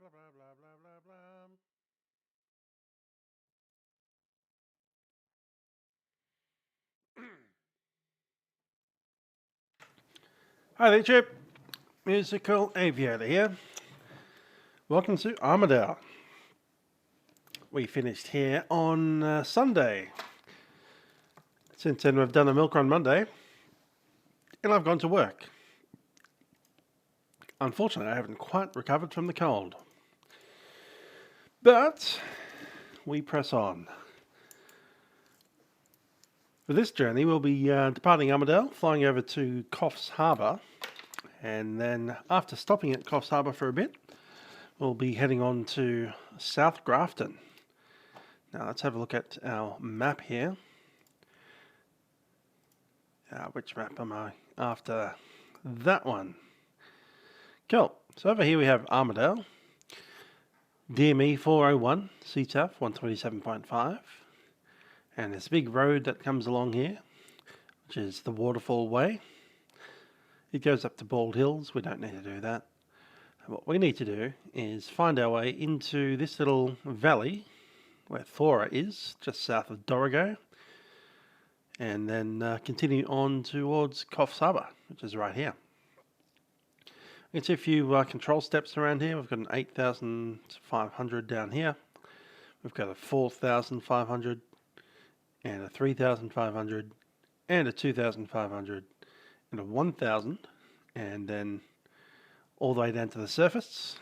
blah, blah, blah, blah, blah, blah. Hi there, Chip. Musical Aviator here. Welcome to Armidale. We finished here on Sunday. Since then, we've done a milk run Monday, and I've gone to work. Unfortunately, I haven't quite recovered from the cold. But we press on. For this journey, we'll be departing Armidale, flying over to Coffs Harbor, and then after stopping at Coffs Harbor for a bit, we'll be heading on to South Grafton. Now let's have a look at our map here. Which map am I after? That one. Cool. So over here we have Armidale, DME 401, CTAF 127.5, and this big road that comes along here, which is the Waterfall Way. It goes up to Bald Hills. We don't need to do that. What we need to do is find our way into this little valley where Thora is, just south of Dorrigo, and then continue on towards Coffs Harbor, which is right here. You can see a few control steps around here. We've got an 8,500 down here. We've got a 4,500 and a 3,500 and a 2,500 and a 1,000, and then all the way down to the surface.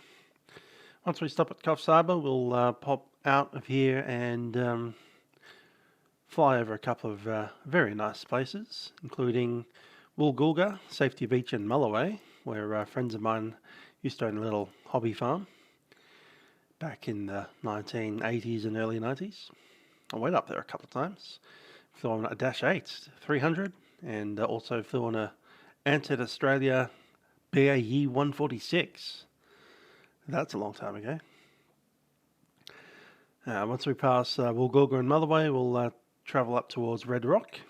Once we stop at Coffs Harbor, we'll pop out of here and fly over a couple of very nice places, including Woolgoolga, Safety Beach and Mulloway, where friends of mine used to own a little hobby farm back in the 1980s and early 90s. I went up there a couple of times, flew on a Dash 8 300, and also flew on a ATO Australia BAE 146. That's a long time ago. Once we pass Woolgoolga and Mulloway, we'll travel up towards Red Rock.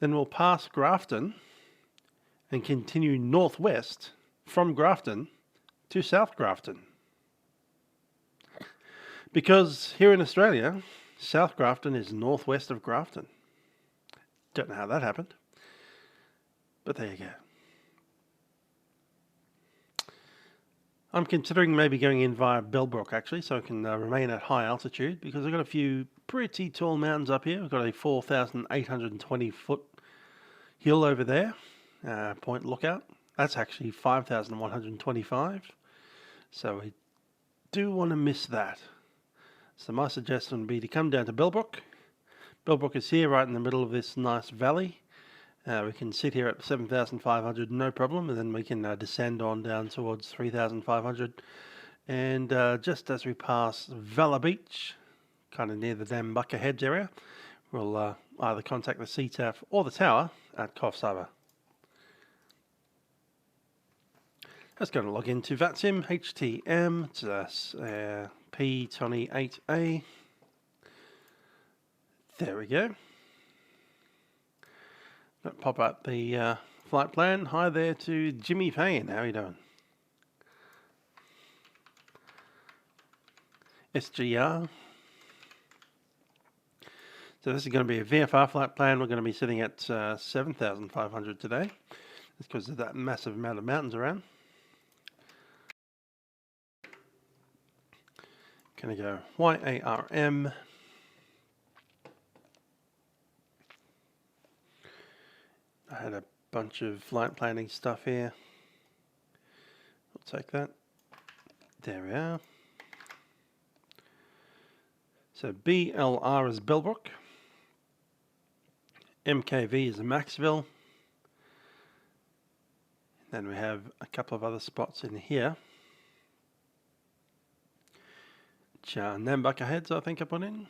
Then we'll pass Grafton and continue northwest from Grafton to South Grafton. Because here in Australia, South Grafton is northwest of Grafton. Don't know how that happened, but there you go. I'm considering maybe going in via Bellbrook actually, so I can remain at high altitude, because I've got a few pretty tall mountains up here. I've got a 4,820 foot hill over there, Point Lookout. That's actually 5,125, so we do want to miss that. So my suggestion would be to come down to Bellbrook. Bellbrook is here right in the middle of this nice valley. We can sit here at 7,500 no problem, and then we can descend on down towards 3,500. And just as we pass Valla Beach, kind of near the Nambucca Heads area, we'll either contact the CTAF or the tower at Coffs Harbor. Let's go and log into vatsim, HTM, to P3D There we go. Pop up the flight plan. Hi there to Jimmy Payne. How are you doing? SGR. So this is going to be a VFR flight plan. We're going to be sitting at 7,500 today. That's because of that massive amount of mountains around. Going to go YARM. I had a bunch of flight planning stuff here. We'll take that. There we are. So BLR is Bellbrook. MKV is Maxville. Then we have a couple of other spots in here. Which are Nambucca Heads, I think I put in.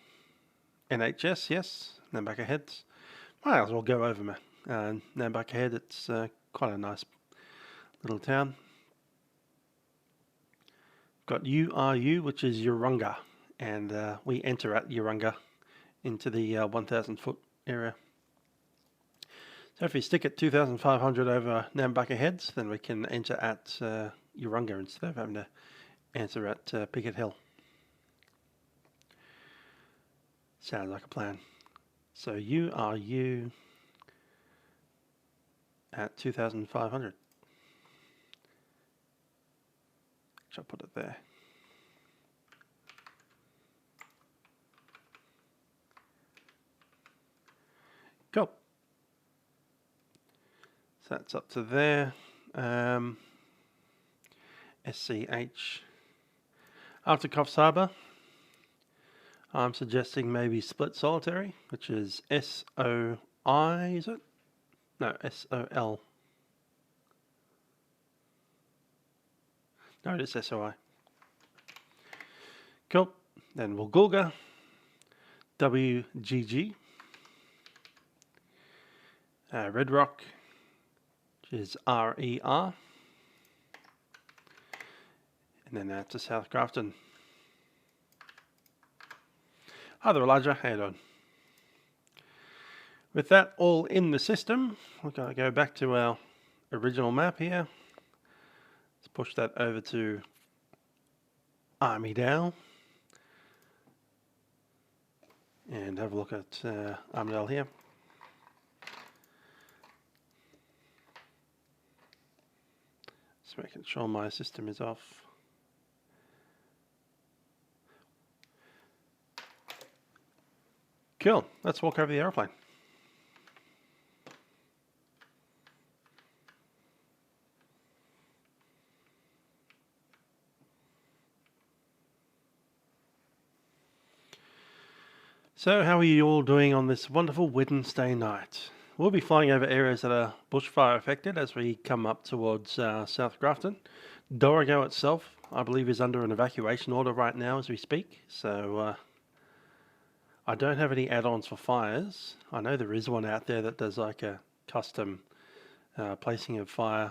NHS, yes. Nambucca Heads. Might as well go over Nambucca Head. It's quite a nice little town. Got URU, which is Urunga, and we enter at Urunga into the 1,000 foot area. So if we stick at 2,500 over Nambucca Heads, then we can enter at Urunga instead of having to answer at Picket Hill. Sounds like a plan. So you are you at 2,500. Shall put it there. Cool. So that's up to there. SCH. After Coffs Harbor, I'm suggesting maybe split solitary, which is SOI, is it? No, SOL. No, it is SOI. Cool. Then Woolgoolga, WGG. Red Rock, which is RER. And then to South Grafton. Hi there, Elijah. How you doing? With that all in the system, we're going to go back to our original map here. Let's push that over to Armidale. And have a look at Armidale here. Just making sure my system is off. Cool. Let's walk over the aeroplane. So how are you all doing on this wonderful Wednesday night? We'll be flying over areas that are bushfire affected as we come up towards South Grafton. Dorrigo itself, I believe, is under an evacuation order right now as we speak. So I don't have any add-ons for fires. I know there is one out there that does like a custom placing of fire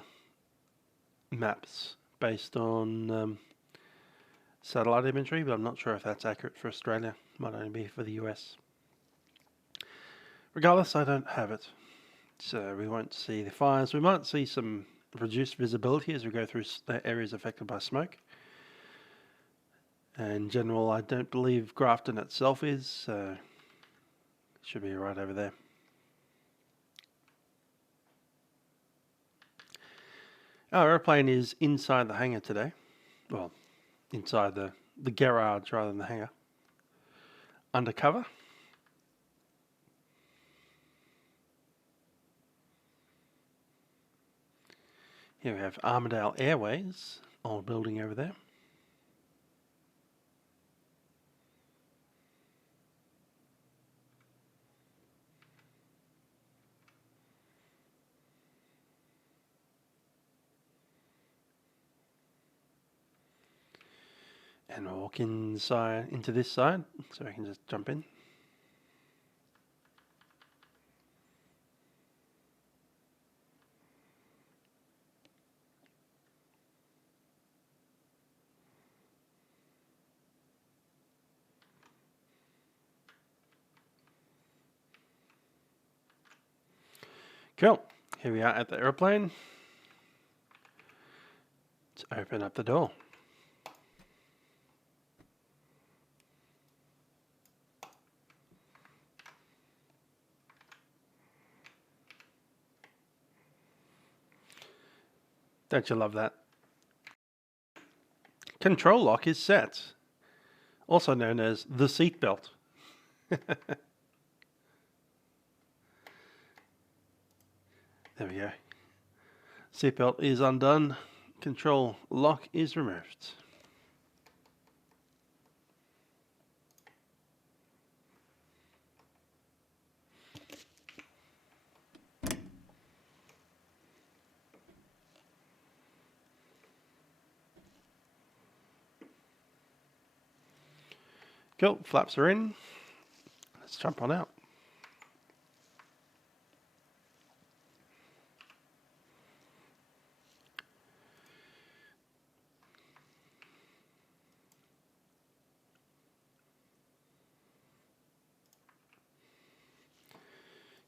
maps based on satellite imagery, but I'm not sure if that's accurate for Australia. Might only be for the US. Regardless, I don't have it, so we won't see the fires. We might see some reduced visibility as we go through areas affected by smoke. In general, I don't believe Grafton itself is, so it should be right over there. Our airplane is inside the hangar today. Well, inside the garage rather than the hangar. Undercover. Here we have Armidale Airways, old building over there. And we'll walk inside into this side, so I can just jump in. Cool. Here we are at the airplane. Let's open up the door. Don't you love that? Control lock is set, also known as the seatbelt. There we go. Seatbelt is undone. Control lock is removed. Cool, flaps are in. Let's jump on out.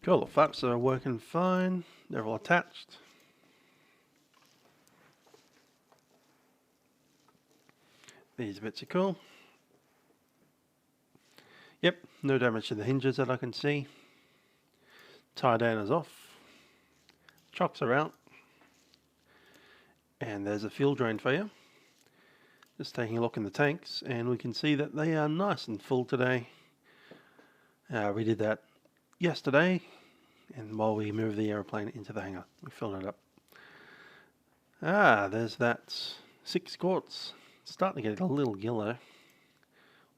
Cool, the flaps are working fine. They're all attached. These bits are cool. Yep, no damage to the hinges that I can see. Tie down is off. Chocks are out. And there's a fuel drain for you. Just taking a look in the tanks, and we can see that they are nice and full today. We did that yesterday, and while we moved the aeroplane into the hangar, we filled it up. There's that 6 quarts. It's starting to get a little yellow.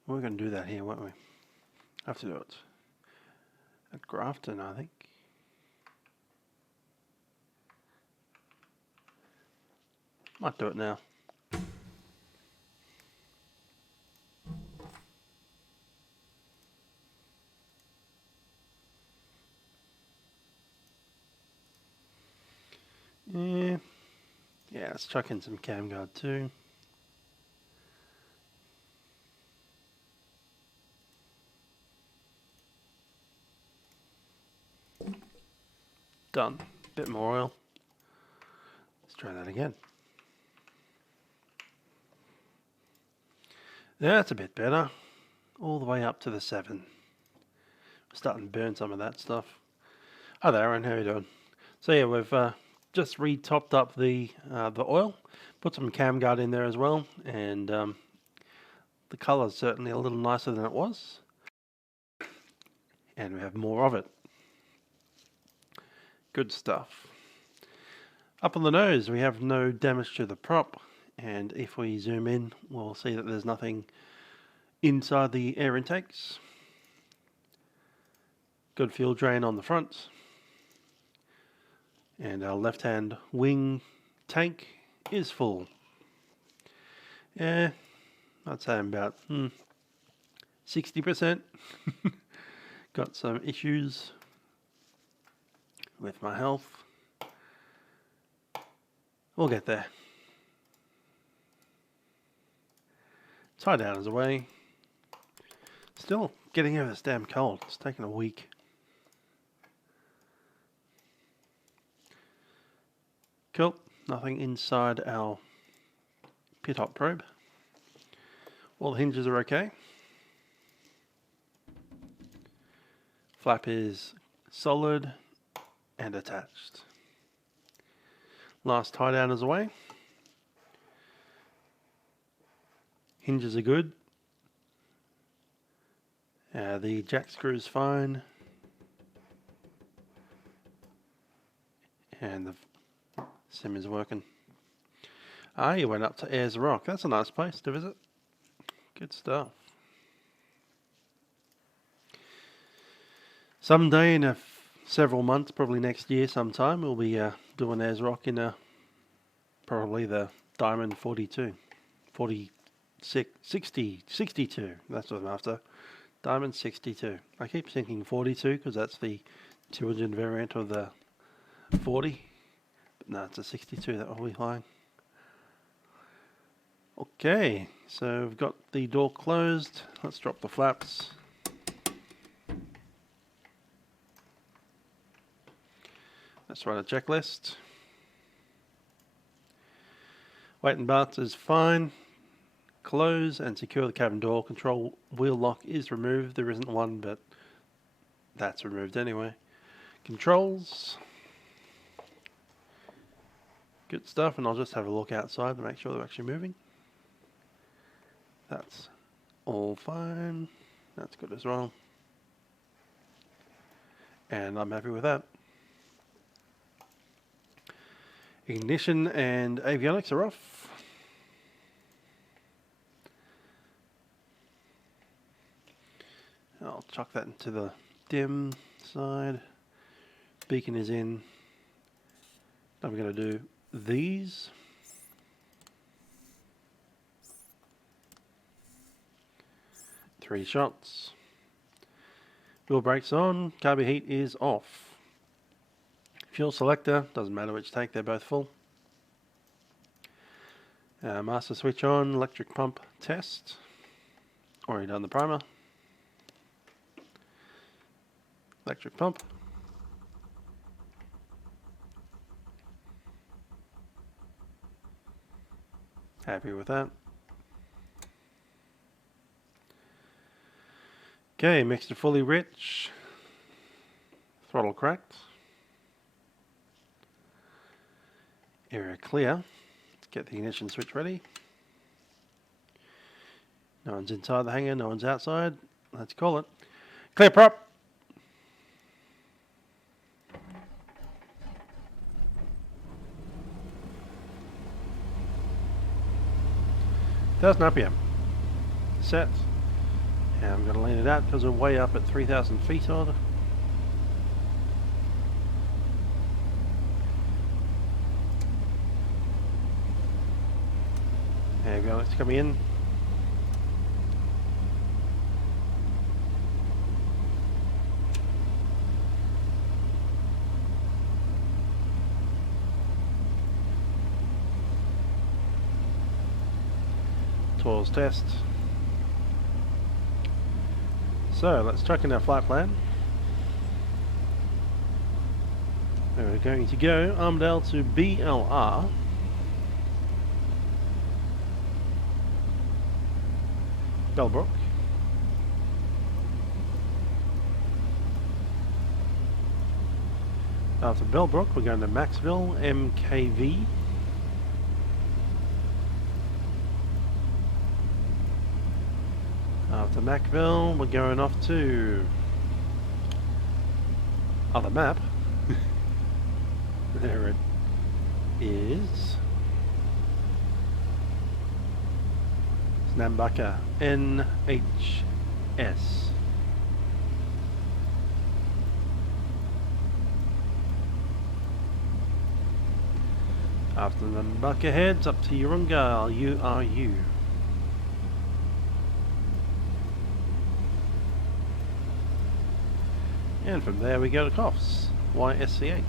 We're going to do that here, won't we? Have to do it at Grafton, I think. Might do it now. Yeah, let's chuck in some cam guard too. Done. Bit more oil. Let's try that again. That's a bit better. All the way up to the 7. We're starting to burn some of that stuff. Hi there, Aaron. How are you doing? So yeah, we've just re-topped up the oil. Put some cam guard in there as well, and the colour's certainly a little nicer than it was. And we have more of it. Good stuff. Up on the nose, we have no damage to the prop, and if we zoom in, we'll see that there's nothing inside the air intakes. Good fuel drain on the front. And our left-hand wing tank is full. Yeah, I'd say I'm about 60%. Got some issues with my health. We'll get there. Tie down is away. Still getting over this damn cold. It's taken a week. Cool. Nothing inside our pit-op probe. All the hinges are okay. Flap is solid and attached. Last tie down is away. Hinges are good. The jack screw is fine. And the sim is working. You went up to Ayers Rock. That's a nice place to visit. Good stuff. Someday in several months, probably next year sometime, we'll be doing Ayers Rock in probably the Diamond 42. 46, 60, 62. That's what I'm after. Diamond 62. I keep thinking 42 because that's the 2-engine variant of the 40. But no, it's a 62 that we'll be flying. Okay, so we've got the door closed. Let's drop the flaps. Let's run a checklist. Weight and butts is fine. Close and secure the cabin door. Control wheel lock is removed. There isn't one, but that's removed anyway. Controls. Good stuff, and I'll just have a look outside to make sure they're actually moving. That's all fine. That's good as well. And I'm happy with that. Ignition and avionics are off. I'll chuck that into the dim side. Beacon is in. I'm going to do these. Three shots. Wheel brakes on. Carby heat is off. Fuel selector, doesn't matter which tank, they're both full. Master switch on, electric pump test. Already done the primer. Electric pump. Happy with that. Okay, mixture fully rich. Throttle cracked. Area clear. Let's get the ignition switch ready. No one's inside the hangar, no one's outside. Let's call it. Clear prop. RPM. Set. And I'm going to lean it out because we're way up at 3,000 feet on. There we go, it's coming in. Tours test. So let's chuck in our flight plan. We're going to go Armidale to BLR. Bellbrook. After Bellbrook, we're going to Maxville, MKV. After Macville, we're going off to other map. There it is. Nambucca NHS. After Nambucca heads up to Urunga, URU. And from there we go to Coffs, YSCH.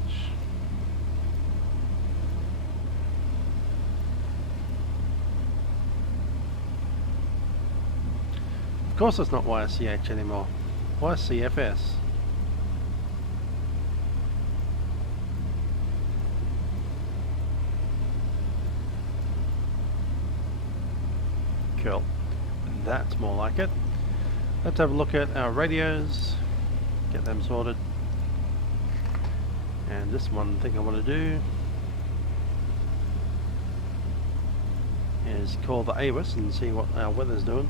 Of course it's not YSCH anymore. YCFS. Cool. That's more like it. Let's have a look at our radios. Get them sorted. And this one thing I want to do is call the AWIS and see what our weather's doing.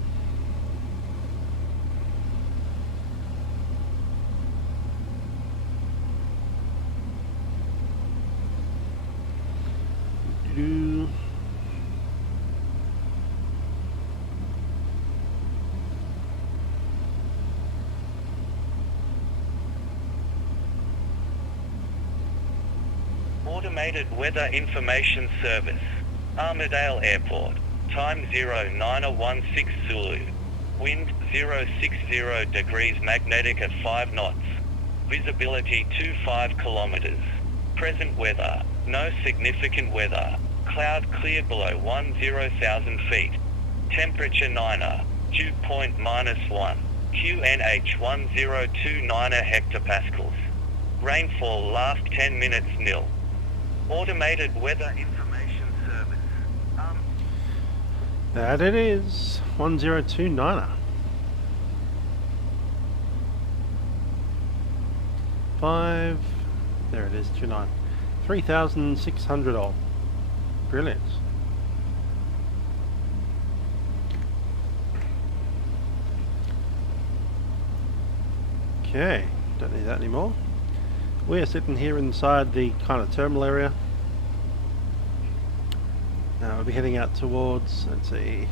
Automated Weather Information Service, Armidale Airport, time 0916 Zulu, wind 060 degrees magnetic at 5 knots, visibility 25 kilometers, present weather, no significant weather, cloud clear below 10,000 feet, temperature 9er, dew point -1, QNH 1029 hectopascals, rainfall last 10 minutes nil. Automated Weather Information Service. That it is. 1029er. 5. There it is. 29. 3,600 odd. Brilliant. Okay. Don't need that anymore. We are sitting here inside the kind of terminal area. Now we'll be heading out towards, let's see,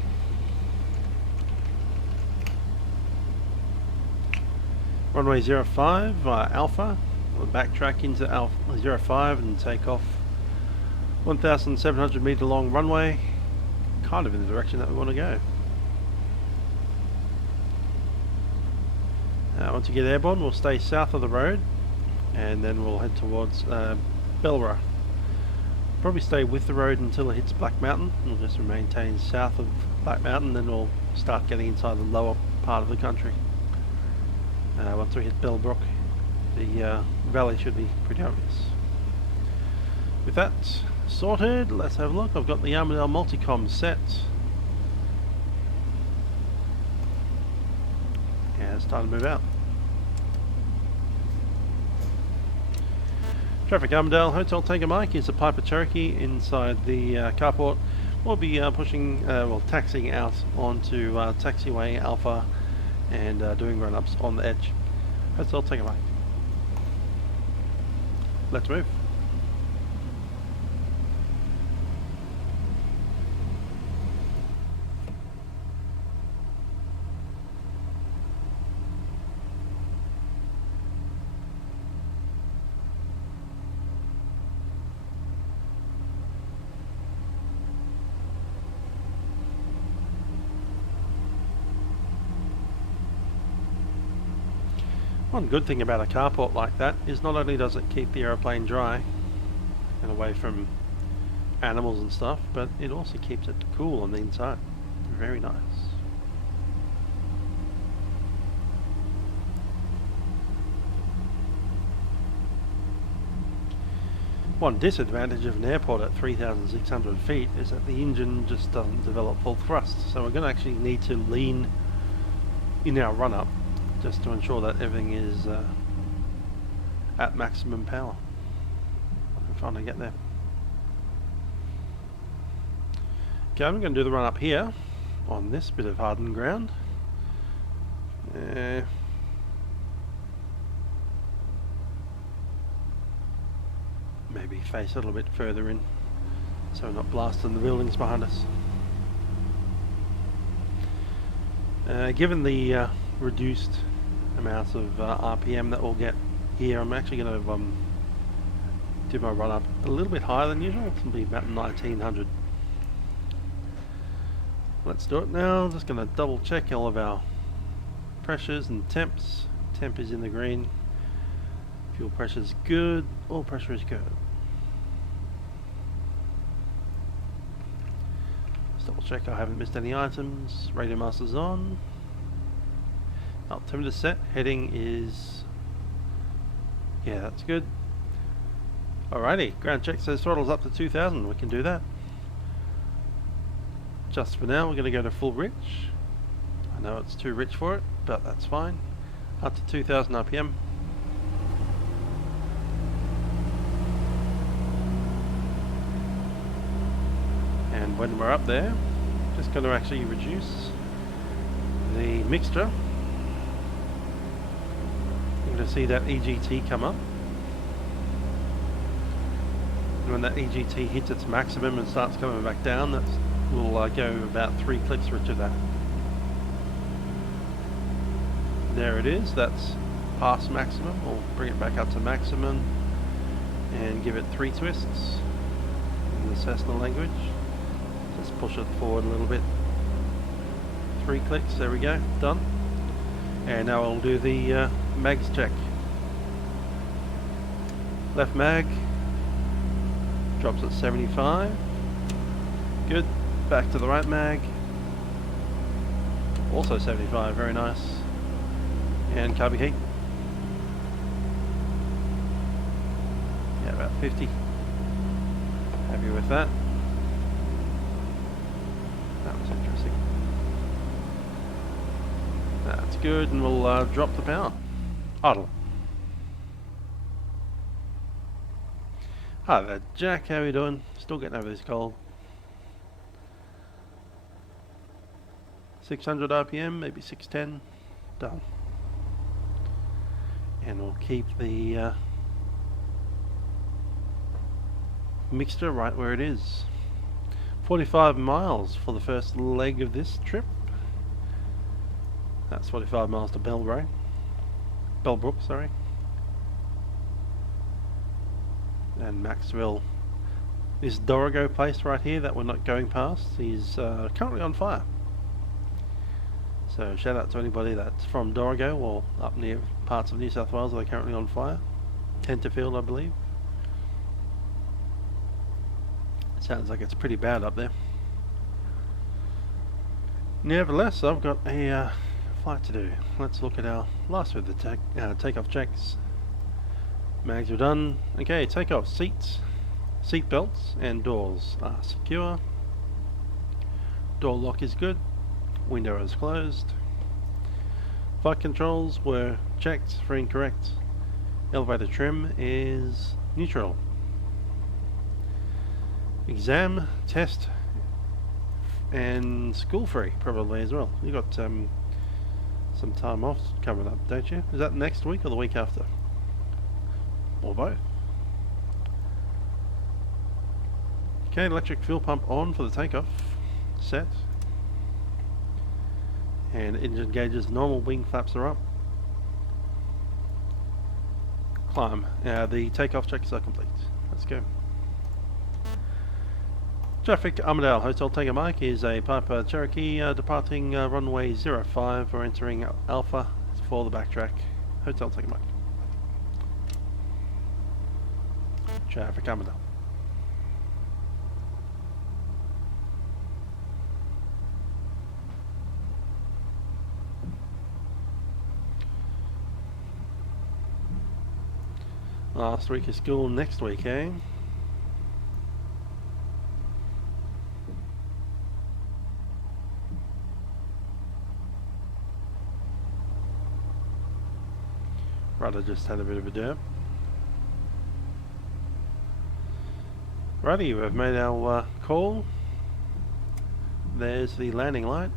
runway 05 via Alpha. We'll backtrack into Alpha 05 and take off 1,700 meter long runway, kind of in the direction that we want to go. Once we get airborne, we'll stay south of the road. And then we'll head towards Bellborough. Probably stay with the road until it hits Black Mountain. We'll just maintain south of Black Mountain, then we'll start getting inside the lower part of the country. Once we hit Bellbrook, the valley should be pretty obvious. With that sorted, let's have a look. I've got the Armidale multicom set. And it's time to move out. Traffic Armidale, Hotel Tanker Mike is a Piper Cherokee inside the carport. We'll be taxiing out onto Taxiway Alpha and doing run-ups on the edge. Hotel Tanker Mike. Let's move. One good thing about a carport like that is not only does it keep the aeroplane dry and away from animals and stuff, but it also keeps it cool on the inside. Very nice. One disadvantage of an airport at 3,600 feet is that the engine just doesn't develop full thrust, so we're going to actually need to lean in our run-up just to ensure that everything is at maximum power. I can finally get there. Okay, I'm going to do the run up here on this bit of hardened ground. Maybe face a little bit further in so we're not blasting the buildings behind us. Given the reduced amount of RPM that we'll get here, I'm actually going to do my run up a little bit higher than usual. It's going to be about 1900. Let's do it now. Just going to double check all of our pressures and temps. Temp is in the green. Fuel pressure is good. All pressure is good. Let's double check I haven't missed any items. Radio master's on. Altimeter set. Heading is... yeah, that's good. Alrighty, ground check says throttle's up to 2000. We can do that. Just for now, we're going to go to full rich. I know it's too rich for it, but that's fine. Up to 2000 RPM. And when we're up there, just going to actually reduce the mixture. You're going to see that EGT come up. And when that EGT hits its maximum and starts coming back down, that's we'll go about 3 clicks through to that. There it is, that's past maximum. We'll bring it back up to maximum and give it 3 twists in the Cessna language. Just push it forward a little bit. 3 clicks, there we go, done. And now we'll do the mags check. Left mag drops at 75. Good. Back to the right mag. Also 75, very nice. And carby heat. Yeah, about 50. Happy with that. That was interesting. That's good, and we'll drop the power. Idle. Hi there, Jack. How are you doing? Still getting over this cold. 600 RPM, maybe 610. Done. And we'll keep the mixture right where it is. 45 miles for the first leg of this trip. That's 45 miles to Bellbrook, sorry. And Maxwell, this Dorrigo place right here that we're not going past is currently on fire. So shout out to anybody that's from Dorrigo or up near parts of New South Wales that are currently on fire. Tenterfield, I believe. It sounds like it's pretty bad up there. Nevertheless, I've got a flight to do. Let's look at our last of the takeoff checks. Mags are done. Okay, takeoff. Seats, seat belts and doors are secure. Door lock is good. Window is closed. Flight controls were checked for incorrect. Elevator trim is neutral. Exam, test, and school free probably as well. You got some time off coming up, don't you? Is that next week or the week after? Or both? Okay, electric fuel pump on for the takeoff. Set. And engine gauges normal, wing flaps are up. Climb. The takeoff checks are complete. Let's go. Traffic Armidale Hotel Tango Mike is a Piper Cherokee departing runway 05 or entering Alpha for the backtrack. Hotel Tango Mike. Traffic Armidale. Last week of school, next week, eh? Rudder just had a bit of a derp. Righty, we've made our call. There's the landing light.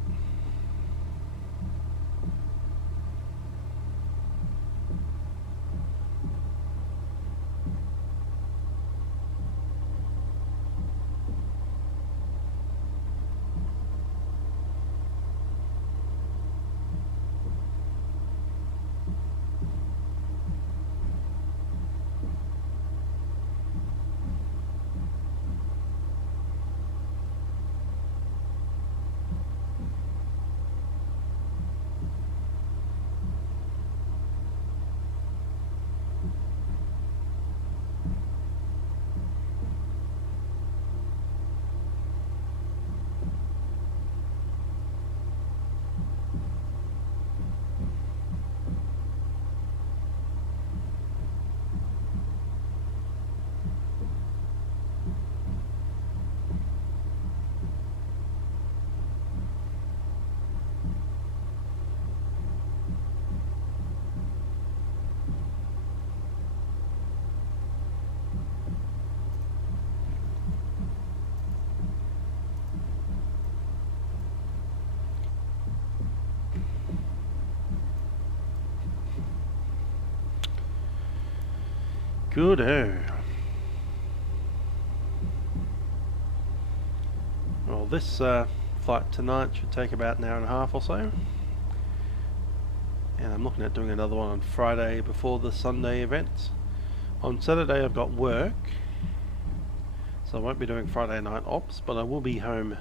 Good-o. Well, this flight tonight should take about an hour and a half or so. And I'm looking at doing another one on Friday before the Sunday event. On Saturday I've got work, so I won't be doing Friday night ops, but I will be home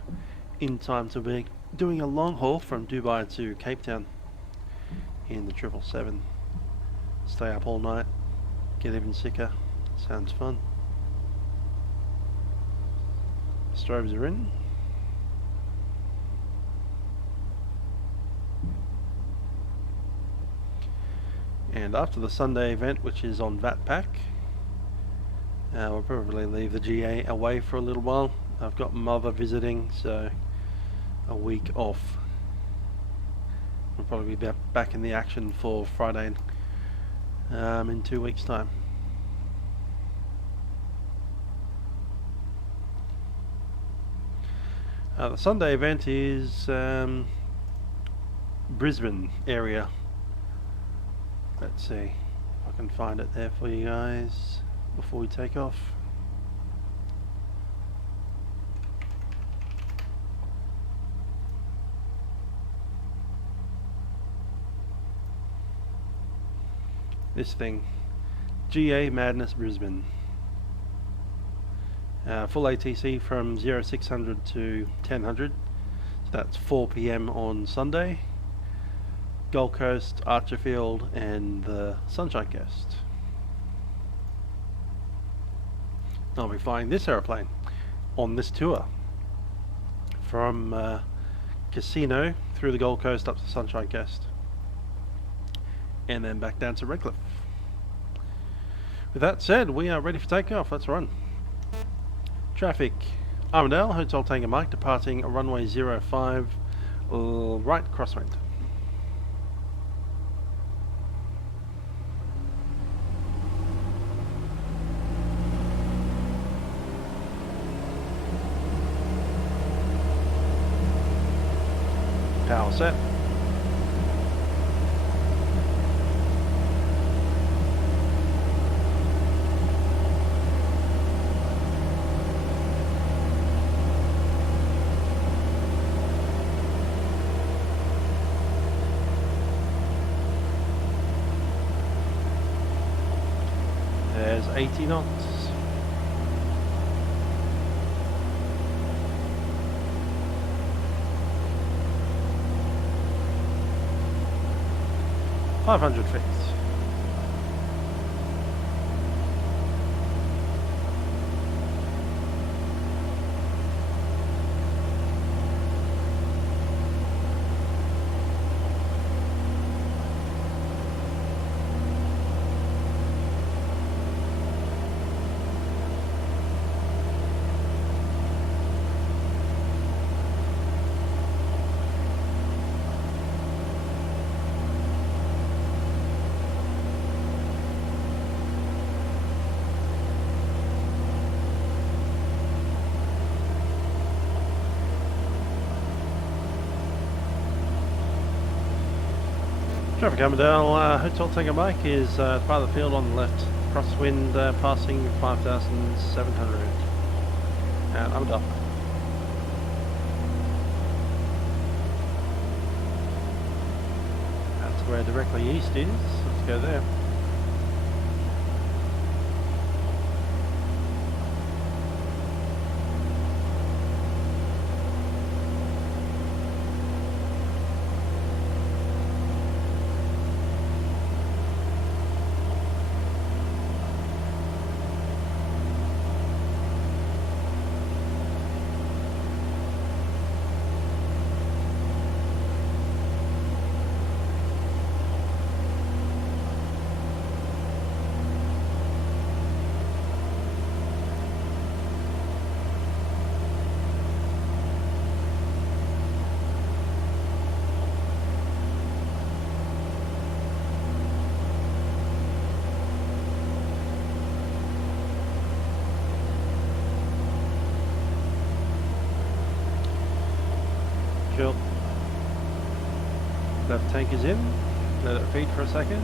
in time to be doing a long haul from Dubai to Cape Town in the 777. Stay up all night. Get even sicker. Sounds fun. Strobes are in. And after the Sunday event, which is on VatPack, we'll probably leave the GA away for a little while. I've got mother visiting, so a week off. We'll probably be back in the action for Friday in 2 weeks' time. The Sunday event is Brisbane area. Let's see if I can find it there for you guys before we take off. This thing, GA Madness Brisbane. Full ATC from 0600 to 1000. So that's 4 PM on Sunday. Gold Coast, Archerfield, and the Sunshine Coast. I'll be flying this aeroplane on this tour from Casino through the Gold Coast up to the Sunshine Coast, and then back down to Redcliffe. With that said, we are ready for takeoff. Let's run. Traffic Armidale, Hotel Tango Mike, departing runway 05, right crosswind. power set. There's 80 knots. $500 feet. Traffic Armidale, Hotel Tango Mike is part of the field on the left, crosswind passing 5,700 and Armidale. That's where directly east is, let's go there. Cool. Left tank is in. Let it feed for a second.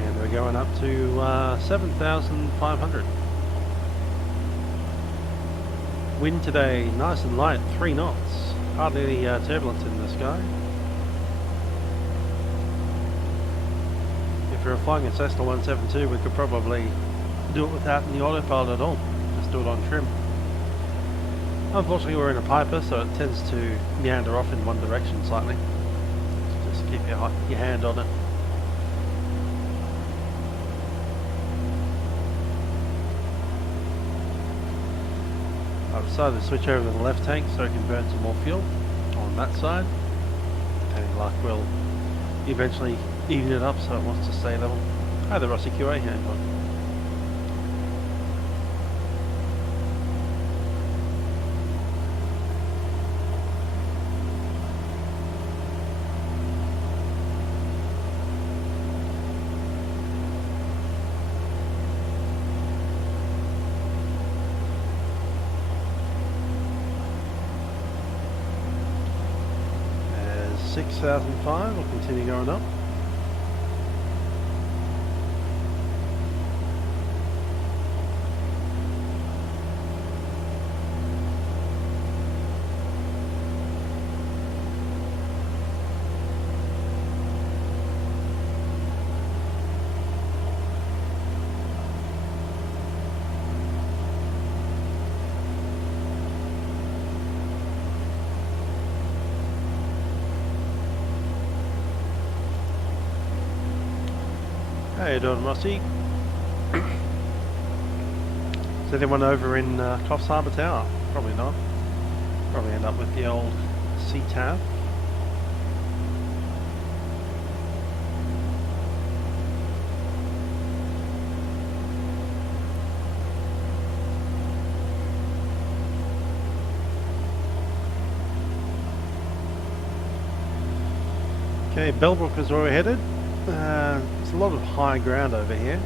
And we're going up to 7,500. Wind today nice and light, 3 knots. Hardly any turbulence in the sky. If we were flying a Cessna 172, we could probably do it without any autopilot at all. Just do it on trim. Unfortunately, we're in a Piper, so it tends to meander off in one direction slightly. Just keep your hand on it. I've decided to switch over to the left tank so I can burn some more fuel on that side. Any luck, we'll eventually even it up so it wants to stay level. Hi there, Rossi QA, how you doing? There's 6,005, we'll continue going up. How you doing, Rossi? Is anyone over in Coffs Harbor Tower? Probably not. Probably end up with the old C-Tab. Okay, Bellbrook is where we're headed. There's a lot of high ground over here.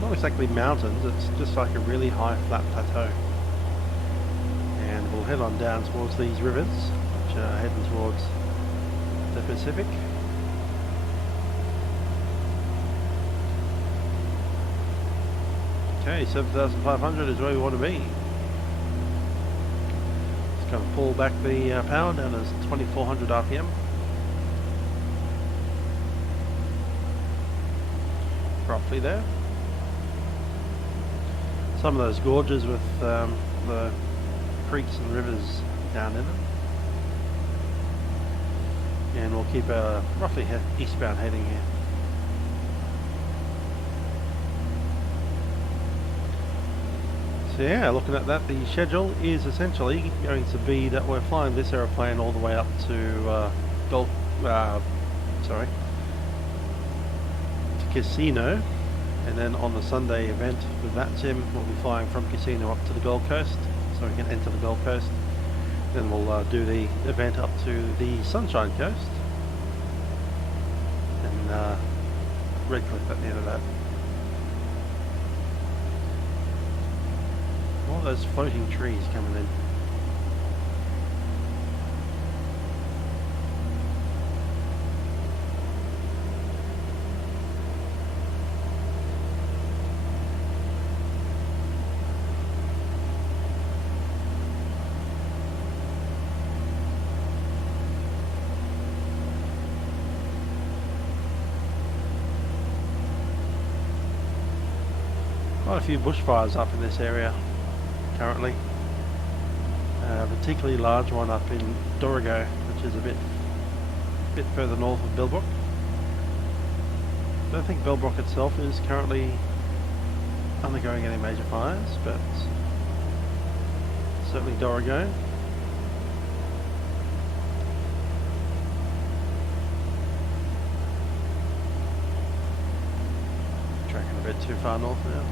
Not exactly mountains, it's just like a really high flat plateau. And we'll head on down towards these rivers, which are heading towards the Pacific. Okay, 7,500 is where we want to be. Just going to pull back the power down to 2,400 RPM. Roughly there. Some of those gorges with the creeks and rivers down in them. And we'll keep a roughly eastbound heading here. So yeah, looking at that, the schedule is essentially going to be that we're flying this aeroplane all the way up to Casino, and then on the Sunday event with vatsim we'll be flying from Casino up to the Gold Coast, so we can enter the Gold Coast. Then we'll do the event up to the Sunshine Coast and Redcliffe at the end of that. All those floating trees coming in. Quite a few bushfires up in this area currently. Particularly large one up in Dorrigo, which is a bit further north of Bellbrook. I don't think Bellbrook itself is currently undergoing any major fires, but certainly Dorrigo. Tracking a bit too far north now.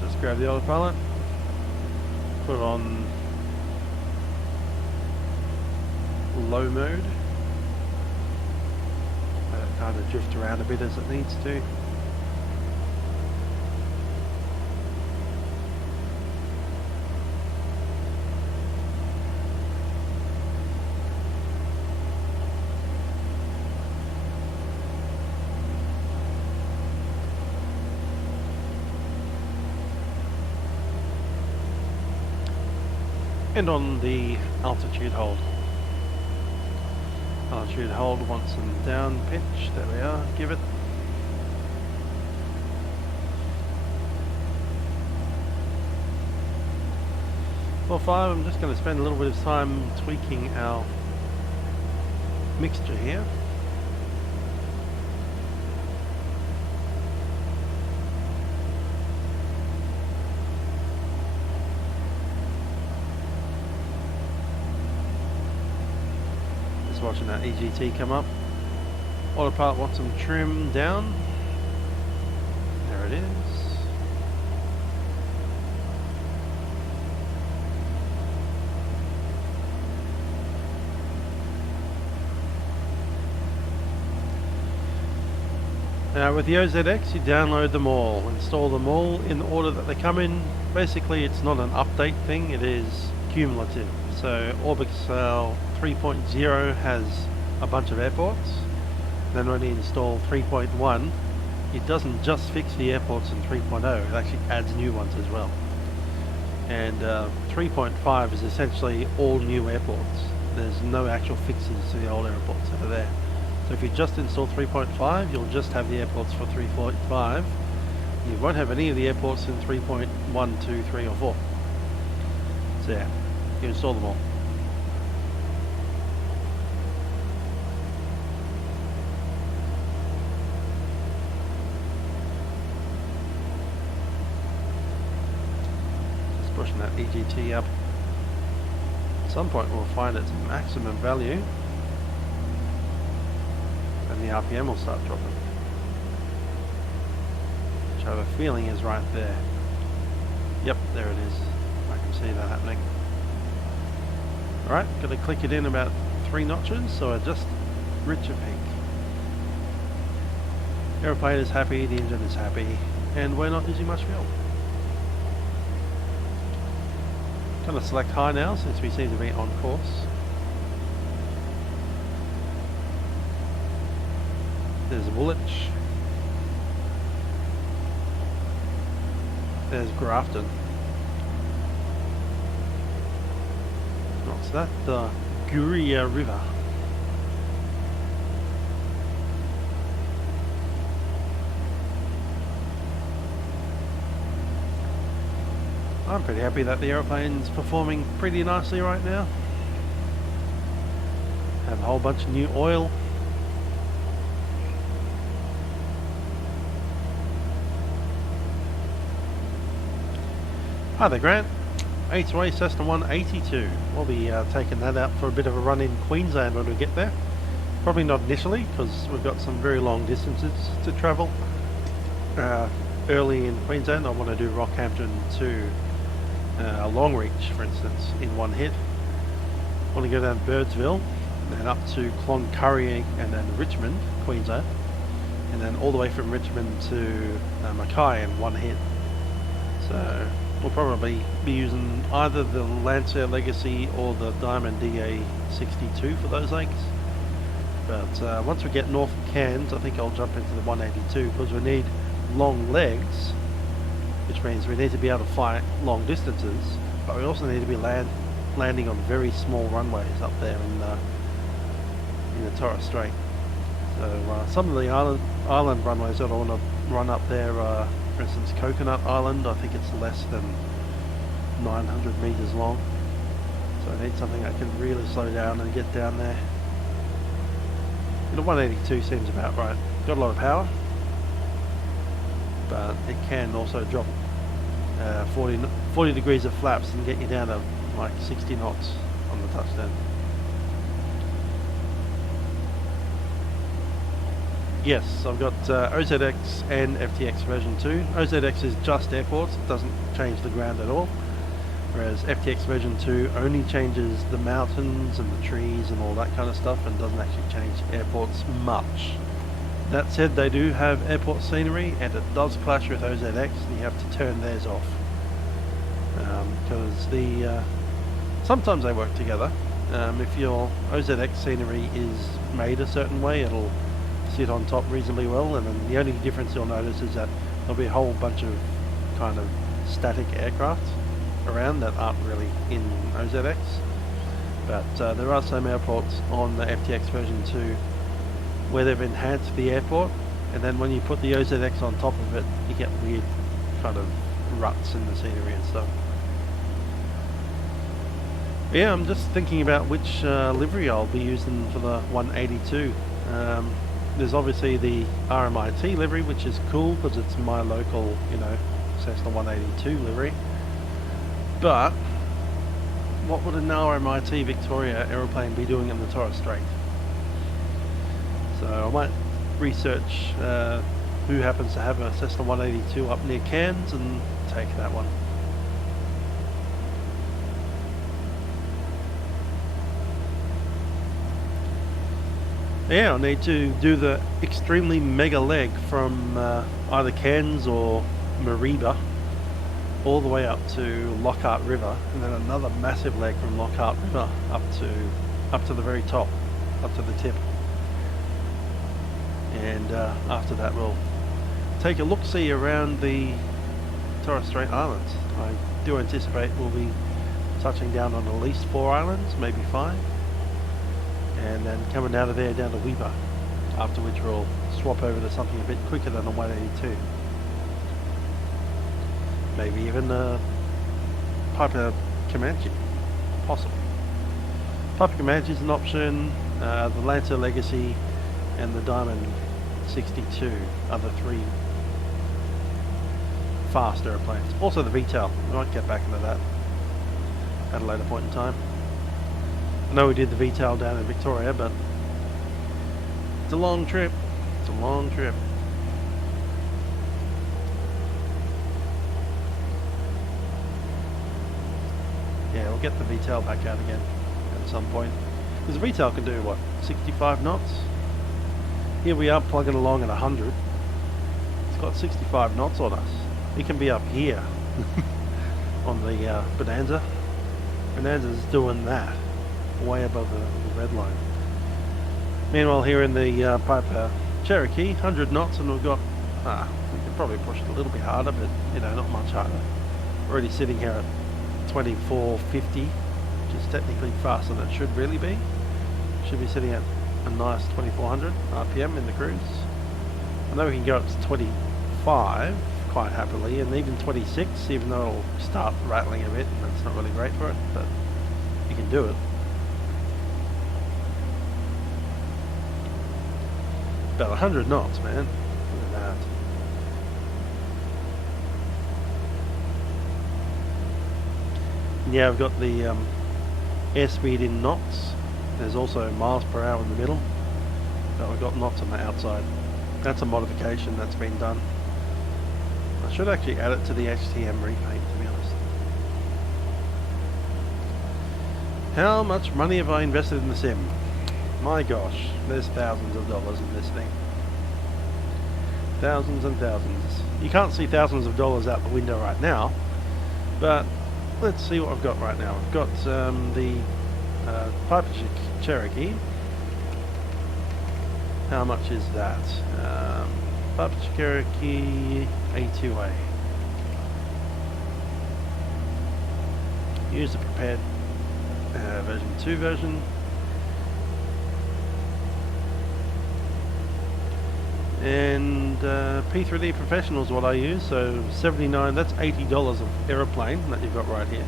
Just grab the autopilot, put it on low mode, let it kind of drift around a bit as it needs to. And on the altitude hold. Altitude hold wants some down pitch. There we are. Give it. For 5, I'm just going to spend a little bit of time tweaking our mixture here. Watching that EGT come up. Autopilot wants some trim down. There it is. Now with the OZX you download them all, install them all in the order that they come in. Basically it's not an update thing, it is cumulative. So Orbx 3.0 has a bunch of airports. Then when you install 3.1, it doesn't just fix the airports in 3.0, it actually adds new ones as well. And 3.5 is essentially all new airports. There's no actual fixes to the old airports that are there. So if you just install 3.5, you'll just have the airports for 3.5. You won't have any of the airports in 3.1, 2, 3 or 4. So yeah, you install them all. Just pushing that EGT up. At some point we'll find its maximum value and the RPM will start dropping. I have a feeling is right there. Yep, there it is. I can see that happening. Alright, got to click it in about 3 notches, so I just richer pink. Aeroplane is happy, the engine is happy, and we're not using much fuel. Going to select high now since we seem to be on course. There's Woolwich. There's Grafton. What's that? The Guria River. I'm pretty happy that the aeroplane's performing pretty nicely right now. Have a whole bunch of new oil. Hi there, Grant. A2A Cessna 182. We'll be taking that out for a bit of a run in Queensland when we get there. Probably not initially, because we've got some very long distances to travel. Early in Queensland, I want to do Rockhampton to Longreach, for instance, in one hit. I want to go down Birdsville, and then up to Cloncurry, and then Richmond, Queensland, and then all the way from Richmond to Mackay in one hit. So we'll probably be using either the Lancer Legacy or the Diamond DA62 for those legs. But once we get north of Cairns, I think I'll jump into the 182 because we need long legs, which means we need to be able to fly long distances, but we also need to be landing on very small runways up there in the Torres Strait. So some of the island runways that I want to run up there, for instance Coconut Island, I think it's less than 900 meters long, so I need something that can really slow down and get down there. The 182 seems about right. Got a lot of power, but it can also drop 40 degrees of flaps and get you down to like 60 knots on the touchdown. Yes, I've got OZX and FTX version 2. OZX is just airports, it doesn't change the ground at all, whereas FTX version 2 only changes the mountains and the trees and all that kind of stuff and doesn't actually change airports much. That said, they do have airport scenery and it does clash with OZX and you have to turn theirs off. Because sometimes they work together. If your OZX scenery is made a certain way, it'll sit on top reasonably well, and then the only difference you'll notice is that there'll be a whole bunch of kind of static aircraft around that aren't really in OZX. But there are some airports on the FTX version 2 where they've enhanced the airport, and then when you put the OZX on top of it, you get weird kind of ruts in the scenery and stuff. Yeah, I'm just thinking about which livery I'll be using for the 182. There's obviously the RMIT livery, which is cool because it's my local, Cessna 182 livery. But what would an RMIT Victoria aeroplane be doing in the Torres Strait? So I might research who happens to have a Cessna 182 up near Cairns and take that one. Yeah, I need to do the extremely mega leg from either Cairns or Mareeba all the way up to Lockhart River, and then another massive leg from Lockhart River up to the very top, up to the tip. And after that we'll take a look-see around the Torres Strait Islands. I do anticipate we'll be touching down on at least 4 islands, maybe 5. And then coming out of there down to Weber, after which we'll swap over to something a bit quicker than a 182. Maybe even a Piper Comanche, possible. Piper Comanche is an option, the Lancer Legacy and the Diamond 62 are the 3 fast aeroplanes. Also the VTOL, we might get back into that at a later point in time. I know we did the VTOL down in Victoria, but it's a long trip. It's a long trip. I'll get the VTAL back out again at some point. Because the VTAL can do what, 65 knots? Here we are plugging along at 100. It's got 65 knots on us. It can be up here on the Bonanza. Bonanza's doing that, way above the red line. Meanwhile, here in the Piper Cherokee, 100 knots, and we've got, we could probably push it a little bit harder, but you know, not much harder. We're already sitting here at 2450, which is technically faster than it should really be. Should be sitting at a nice 2400 RPM in the cruise. I know we can go up to 25 quite happily, and even 26, even though it'll start rattling a bit, and that's not really great for it, but you can do it. About 100 knots, man. Look at that. Yeah, I've got the airspeed in knots. There's also miles per hour in the middle, but we've got knots on the outside. That's a modification that's been done. I should actually add it to the HTM repaint, to be honest. How much money have I invested in the sim? My gosh, there's thousands of dollars in this thing. Thousands and thousands. You can't see thousands of dollars out the window right now, but let's see what I've got right now. I've got the Piper Cherokee. How much is that? Piper Cherokee A2A. Use the prepared version 2 version. And P3D Professional is what I use, so 79, that's $80 of aeroplane that you've got right here.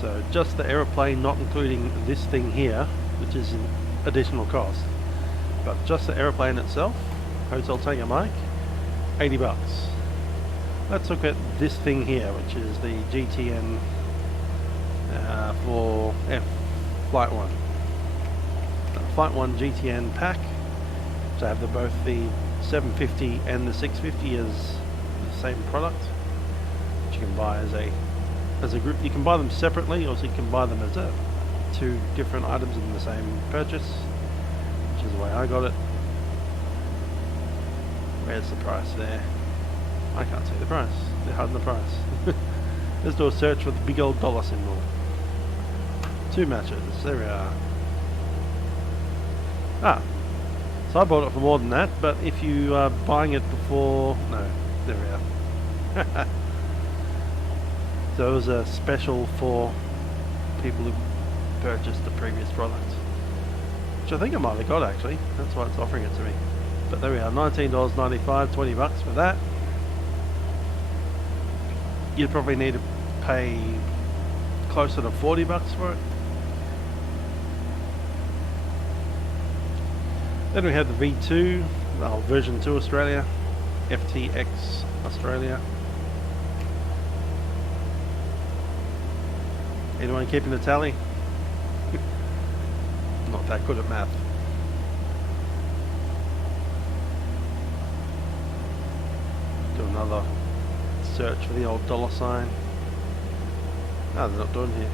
So just the aeroplane, not including this thing here, which is an additional cost. But just the aeroplane itself, hotel tanker mic, 80 bucks. Let's look at this thing here, which is the GTN for Flight 1. Flight 1 GTN pack. So I have both the 750 and the 650 as the same product, which you can buy as a group. You can buy them separately, or you can buy them as two different items in the same purchase, which is the way I got it. Where's the price there? I can't see the price. They're hiding the price. Let's do a search for the big old dollar symbol. 2 matches. There we are. So I bought it for more than that, but if you are buying it before... No, there we are. So it was a special for people who purchased the previous product, which I think I might have got actually. That's why it's offering it to me. But there we are, $19.95, 20 bucks for that. You'd probably need to pay closer to 40 bucks for it. Then we have the V2, version 2 Australia, FTX Australia. Anyone keeping the tally? Not that good at math. Do another search for the old dollar sign. No, they're not doing here.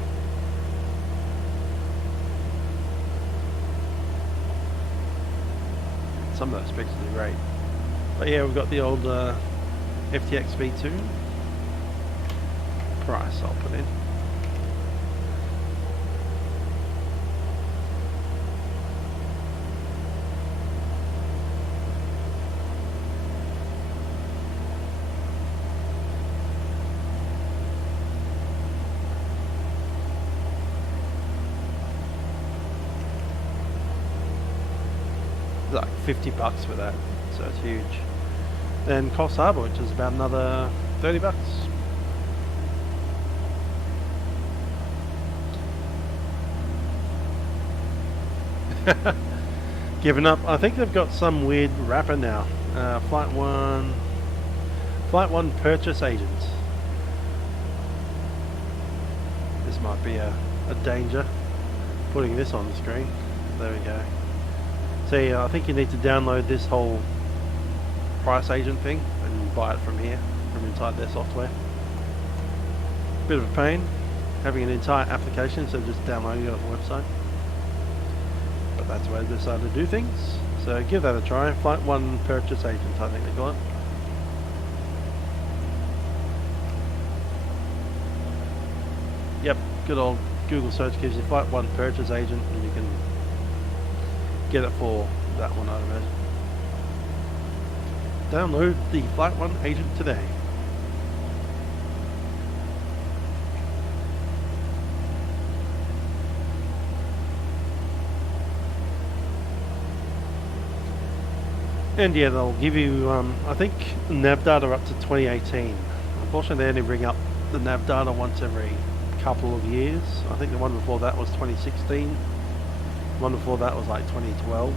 Some of those pictures are great. But yeah, we've got the old FTX V2. Price I'll put in. Like 50 bucks for that, so it's huge. Then Coffs Harbor, which is about another 30 bucks. Given up. I think they've got some weird wrapper now. Flight 1 purchase agents. This might be a danger, putting this on the screen. There we go. So yeah, I think you need to download this whole price agent thing and buy it from here, from inside their software. Bit of a pain. having an entire application instead of just downloading it off the website. But that's where they decided to do things. So give that a try. Flight 1 Purchase Agent, I think they call it. Yep, good old Google search gives you Flight 1 Purchase Agent, and you can get it for that one, I imagine. Download the Flight 1 Agent today. And yeah, they'll give you, I think, nav data up to 2018. Unfortunately, they only bring up the nav data once every couple of years. I think the one before that was 2016. The one before that was like 2012.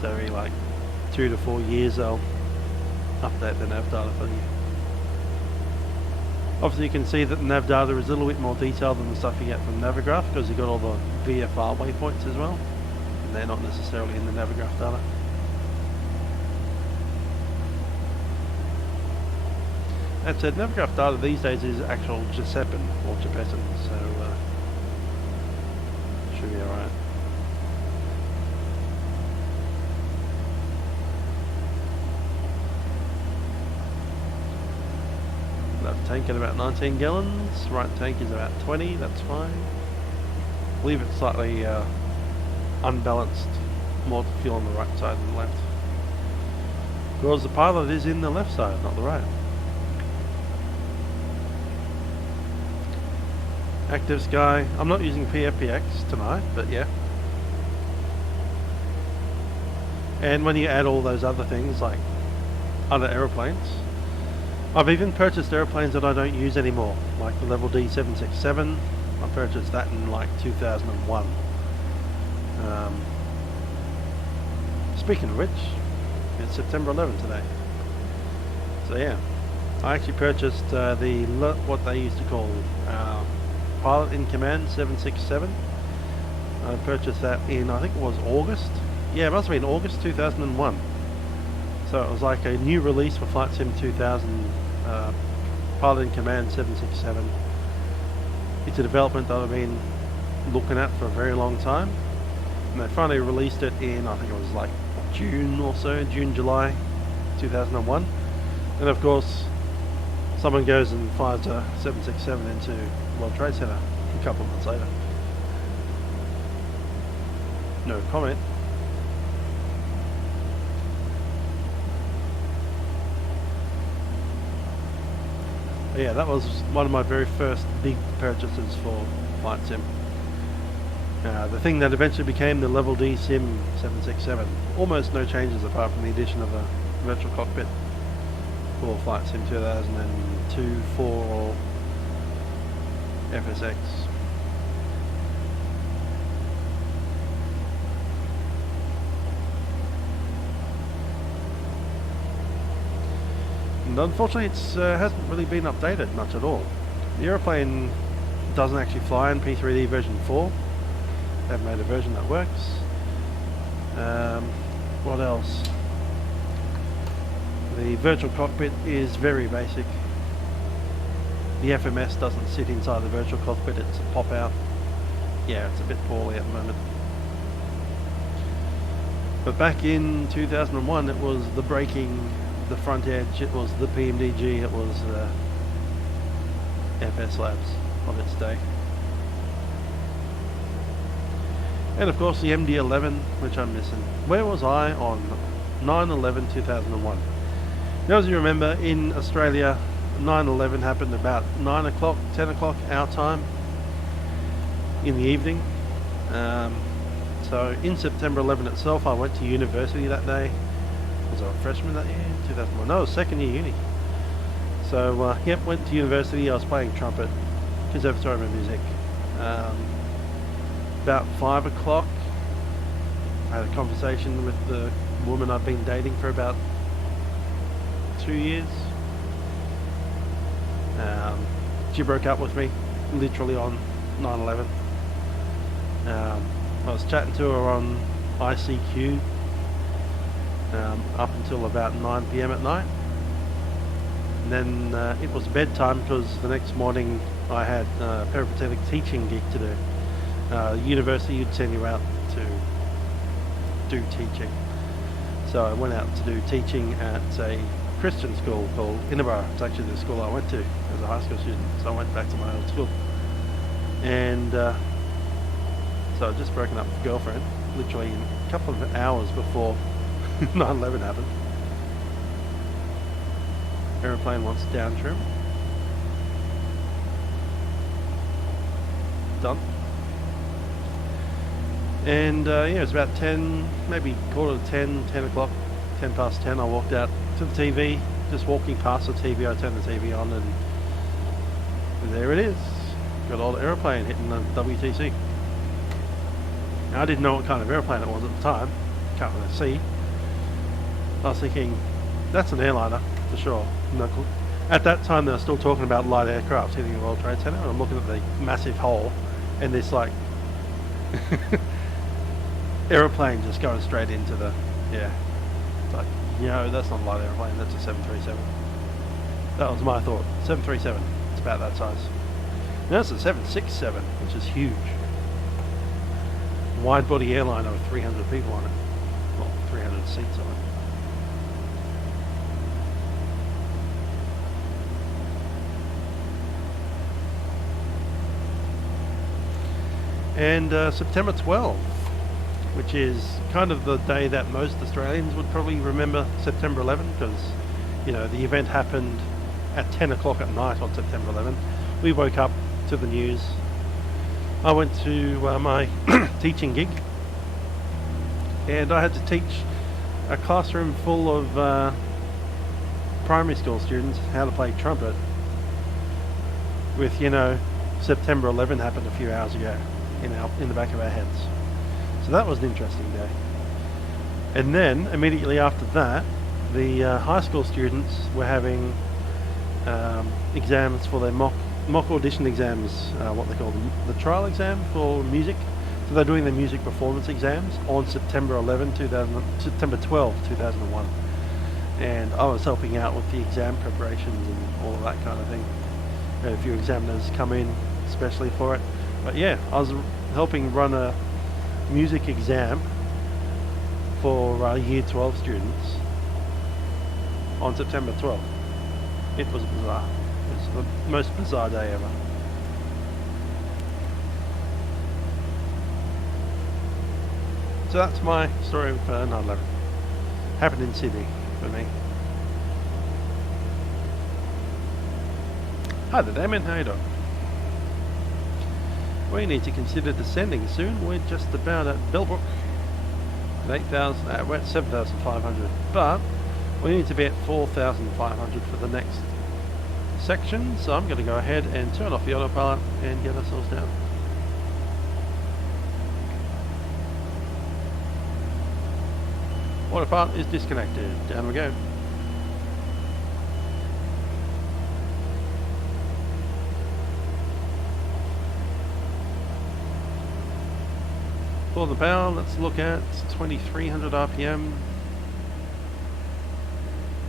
So every like 2 to 4 years they'll update the nav data for you. Obviously you can see that the nav data is a little bit more detailed than the stuff you get from Navigraph, because you've got all the VFR waypoints as well. They're not necessarily in the Navigraph data. That said, Navigraph data these days is actual Giuseppan or Gepetan, so should be alright. Left tank at about 19 gallons, right tank is about 20, that's fine. Leave it slightly unbalanced, more fuel on the right side than the left. Because the pilot is in the left side, not the right. Activesky, I'm not using PFPX tonight, but yeah. And when you add all those other things like other aeroplanes, I've even purchased aeroplanes that I don't use anymore, like the Level D 767. I purchased that in like 2001. Speaking of which, it's September 11 today. So yeah, I actually purchased what they used to call Pilot in Command 767. I purchased that in, I think it was August. Yeah, it must have been August 2001. So it was like a new release for Flight Sim 2000, Pilot in Command 767. It's a development that I've been looking at for a very long time. And they finally released it in, I think it was like June or so, June, July 2001. And of course, someone goes and fires a 767 into World Trade Center a couple of months later. No comment. But yeah, that was one of my very first big purchases for Flight Sim. The thing that eventually became the Level D Sim 767. Almost no changes apart from the addition of a virtual cockpit for Flight Sim 2002, 4 or FSX. And unfortunately it hasn't really been updated much at all. The aeroplane doesn't actually fly in P3D version 4. They've made a version that works. What else? The virtual cockpit is very basic. The FMS doesn't sit inside the virtual cockpit, it's a pop out. Yeah, it's a bit poorly at the moment. But back in 2001 it was the braking, the front edge, it was the PMDG, it was FS Labs of its day. And of course the MD-11, which I'm missing. Where was I on 9/11/2001? Now, as you remember, in Australia 9/11 happened about 9 o'clock, 10 o'clock our time in the evening. So in September 11 itself I went to university that day. Was I a freshman that year? 2001. No, second year uni. So yep, went to university. I was playing trumpet, Conservatorium of Music. About 5 o'clock I had a conversation with the woman I've been dating for about 2 years. She broke up with me literally on 9/11. I was chatting to her on ICQ up until about 9 PM at night. And then it was bedtime because the next morning I had a peripatetic teaching gig to do. University would send you out to do teaching. So I went out to do teaching at a Christian school called Innerborough. It's actually the school I went to as a high school student. So I went back to my old school. And so I'd just broken up with a girlfriend, literally a couple of hours before 9/11 happened. Aeroplane wants down trim. Done. And yeah, it was about 10, maybe quarter to 10, 10 o'clock, 10 past 10. I walked out to the TV, just walking past the TV. I turned the TV on and there it is. Got an old aeroplane hitting the WTC. Now, I didn't know what kind of airplane it was at the time. Can't really see. I was thinking, that's an airliner for sure. No clue. At that time, they were still talking about light aircraft hitting the World Trade Center, and I'm looking at the massive hole and this like aeroplane just going straight into the, yeah. It's like, you know, that's not a light airplane, that's a 737. That was my thought. 737, it's about that size. Now it's a 767, which is huge. Wide body airliner with 300 people on it. Well, 300 seats on it. And September 12th, which is kind of the day that most Australians would probably remember September 11, because, you know, the event happened at 10 o'clock at night on September 11. We woke up to the news. I went to my teaching gig, and I had to teach a classroom full of primary school students how to play trumpet with, you know, September 11 happened a few hours ago in the back of our heads. So that was an interesting day. And then immediately after that, the high school students were having exams for their mock audition exams, what they call the trial exam for music. So they're doing their music performance exams on September 12, 2001. And I was helping out with the exam preparations and all of that kind of thing. A few examiners come in especially for it. But yeah, I was helping run a music exam for Year 12 students on September 12th. It was bizarre. It was the most bizarre day ever. So that's my story of 9/11. Happened in Sydney for me. Hi there, Damon. How you doing? We need to consider descending soon. We're just about at Bellbrook at 8,000. We're at 7,500, but we need to be at 4,500 for the next section. So I'm going to go ahead and turn off the autopilot and get ourselves down. Autopilot is disconnected. Down we go. For the power, let's look at 2300 RPM.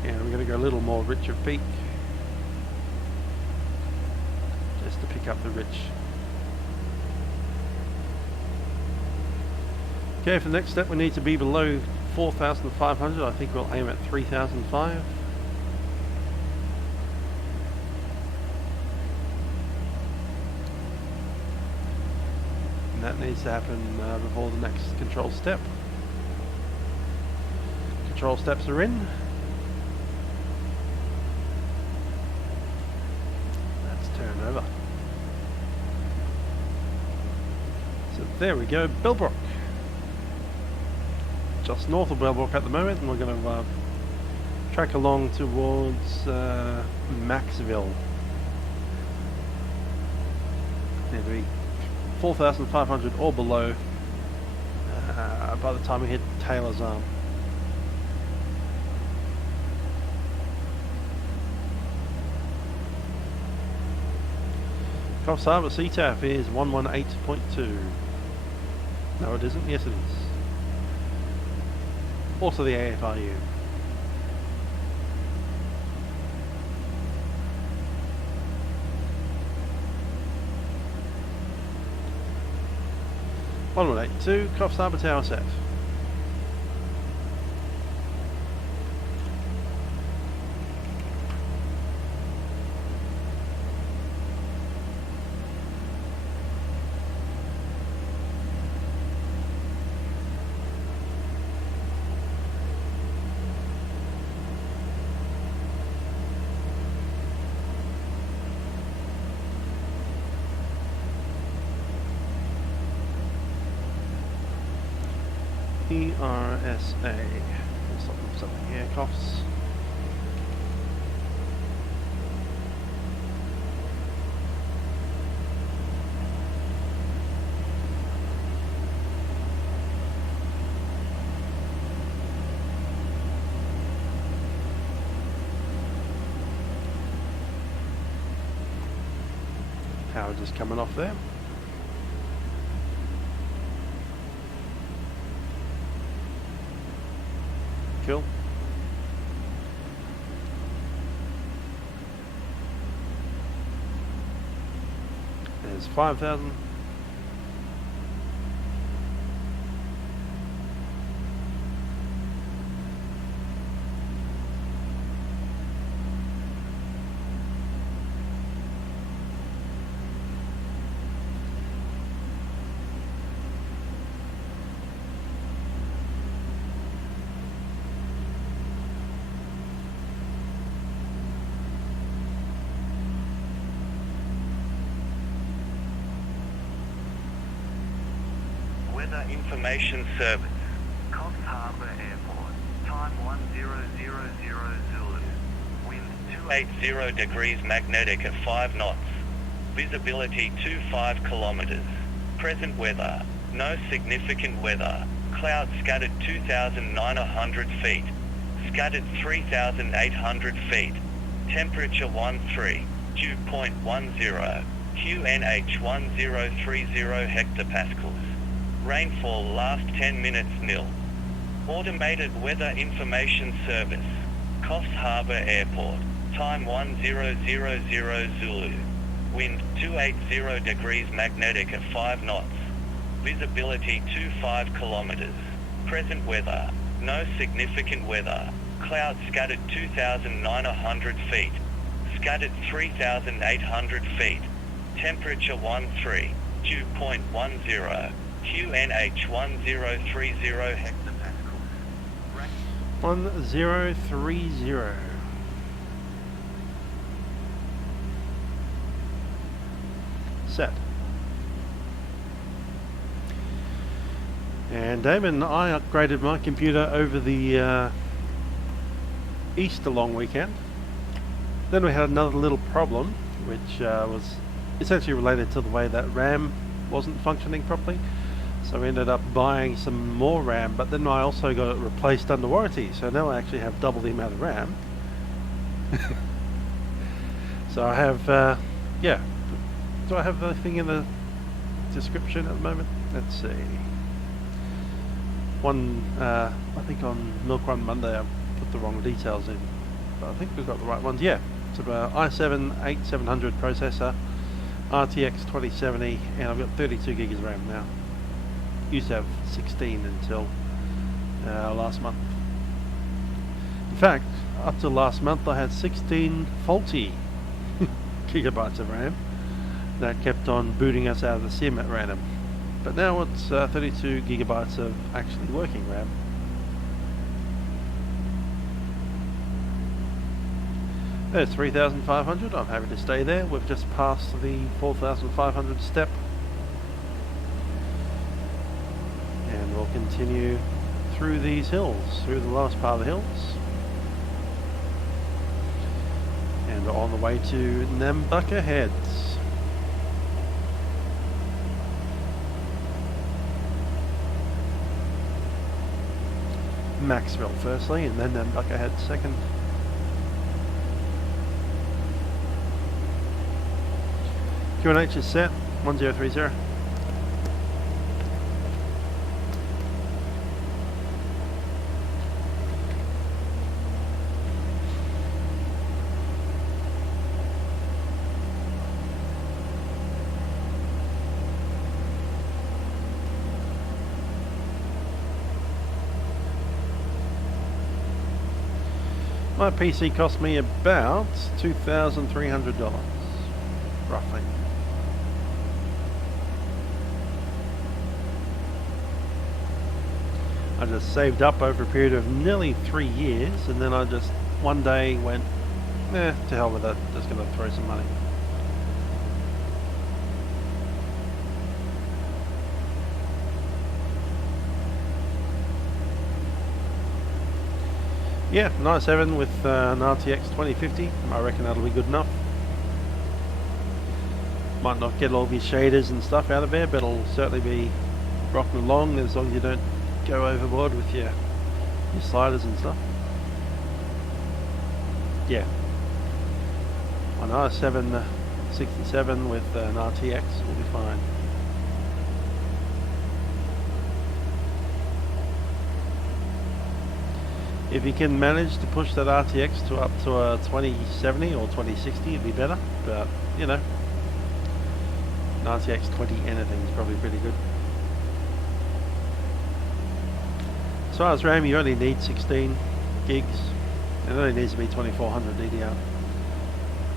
And we're going to go a little more richer peak, just to pick up the rich. Okay, for the next step we need to be below 4,500. I think we'll aim at 3,005. And that needs to happen before the next control step. Control steps are in. Let's turn over. So there we go, Bellbrook. Just north of Bellbrook at the moment, and we're going to track along towards Maxville. Need to be 4,500 or below by the time we hit Taylor's Arm. Coffs Harbor CTAF is 118.2. No, it isn't. Yes, it is. Also the AFRU. 1182, Coffs Harbor Tower set. ERSA. Something here, Coffs. Power just coming off there. Cool. There's 5,000. Weather Information Service. Coffs Harbor Airport. Time 1000 Zulu. Wind 280 degrees magnetic at 5 knots. Visibility 25 kilometers. Present weather. No significant weather. Clouds scattered 2,900 feet. Scattered 3,800 feet. Temperature 13. Dew point 10. QNH 1030 hectopascals. Rainfall last 10 minutes nil. Automated Weather Information Service. Coffs Harbor Airport. Time 1000 Zulu. Wind 280 degrees magnetic at 5 knots. Visibility 25 kilometers. Present weather. No significant weather. Clouds scattered 2,900 feet. Scattered 3,800 feet. Temperature 13. Dew point 10. QNH 1030 hectopascals. 1030. Set. And Damon, I upgraded my computer over the Easter long weekend. Then we had another little problem, which was essentially related to the way that RAM wasn't functioning properly. So we ended up buying some more RAM, but then I also got it replaced under warranty. So now I actually have double the amount of RAM. So I have, yeah. Do I have anything in the description at the moment? Let's see. I think on Milk Run Monday I put the wrong details in, but I think we've got the right ones. Yeah, it's an i7-8700 processor, RTX 2070, and I've got 32 gigs of RAM now. Used to have 16 until last month. In fact, up to last month I had 16 faulty gigabytes of RAM that kept on booting us out of the sim at random. But now it's 32 gigabytes of actually working RAM. There's 3,500. I'm happy to stay there. We've just passed the 4,500 step. And we'll continue through these hills, through the last part of the hills. And we're on the way to Nambucca Heads. Maxville firstly, and then Nambucca Heads second. QNH is set, 1030. My PC cost me about $2,300, roughly. I just saved up over a period of nearly 3 years, and then I just one day went, to hell with it, just gonna throw some money. Yeah, 97 with an RTX 2050. I reckon that'll be good enough. Might not get all of your shaders and stuff out of there, but it'll certainly be rocking along as long as you don't go overboard with your sliders and stuff. Yeah. An i7 67 with an RTX will be fine. If you can manage to push that RTX to up to a 2070 or 2060, it'd be better. But you know, an RTX 20 anything is probably pretty good. As far as RAM, you only need 16 gigs. It only needs to be 2400 DDR.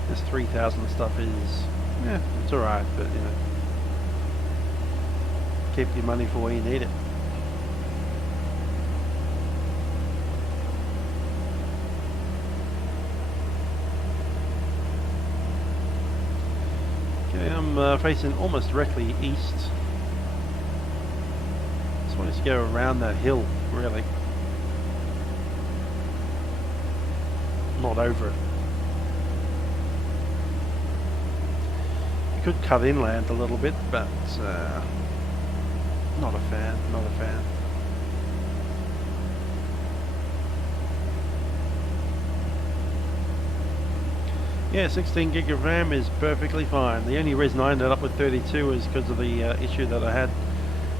This 3000 stuff is, it's alright, but you know, keep your money for where you need it. Okay, I'm facing almost directly east. Just wanted to go around that hill, really. Not over it. You could cut inland a little bit, but not a fan, not a fan. Yeah, 16 gig of RAM is perfectly fine. The only reason I ended up with 32 is because of the issue that I had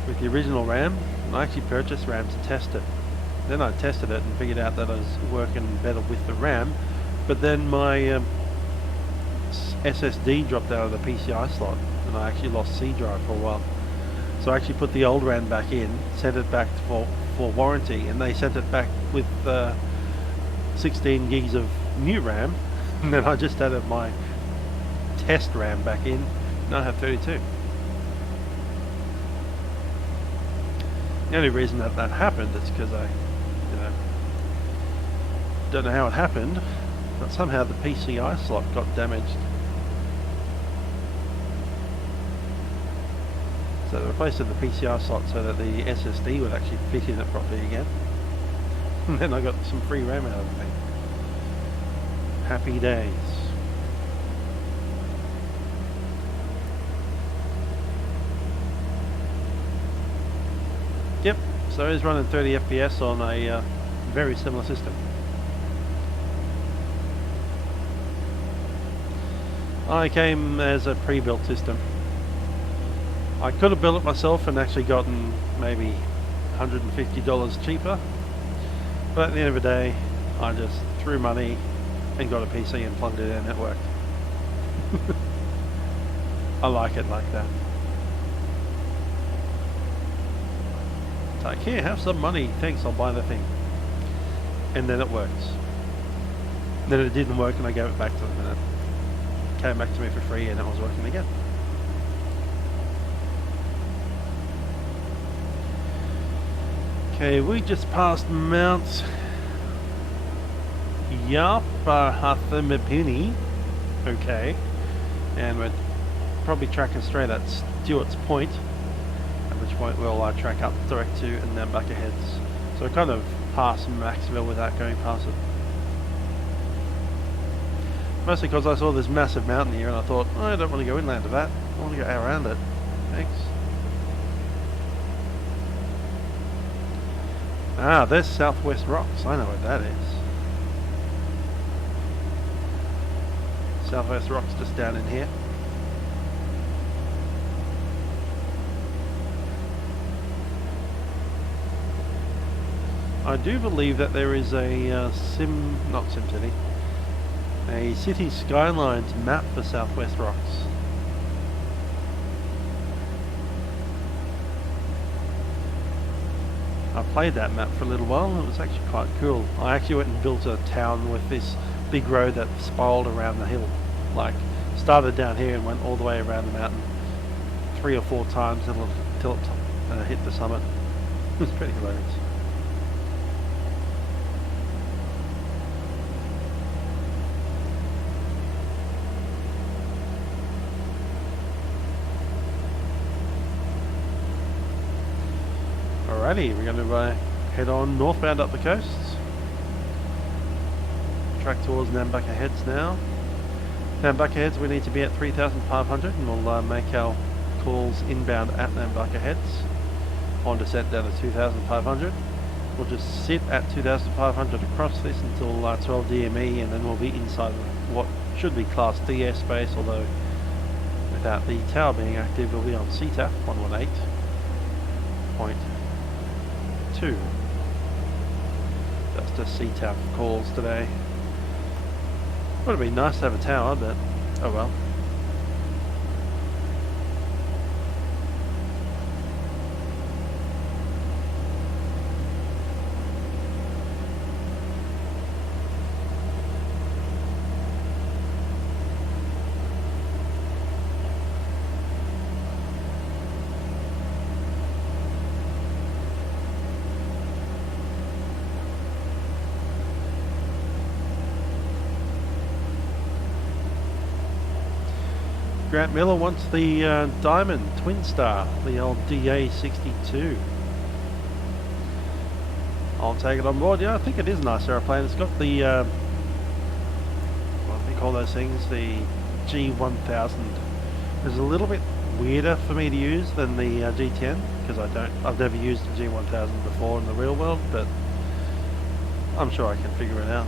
with the original RAM. I actually purchased RAM to test it. Then I tested it and figured out that I was working better with the RAM, but then my SSD dropped out of the PCI slot and I actually lost C drive for a while. So I actually put the old RAM back in, sent it back for warranty, and they sent it back with 16 gigs of new RAM, and then I just added my test RAM back in, and I have 32. The only reason that happened is because I, don't know how it happened, but somehow the PCI slot got damaged. So they replaced the PCI slot so that the SSD would actually fit in it properly again. And then I got some free RAM out of the thing. Happy days. Yep, so he's running 30 FPS on a very similar system. I came as a pre-built system. I could have built it myself and actually gotten maybe $150 cheaper, but at the end of the day I just threw money and got a PC and plugged it in and it worked. I like it like that. It's like, here, have some money, thanks, I'll buy the thing. And then it works. Then it didn't work and I gave it back to them and it came back to me for free and it was working again. Okay, we just passed Mount Yarpahathamipini, okay, and we're probably tracking straight at Stewart's Point, at which point we'll track up direct to and then back ahead. So kind of past Maxville without going past it. Mostly because I saw this massive mountain here and I thought, oh, I don't want to go inland to that, I want to go around it. Thanks. Ah, there's Southwest Rocks, I know what that is. Southwest Rocks just down in here. I do believe that there is a not SimCity, a City Skylines map for Southwest Rocks. I played that map for a little while. It was actually quite cool. I actually went and built a town with this big road that spiraled around the hill. Like, started down here and went all the way around the mountain 3 or 4 times until it hit the summit. It was pretty hilarious. Alrighty, we're going to head on northbound up the coast. Track towards Nambucca Heads now. Nambucca Heads, we need to be at 3,500 and we'll make our calls inbound at Nambucca Heads. On descent down to 2,500. We'll just sit at 2,500 across this until 12 DME, and then we'll be inside what should be Class D airspace, although without the tower being active we'll be on CTAF 118.2. That's just CTAF calls today. Would have been nice to have a tower, but oh well. Grant Miller wants the Diamond Twin Star, the old DA62. I'll take it on board. Yeah, I think it is a nice aeroplane. It's got the, what do they call those things? The G1000. It's a little bit weirder for me to use than the G10, because I've never used the G1000 before in the real world, but I'm sure I can figure it out.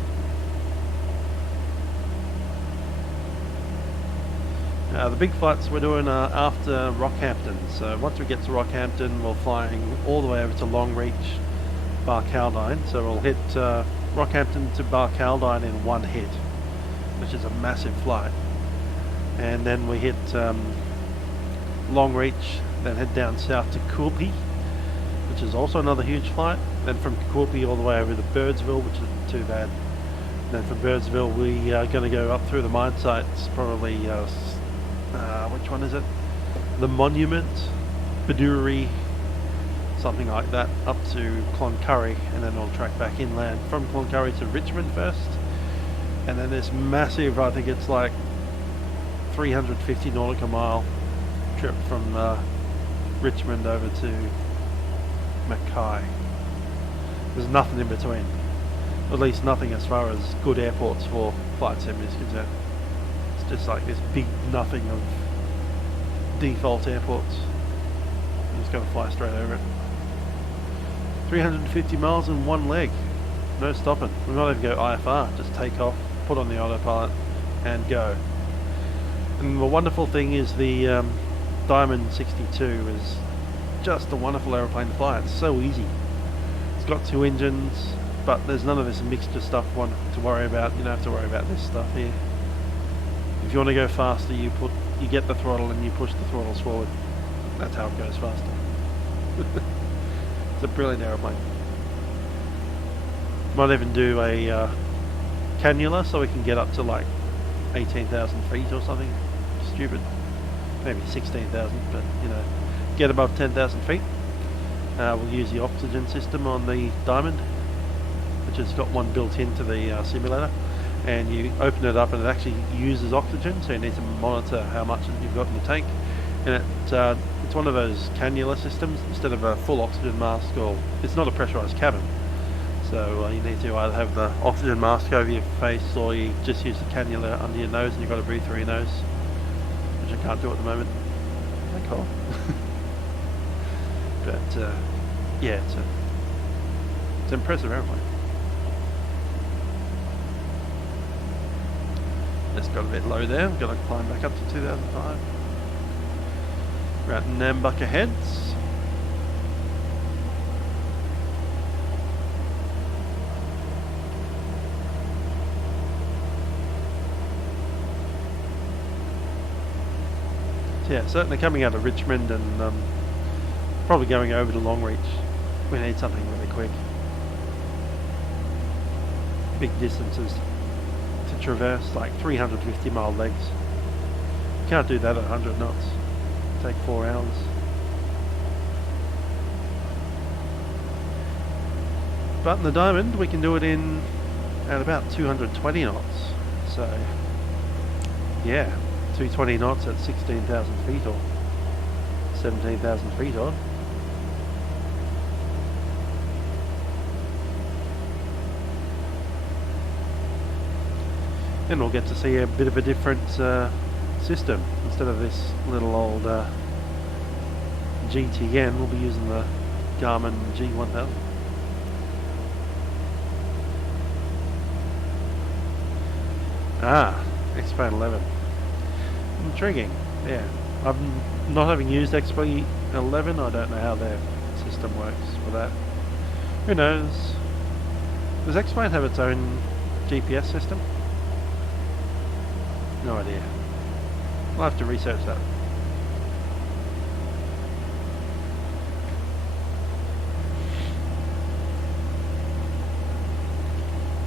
The big flights we're doing are after Rockhampton, so once we get to Rockhampton we're flying all the way over to Longreach, Barcaldine, so we'll hit Rockhampton to Barcaldine in one hit, which is a massive flight, and then we hit Longreach, then head down south to Coolpie, which is also another huge flight, then from Coolpie all the way over to Birdsville, which isn't too bad. Then from Birdsville we are going to go up through the mine sites, probably which one is it? The Monument, Baduri, something like that, up to Cloncurry, and then we'll track back inland from Cloncurry to Richmond first, and then this massive, I think it's like 350 nautical mile trip from Richmond over to Mackay. There's nothing in between, at least nothing as far as good airports for flight sim is concerned. It's just like this big nothing of default airports. I'm just going to fly straight over it. 350 miles in one leg, no stopping. We might even go IFR, just take off, put on the autopilot and go. And the wonderful thing is the Diamond 62 is just a wonderful aeroplane to fly. It's so easy. It's got 2 engines, but there's none of this mixture stuff to worry about. You don't have to worry about this stuff here. If you want to go faster, you get the throttle and you push the throttles forward. That's how it goes faster. It's a brilliant aeroplane. Might even do a cannula so we can get up to like 18,000 feet or something stupid. Maybe 16,000, but you know, get above 10,000 feet. We'll use the oxygen system on the Diamond, which has got one built into the simulator, and you open it up and it actually uses oxygen, so you need to monitor how much you've got in the tank. And it's one of those cannula systems instead of a full oxygen mask, or it's not a pressurized cabin, so you need to either have the oxygen mask over your face or you just use the cannula under your nose and you've got to breathe through your nose, which I can't do at the moment. Isn't that cool? But yeah, it's an impressive airplane. Just got a bit low there. We've got to climb back up to 2005. We're at Nambucca Heads. So yeah, certainly coming out of Richmond and probably going over to Longreach. We need something really quick. Big distances to traverse, like 350-mile legs. Can't do that at 100 knots. Take 4 hours. But in the Diamond, we can do it in at about 220 knots. So, yeah, 220 knots at 16,000 feet or 17,000 feet odd. And we'll get to see a bit of a different system. Instead of this little old GTN, we'll be using the Garmin G1000. Ah, X-Plane 11. Intriguing, yeah. I'm not having used X-Plane 11, I don't know how their system works for that. Who knows? Does X-Plane have its own GPS system? No idea. I'll have to research that.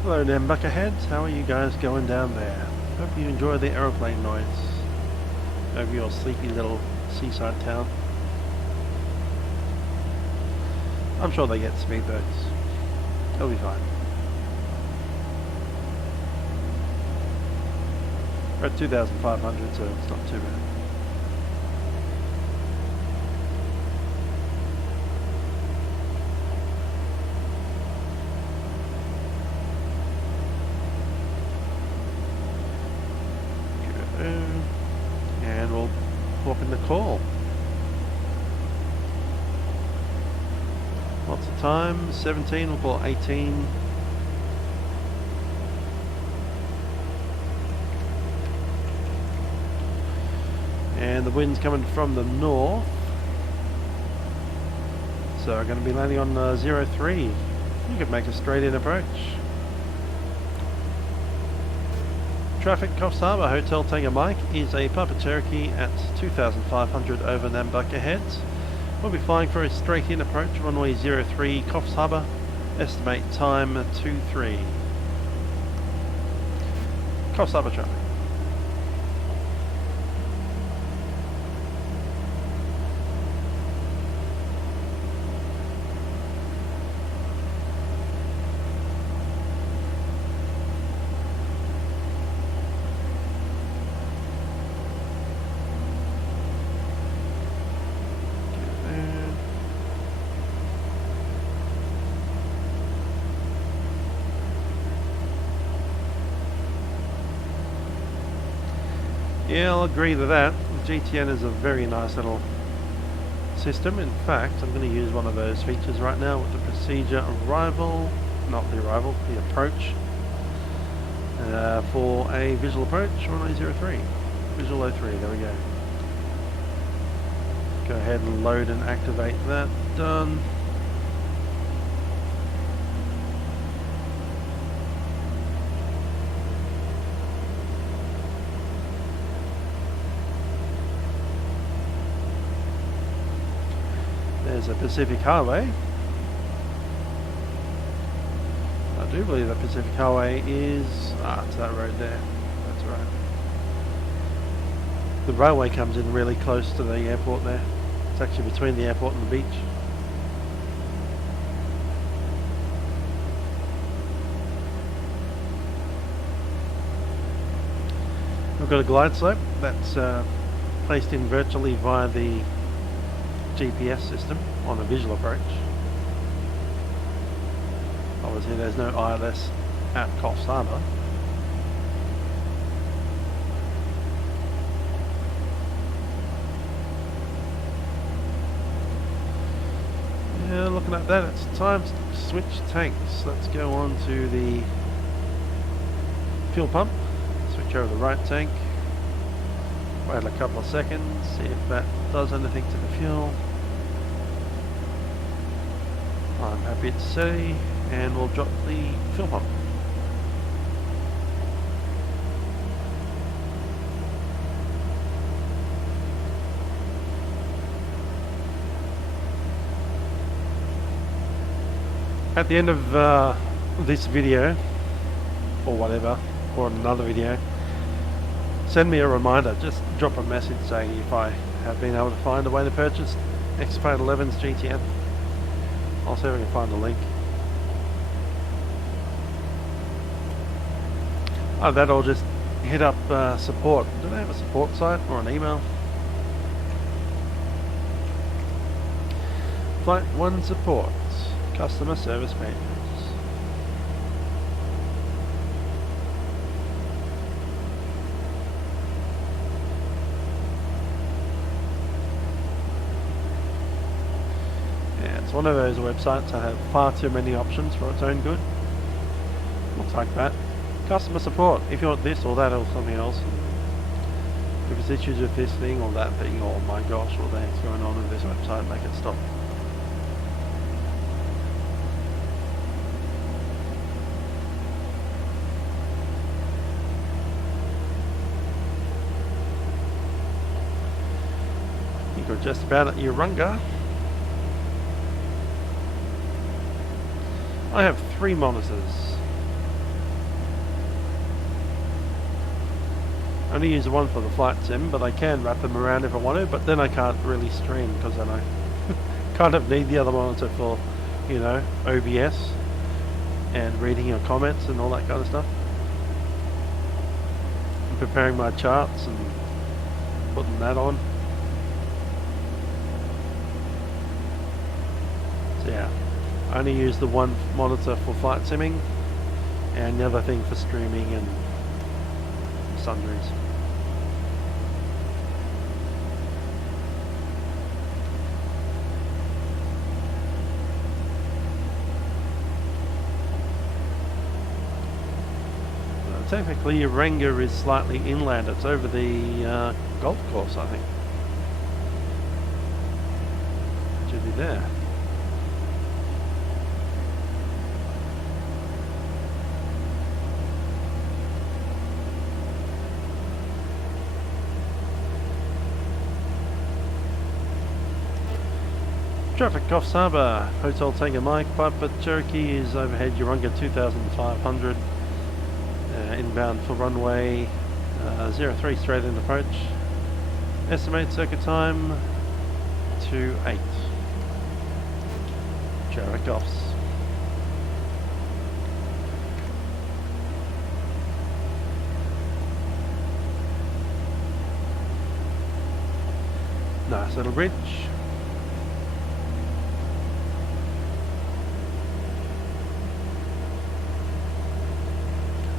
Hello there, bucketheads. How are you guys going down there? Hope you enjoy the aeroplane noise over your sleepy little seaside town. I'm sure they get speedboats. They'll be fine. We're at 2,500, so it's not too bad. And we'll hop in the call. Lots of time, 17, we'll call 18. And the wind's coming from the north. So we're going to be landing on 03. You could make a straight in approach. Traffic, Coffs Harbor, Hotel Tango Mike is a Papa Cherokee at 2,500 over Nambucca Heads. We'll be flying for a straight in approach, runway 03, Coffs Harbor, estimate time 23. Coffs Harbor traffic. Yeah, I'll agree to that. The GTN is a very nice little system. In fact, I'm going to use one of those features right now with the procedure arrival, not the arrival, the approach, for a visual approach, runway 03. Visual 03, there we go. Go ahead and load and activate that. Done. There's a Pacific Highway. I do believe the Pacific Highway is... it's that road there. That's right. The railway comes in really close to the airport there. It's actually between the airport and the beach. We've got a glide slope that's placed in virtually via the GPS system on a visual approach. Obviously there's no ILS at Coffs Harbor. Yeah, looking at that, it's time to switch tanks. Let's go on to the fuel pump, switch over the right tank, wait a couple of seconds, see if that does anything to the fuel. I'm happy to say, and we'll drop the fuel pump. At the end of this video, or whatever, or another video, send me a reminder. Just drop a message saying if I have been able to find a way to purchase Expired 11's GTN. I'll see if I can find a link. Oh, that or just hit up support. Do they have a support site or an email? Flight 1 supports customer service pages. Yeah, it's one of those websites that have far too many options for its own good. Looks like that. Customer support, if you want this or that or something else. If it's issues with this thing or that thing, or my gosh, what the heck's going on with this website, make it stop. I think we're just about at Urunga. I have 3 monitors. I only use one for the flight sim, but I can wrap them around if I want to, but then I can't really stream because then I kind of need the other monitor for, you know, OBS and reading your comments and all that kind of stuff. And preparing my charts and putting that on. So yeah, I only use the one monitor for flight simming and the other thing for streaming and sundries. Technically, Urunga is slightly inland. It's over the golf course, I think. It should be there. Traffic Coffs Harbor, Hotel Tango Mike, Piper Cherokee is overhead Urunga 2500. Inbound for runway 03 straight in approach. Estimate circuit time 28. Cherokee. Nice little bridge.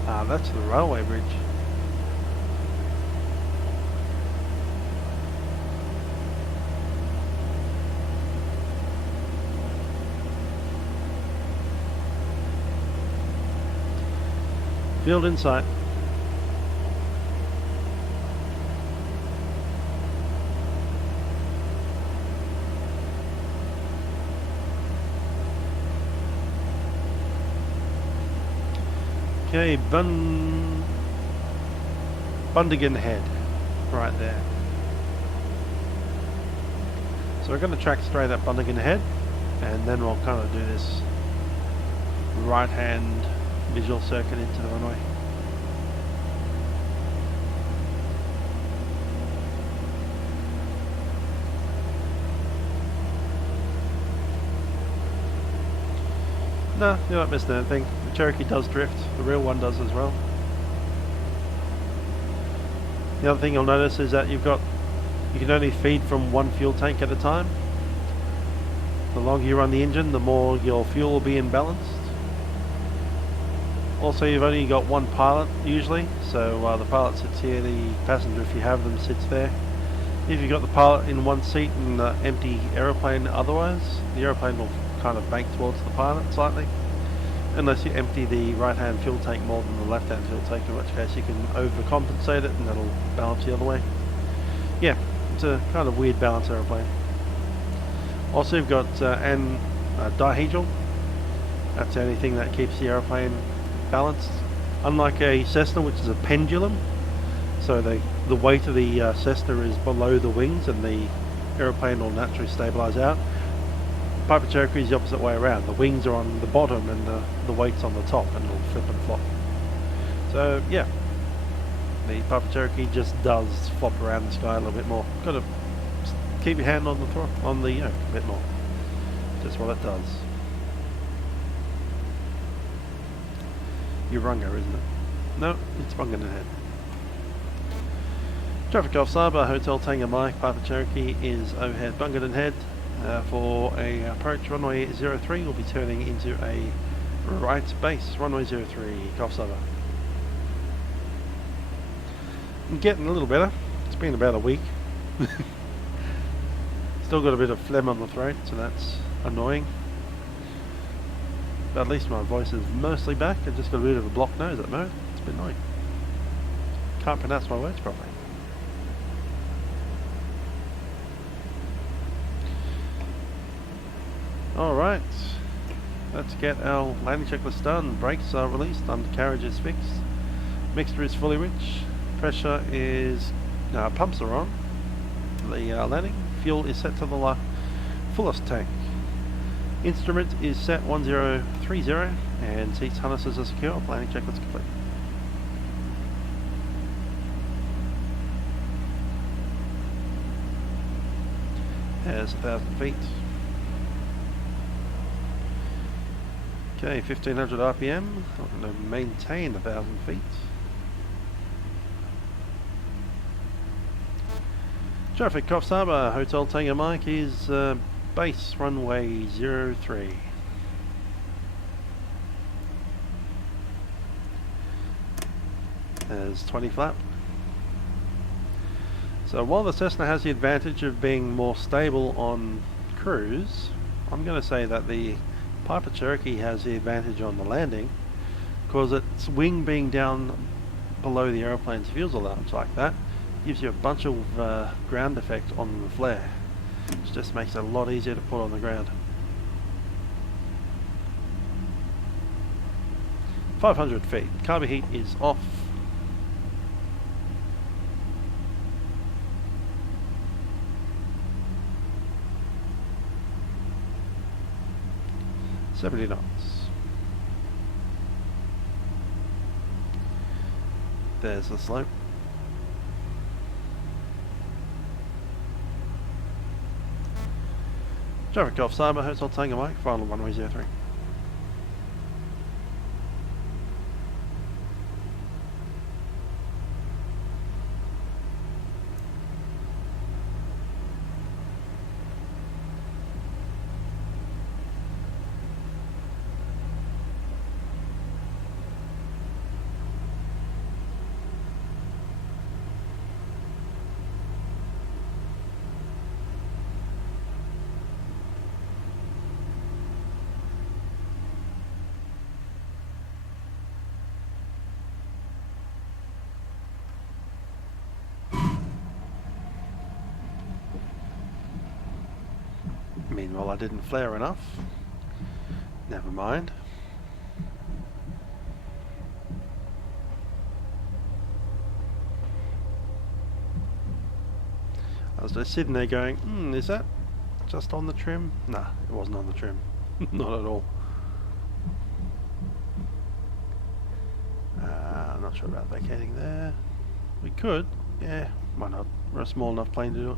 Ah, that's the railway bridge. Field in sight. Okay, Bundigan Head, right there. So we're going to track straight up Bundigan Head, and then we'll kind of do this right-hand visual circuit into the runway. No, you're not missing anything. The Cherokee does drift, the real one does as well. The other thing you'll notice is that you can only feed from one fuel tank at a time. The longer you run the engine, the more your fuel will be imbalanced. Also, you've only got one pilot usually, so the pilot sits here, the passenger, if you have them, sits there. If you've got the pilot in one seat and the empty aeroplane otherwise, the aeroplane will kind of bank towards the pilot slightly, unless you empty the right hand fuel tank more than the left hand fuel tank, in which case you can overcompensate it and that'll balance the other way. Yeah, it's a kind of weird balance aeroplane. Also, you've got dihedral. That's the only thing that keeps the aeroplane balanced, unlike a Cessna, which is a pendulum. So the weight of the Cessna is below the wings and the aeroplane will naturally stabilize out. Piper Cherokee is the opposite way around. The wings are on the bottom and the weight's on the top, and it'll flip and flop. So yeah, the Piper Cherokee just does flop around the sky a little bit more. Got to keep your hand on the yoke a bit more. Just what it does. Urunga, isn't it? No, it's Bunganon Head. Traffic Coffs Harbor, Hotel Tango Mike, Piper Cherokee is overhead Bunganon Head. For a approach runway 03, we'll be turning into a right base, runway 03, Coffs Harbor. I'm getting a little better. It's been about a week. Still got a bit of phlegm on the throat, so that's annoying. But at least my voice is mostly back. I just got a bit of a blocked nose at the moment. It's been annoying. Can't pronounce my words properly. Alright, let's get our landing checklist done. Brakes are released, undercarriage is fixed, mixture is fully rich, pressure is, pumps are on, the landing, fuel is set to the fullest tank, instrument is set 1030, and seats harnesses are secure, landing checklist complete. There's 1,000 feet. Okay, 1500 RPM, I'm going to maintain 1,000 feet. Traffic Coffs Harbor, Hotel Tango Mike is base runway 03. There's 20 flap. So while the Cessna has the advantage of being more stable on cruise, I'm going to say that the Piper Cherokee has the advantage on the landing, because its wing being down below the aeroplane's fuselage like that gives you a bunch of ground effect on the flare, which just makes it a lot easier to put on the ground. 500 feet, carb heat is off. $70. There's the slope. Traffic Coffs Harbor, Hotel Tango Mike, final runway 03. Meanwhile, I didn't flare enough. Never mind. I was just sitting there going, is that just on the trim? Nah, it wasn't on the trim. Not at all. I'm not sure about vacating there. We could. Yeah, why not? We're a small enough plane to do it.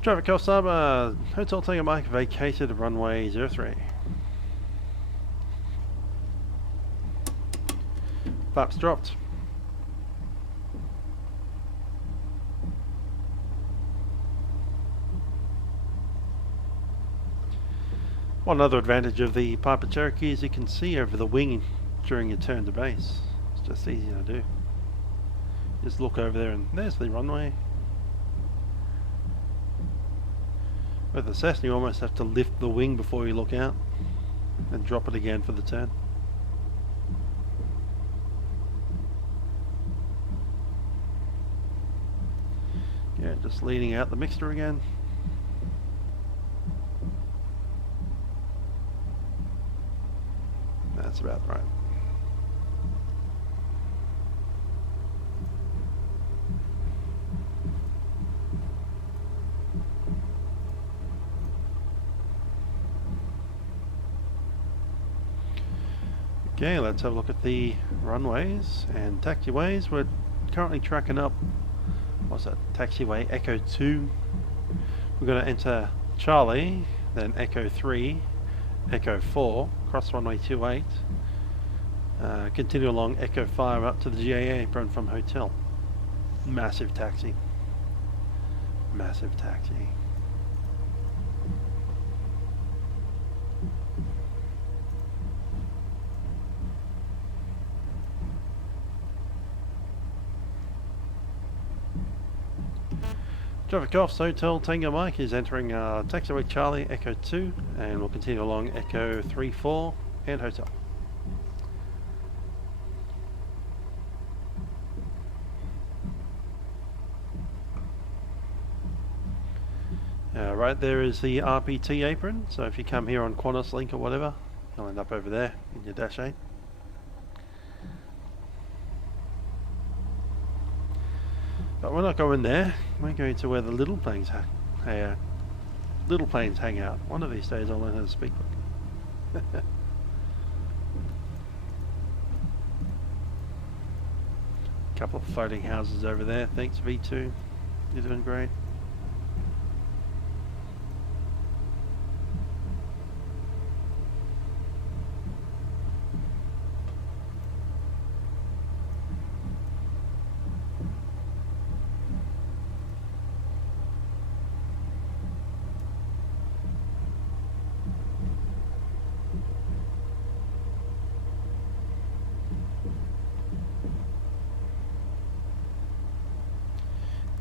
Traffic Coffs Harbor, Hotel Tango Mike vacated runway 03. Flaps dropped. One other advantage of the Piper Cherokee is you can see over the wing during your turn to base. It's just easy to do. Just look over there and there's the runway. With the Cessna you almost have to lift the wing before you look out and drop it again for the turn. Yeah, just leading out the mixture again. That's about right. Okay, let's have a look at the runways and taxiways. We're currently tracking up, what's that, taxiway Echo 2. We're going to enter Charlie, then Echo 3, Echo 4, cross runway 28, continue along Echo 5 up to the GA apron from hotel. Massive taxi. Massive taxi. Traffic Coffs Hotel Tango Mike is entering taxiway Charlie Echo 2, and we'll continue along Echo 3, 4 and hotel. Right there is the RPT apron, so if you come here on Qantas Link or whatever, you'll end up over there in your Dash 8. But we're not going there. We're going to where the little planes hang out. One of these days I'll learn how to speak. Couple of floating houses over there. Thanks V2. You're doing great.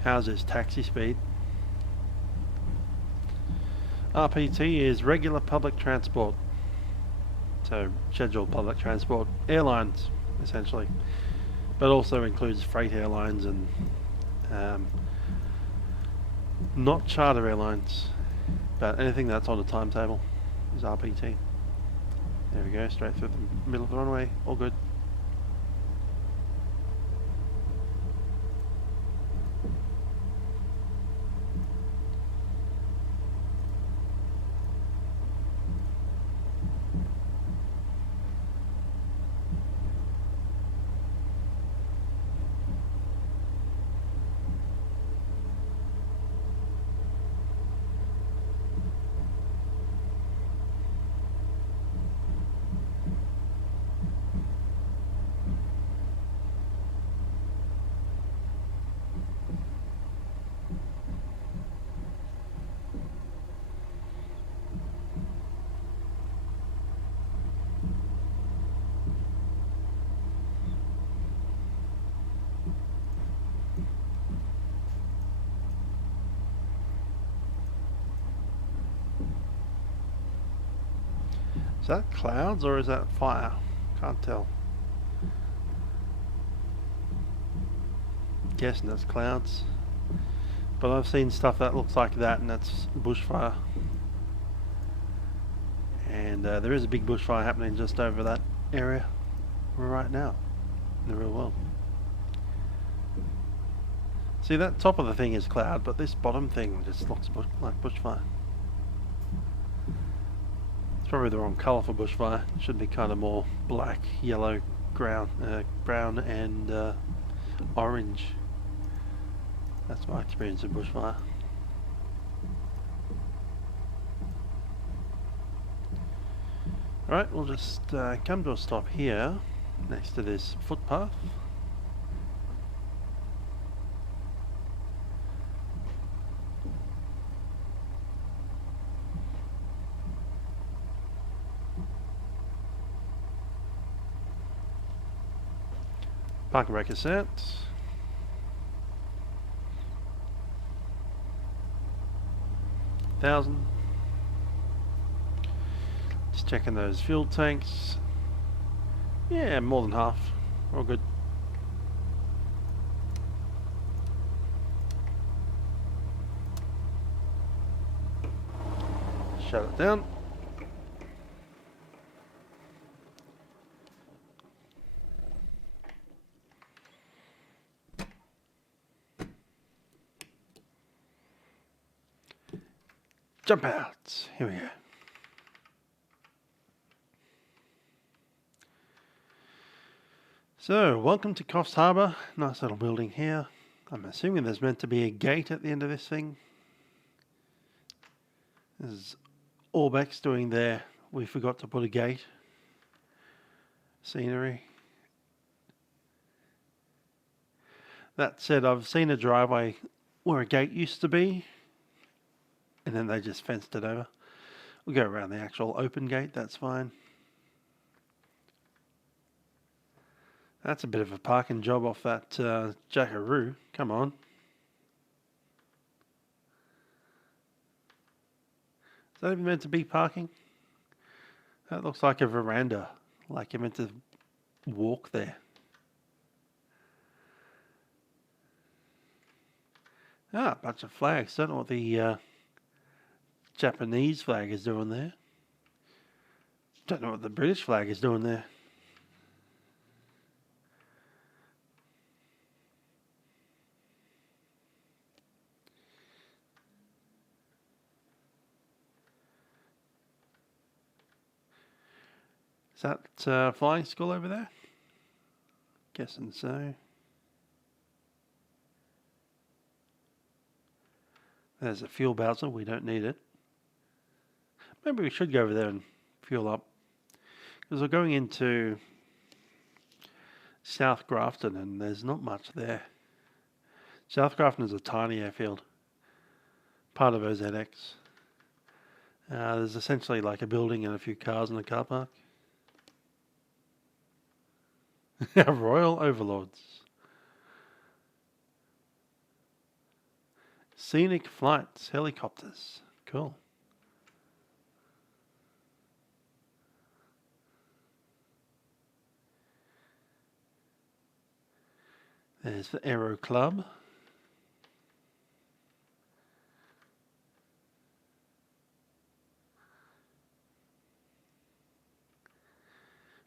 How's his taxi speed? RPT is regular public transport. So scheduled public transport. Airlines, essentially. But also includes freight airlines and not charter airlines. But anything that's on a timetable is RPT. There we go, straight through the middle of the runway. All good. Is that clouds or is that fire? Can't tell. Guessing that's clouds. But I've seen stuff that looks like that, and that's bushfire. And there is a big bushfire happening just over that area right now in the real world. See, that top of the thing is cloud, but this bottom thing just looks like bushfire. It's probably the wrong colour for bushfire. It should be kind of more black, yellow, brown and orange. That's my experience of bushfire. Alright, we'll just come to a stop here next to this footpath. Parking brake is set. $1,000. Just checking those fuel tanks. Yeah, more than half. All good. Shut it down. Jump out. Here we go. So, welcome to Coffs Harbor. Nice little building here. I'm assuming there's meant to be a gate at the end of this thing. This is Orbx doing their "we forgot to put a gate" scenery. That said, I've seen a driveway where a gate used to be, and then they just fenced it over. We'll go around the actual open gate, that's fine. That's a bit of a parking job off that jackaroo. Come on. Is that even meant to be parking? That looks like a veranda, like you're meant to walk there. Ah, a bunch of flags. Don't know what the Japanese flag is doing there. Don't know what the British flag is doing there. Is that flying school over there? Guessing so. There's a fuel bowser. We don't need it. Maybe we should go over there and fuel up. Because we're going into South Grafton and there's not much there. South Grafton is a tiny airfield. Part of OZX. There's essentially like a building and a few cars in a car park. Royal Overlords. Scenic flights, helicopters. Cool. There's the Aero Club.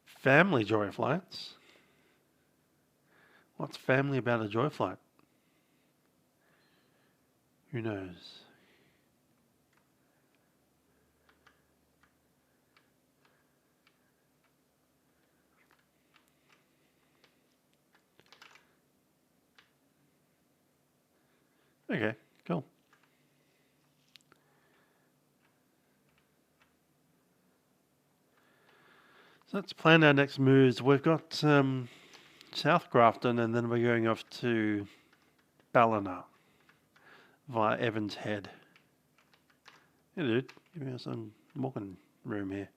Family joy flights. What's family about a joy flight? Who knows? Okay, cool. So let's plan our next moves. We've got South Grafton and then we're going off to Ballina via Evans Head. Hey dude, give me some walking room here.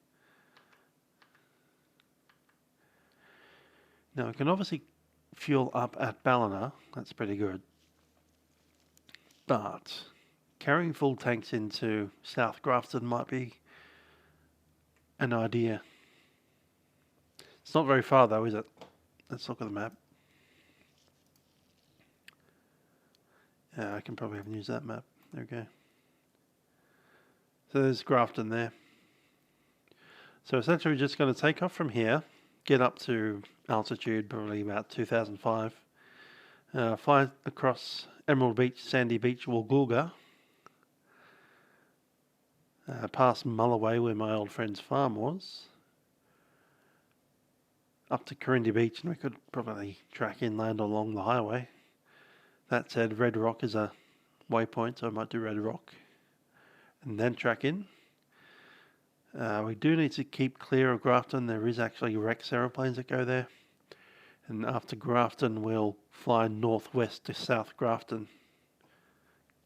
Now we can obviously fuel up at Ballina, that's pretty good. But carrying full tanks into South Grafton might be an idea. It's not very far though, is it? Let's look at the map. Yeah, I can probably even use that map. There we go. So there's Grafton there. So essentially we're just going to take off from here, get up to altitude, probably about 2005, fly across Emerald Beach, Sandy Beach, Woolgoolga, past Mulloway where my old friend's farm was, up to Corindi Beach, and we could probably track inland along the highway. That said, Red Rock is a waypoint, so I might do Red Rock and then track in. We do need to keep clear of Grafton. There is actually Rex aeroplanes that go there. And after Grafton, we'll fly northwest to South Grafton,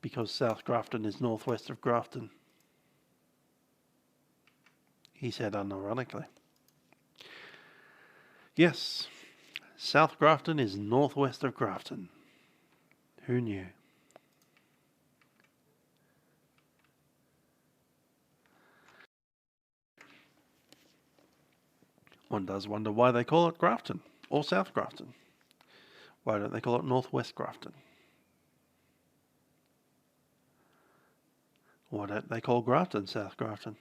because South Grafton is northwest of Grafton. He said unironically. Yes, South Grafton is northwest of Grafton. Who knew? One does wonder why they call it Grafton or South Grafton. Why don't they call it Northwest Grafton? Why don't they call Grafton South Grafton?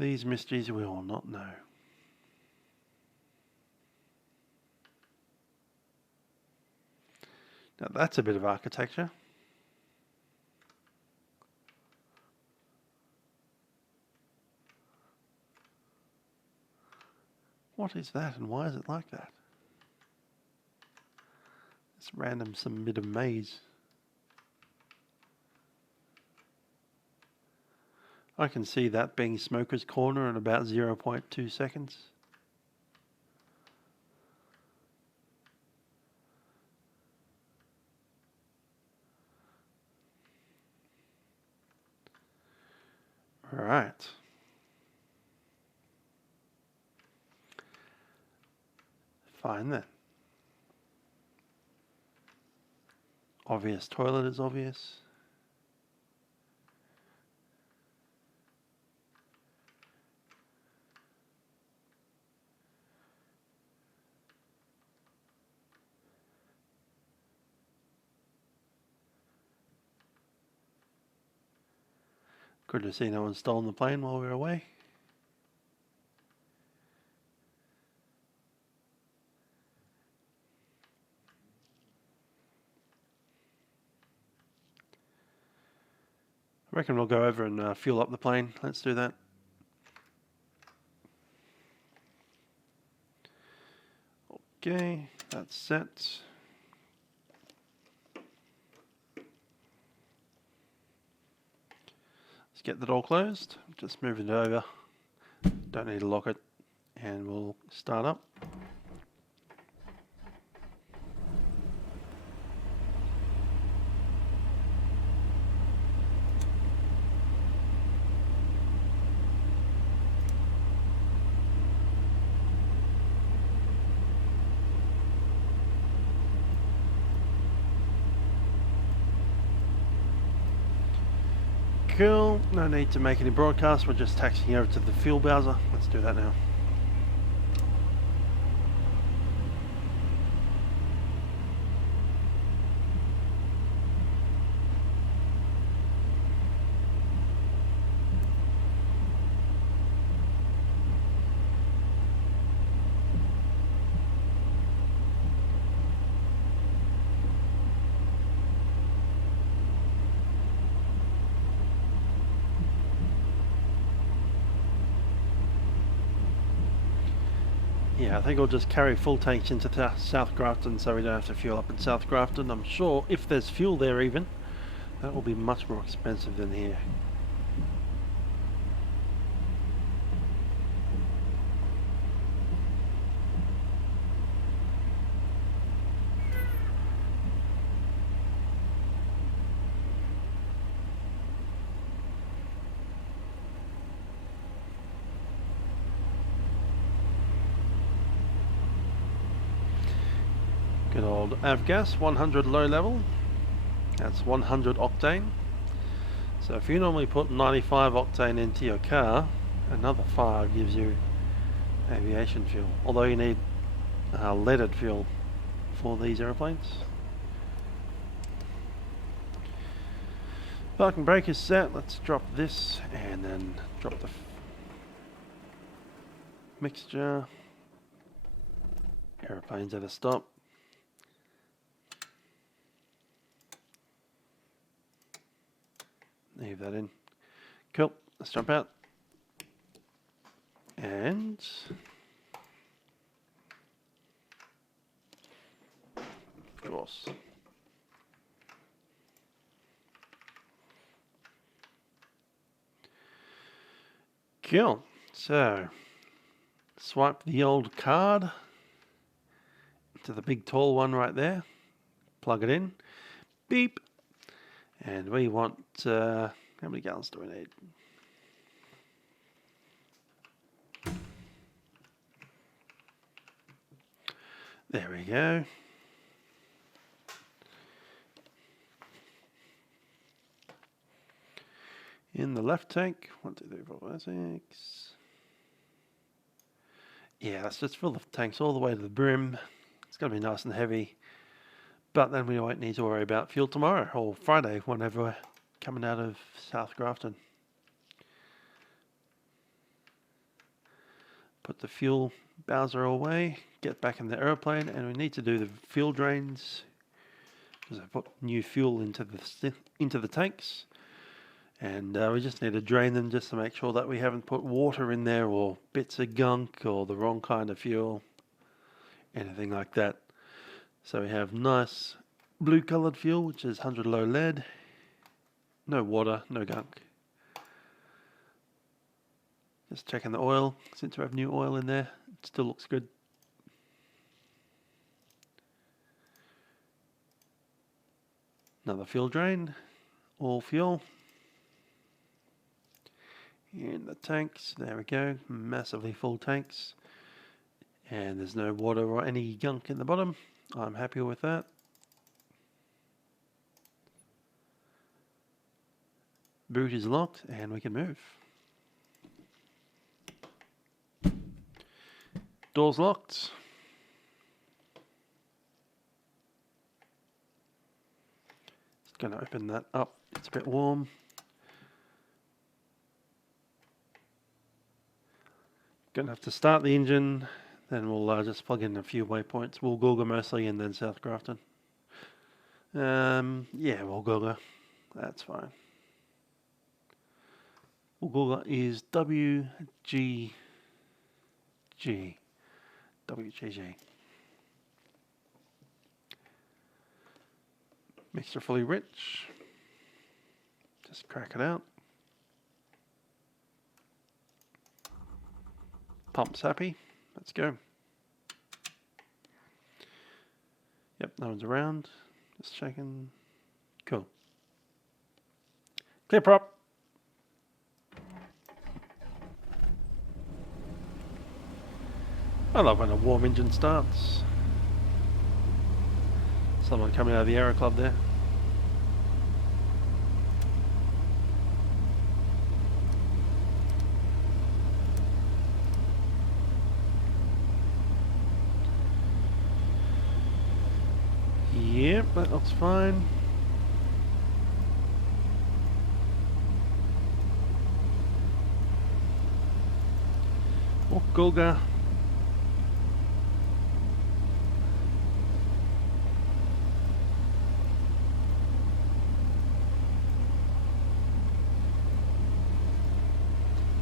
These mysteries we will not know. Now that's a bit of architecture. What is that and why is it like that? This random some bit of maze. I can see that being Smoker's Corner in about 0.2 seconds. Right. Fine then. Obvious toilet is obvious. Good to see no one stolen the plane while we were away. I reckon we'll go over and fuel up the plane. Let's do that. Okay, that's set. Let's get the door closed. Just moving it over. Don't need to lock it. And we'll start up. Cool, no need to make any broadcasts, we're just taxiing over to the fuel browser. Let's do that now. Yeah, I think I'll just carry full tanks into South Grafton so we don't have to fuel up in South Grafton. I'm sure if there's fuel there even, that will be much more expensive than here. Good old avgas, 100 low level. That's 100 octane. So if you normally put 95 octane into your car, another 5 gives you aviation fuel. Although you need leaded fuel for these aeroplanes. Parking brake is set. Let's drop this and then drop the mixture. Aeroplanes at a stop. Leave that in. Cool. Let's jump out. And of course. Cool. So swipe the old card to the big tall one right there. Plug it in. Beep. And we want, how many gallons do we need? There we go. In the left tank, 1, 2, 3, 4, 5, 6. Yeah, let's just fill the tanks all the way to the brim. It's going to be nice and heavy. But then we won't need to worry about fuel tomorrow or Friday whenever we're coming out of South Grafton. Put the fuel bowser away, get back in the aeroplane, and we need to do the fuel drains because I put new fuel into the tanks. And we just need to drain them just to make sure that we haven't put water in there or bits of gunk or the wrong kind of fuel, anything like that. So we have nice blue coloured fuel, which is 100 low lead, no water, no gunk. Just checking the oil, since we have new oil in there, it still looks good. Another fuel drain, all fuel. In the tanks, there we go, massively full tanks. And there's no water or any gunk in the bottom. I'm happy with that. Boot is locked and we can move. Doors locked. Just going to open that up. It's a bit warm. Going to have to start the engine, then we'll just plug in a few waypoints. Woolgoolga mostly, and then South Grafton. Yeah, Woolgoolga. That's fine. Woolgoolga is WGG. WGG. Mixture fully rich. Just crack it out. Pump's happy. Let's go. Yep, no one's around. Just checking. Cool. Clear prop. I love when a warm engine starts. Someone coming out of the Aero Club there. Yep, that looks fine. Woolgoolga.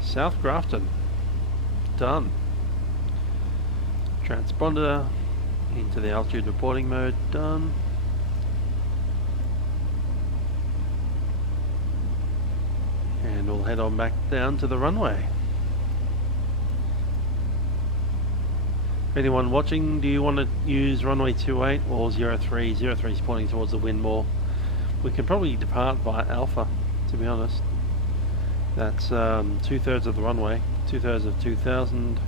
South Grafton. Done. Transponder into the altitude reporting mode. Done. And we'll head on back down to the runway. Anyone watching, do you want to use runway 28 or 03? 03 is pointing towards the wind more. We can probably depart by Alpha, to be honest. That's 2/3 of the runway, 2/3 of 2000.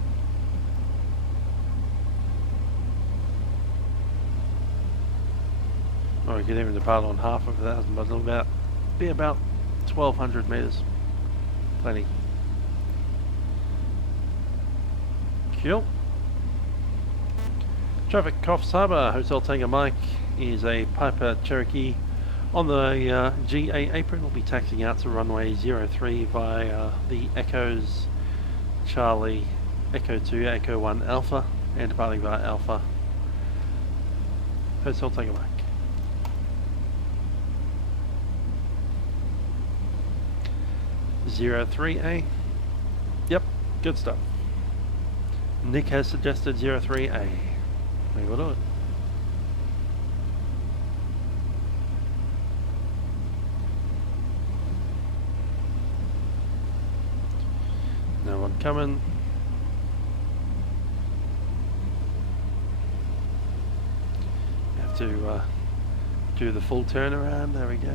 Or we could even depart on half of 1,000, but it'll be about 1,200 meters. Plenty. Cool. Traffic Coffs Harbor, Hotel Tango Mike is a Piper Cherokee on the GA apron. We'll be taxiing out to runway 03 via the Echoes Charlie, Echo 2, Echo 1 Alpha, and departing via Alpha. Hotel Tango Mike. Zero 3A. Yep, good stuff. Nick has suggested 03A. We will do it. No one coming. Have to do the full turnaround. There we go.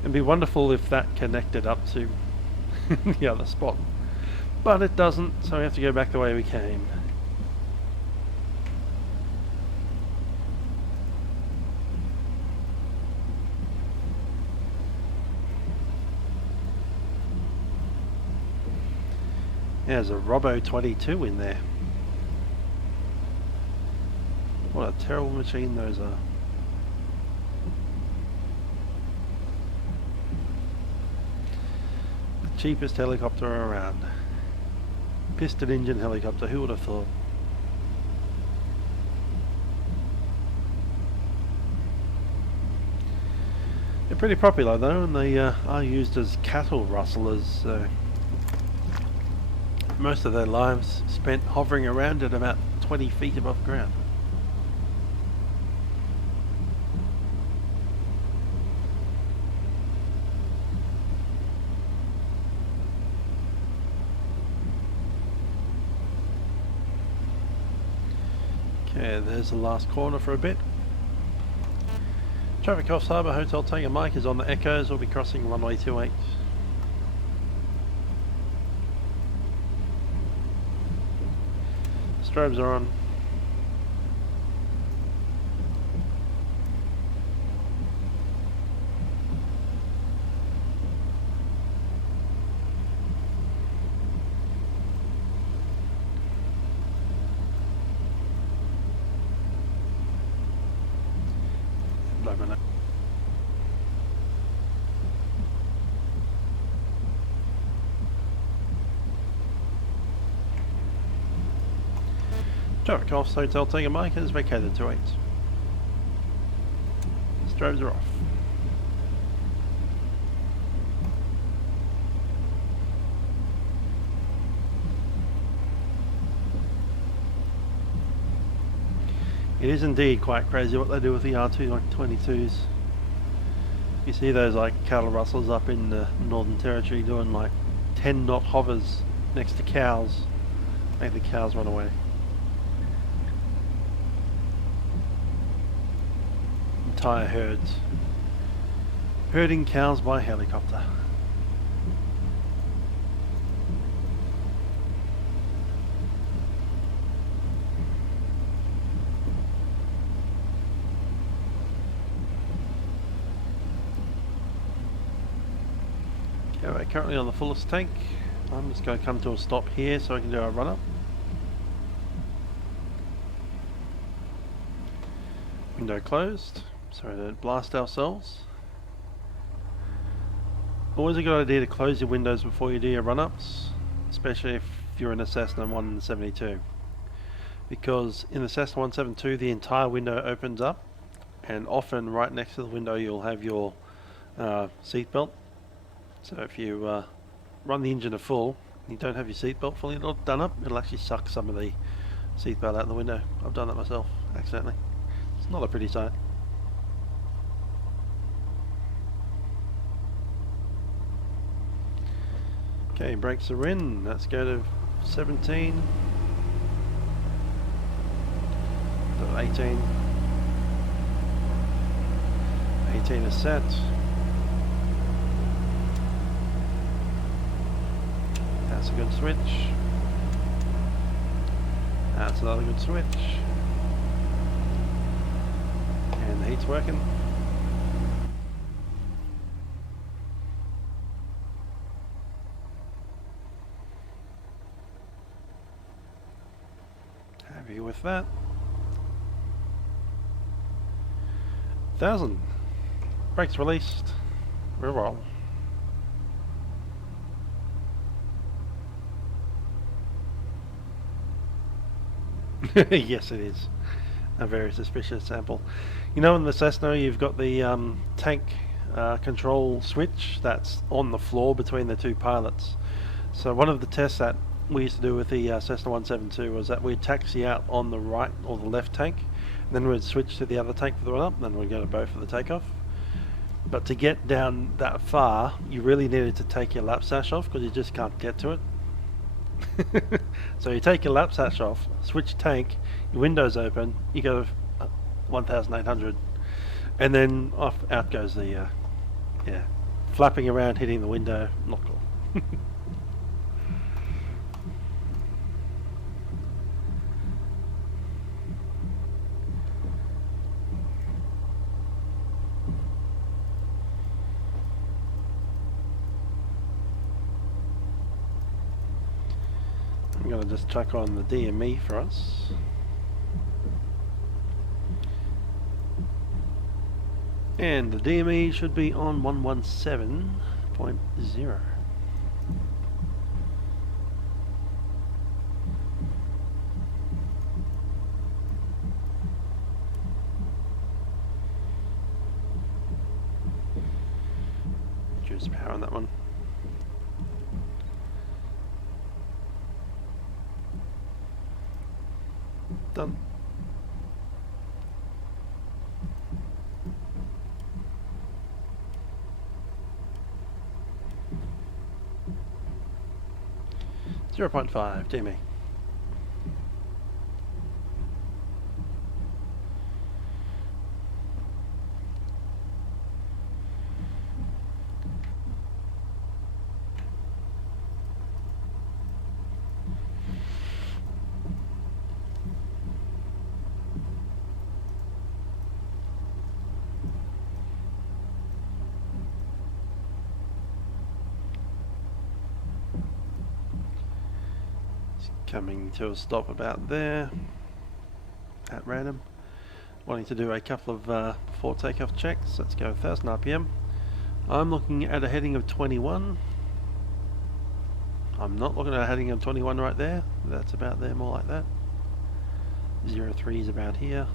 It'd be wonderful if that connected up to the other spot, but it doesn't, so we have to go back the way we came. There's a Robo 22 in there. What a terrible machine those are. Cheapest helicopter around. Piston engine helicopter, who would have thought? They're pretty popular though, and they are used as cattle rustlers. Most of their lives spent hovering around at about 20 feet above ground. Okay, there's the last corner for a bit. Traffic Coffs Harbor, Hotel Tango Mike is on the Echoes. We'll be crossing runway 28. Strobes are on. Traffic Coffs Hotel Tango Mike has vacated 28. Strobes are off. It is indeed quite crazy what they do with the R222s. You see those like cattle rustlers up in the Northern Territory doing like 10-knot hovers next to cows, make the cows run away. Entire herds. Herding cows by helicopter. Okay, we're currently on the fullest tank. I'm just going to come to a stop here so I can do a run up. Window closed. So to blast ourselves. Always a good idea to close your windows before you do your run-ups, especially if you're in a Cessna 172. Because in the Cessna 172 the entire window opens up, and often right next to the window you'll have your seat belt. So if you run the engine to full, and you don't have your seat belt fully done up, it'll actually suck some of the seat belt out the window. I've done that myself, accidentally. It's not a pretty sight. Okay, brakes are in. Let's go to 17. To 18. 18 is set. That's a good switch. That's another good switch. And the heat's working. Happy with that. 1000. Brakes released. We're rolling. Yes, it is a very suspicious sample. You know, in the Cessna you've got the tank control switch that's on the floor between the two pilots. So one of the tests that we used to do with the Cessna 172 was that we'd taxi out on the right or the left tank, and then we'd switch to the other tank for the run up, and then we'd go to both for the takeoff. But to get down that far, you really needed to take your lap sash off because you just can't get to it. So you take your lap sash off, switch tank, your windows open, you go to 1800, and then off out goes the yeah, flapping around, hitting the window. Not cool. I'm going to just chuck on the DME for us. And the DME should be on 117.0. reduce power on that one. Done. .5, dear me. Coming to a stop about there at random. Wanting to do a couple of before takeoff checks. Let's go 1000 RPM. I'm looking at a heading of 21. I'm not looking at a heading of 21 right there. That's about there, more like that. 03 is about here.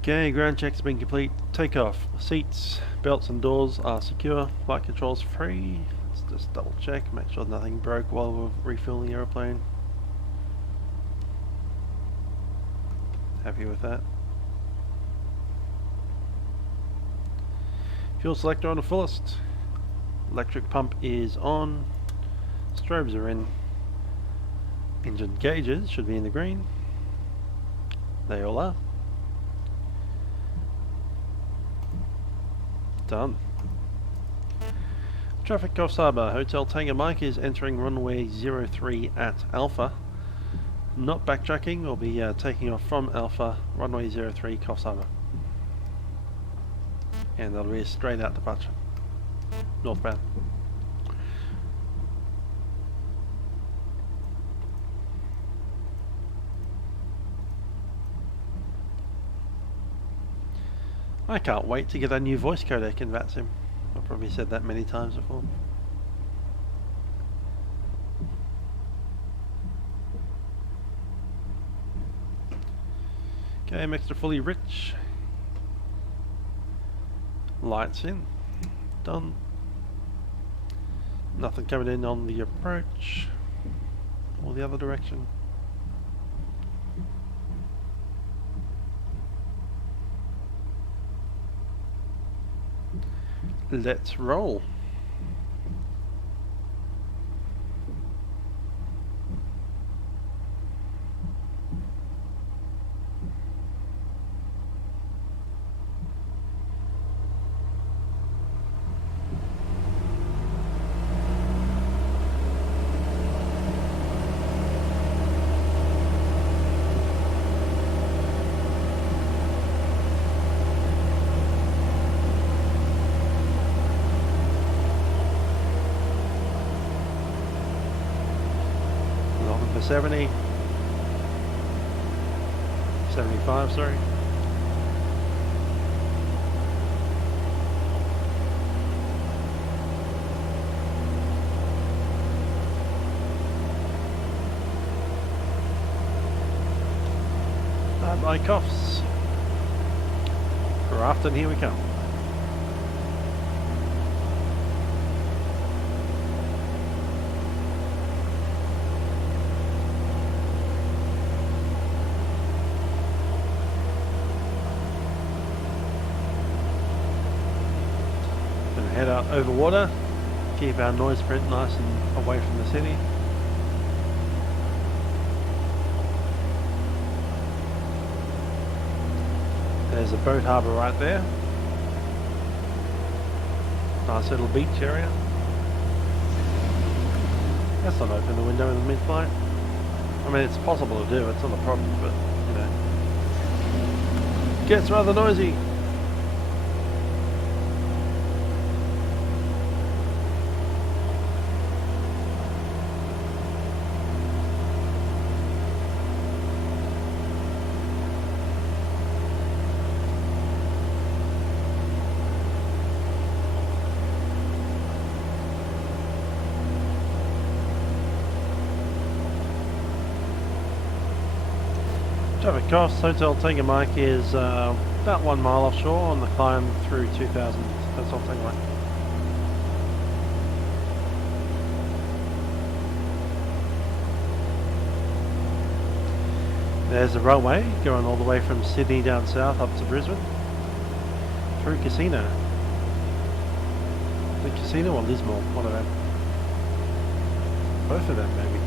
Okay, ground check's been complete. Takeoff. Seats, belts and doors are secure. Flight controls free. Let's just double check, make sure nothing broke while we're refueling the aeroplane. Happy with that. Fuel selector on the fullest. Electric pump is on. Strobes are in. Engine gauges should be in the green. They all are. Done. Traffic Coffs Harbor. Hotel Tango Mike is entering runway 03 at Alpha. Not backtracking, we'll be taking off from Alpha, runway 03 Coffs Harbor. And that'll be a straight out departure. Northbound. I can't wait to get a new voice codec in VATSIM. I've probably said that many times before. Okay, mixer fully rich. Lights in. Done. Nothing coming in on the approach or the other direction. Let's roll. For 70, 75, sorry. By Coffs. Grafton, here we come. Head out over water, keep our noise print nice and away from the city. There's a boat harbour right there. Nice little beach area. Let's not open the window in the mid-flight. I mean, it's possible to do, it's not a problem, but you know, gets rather noisy. Traffic Coffs Hotel Tango Mike is about 1 mile offshore on the climb through 2000 Hotel Tango Mike. There's a railway going all the way from Sydney down south up to Brisbane through Casino. The Casino or Lismore, one of them. Both of them maybe.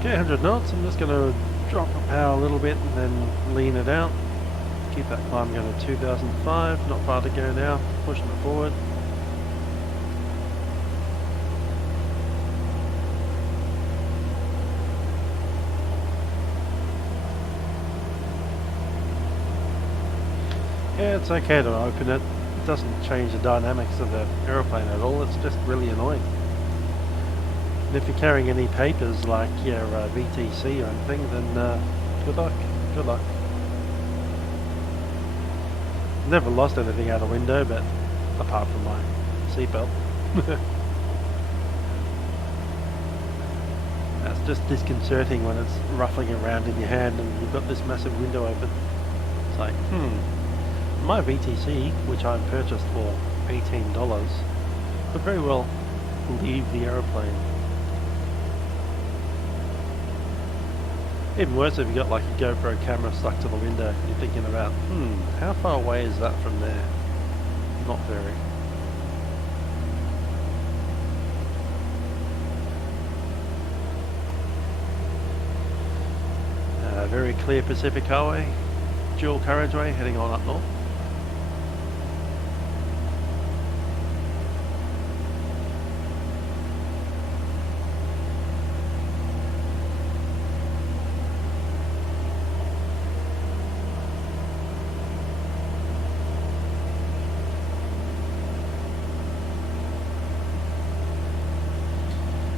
Okay, 100 knots. I'm just going to drop the power a little bit and then lean it out. Keep that climb going to 2005, not far to go now, pushing it forward. Yeah, it's okay to open it. It doesn't change the dynamics of the aeroplane at all, it's just really annoying. And if you're carrying any papers like your VTC or anything, then good luck, good luck. Never lost anything out a window, but apart from my seatbelt. That's just disconcerting when it's ruffling around in your hand and you've got this massive window open. It's like, my VTC, which I purchased for $18, could very well leave the aeroplane. Even worse if you got like a GoPro camera stuck to the window and you're thinking about, how far away is that from there? Not very. Very clear Pacific Highway, dual carriageway heading on up north.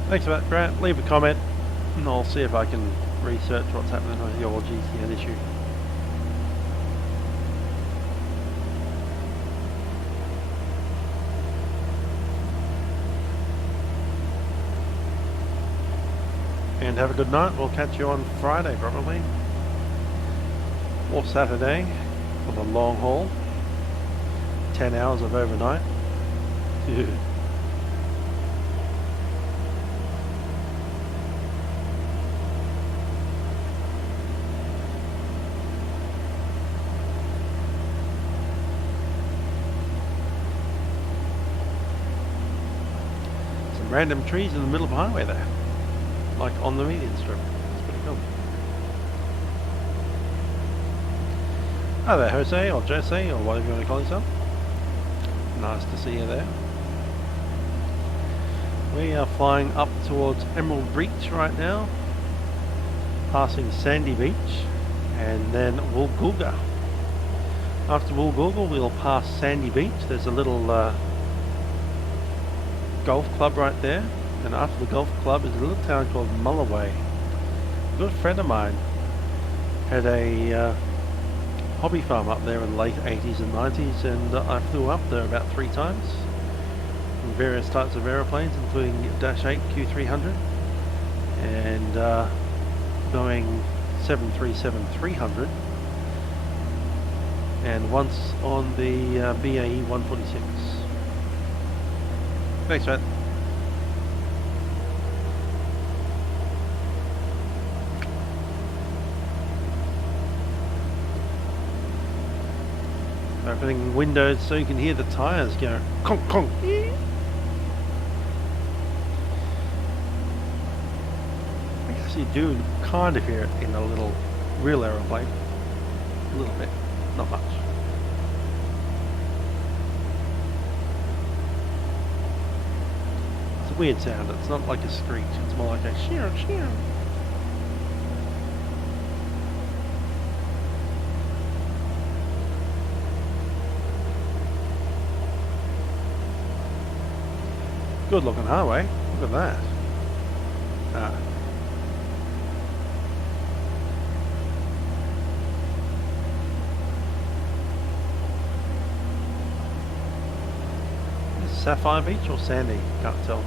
Thanks for that, Grant. Leave a comment and I'll see if I can research what's happening with your GTN issue. And have a good night. We'll catch you on Friday probably. Or Saturday for the long haul. 10 hours of overnight. Random trees in the middle of the highway there, like on the median strip. It's pretty cool. Hi there, Jose or Jesse or whatever you want to call yourself. Nice to see you there. We are flying up towards Emerald Beach right now, passing Sandy Beach and then Woolgoolga. After Woolgoolga we'll pass Sandy Beach. There's a little golf club right there, and after the golf club is a little town called Mulloway. A good friend of mine had a hobby farm up there in the late 80s and 90s, and I flew up there about 3 times in various types of aeroplanes, including Dash 8 Q300 and Boeing 737-300, and once on the BAE 146. Thanks, Matt. Opening windows so you can hear the tyres go conk conk. I guess you do kind of hear it in a little real aeroplane. A little bit, not much. Weird sound. It's not like a screech. It's more like a sheer sheer. Good looking highway. Look at that. Ah. Sapphire Beach or Sandy? Can't tell.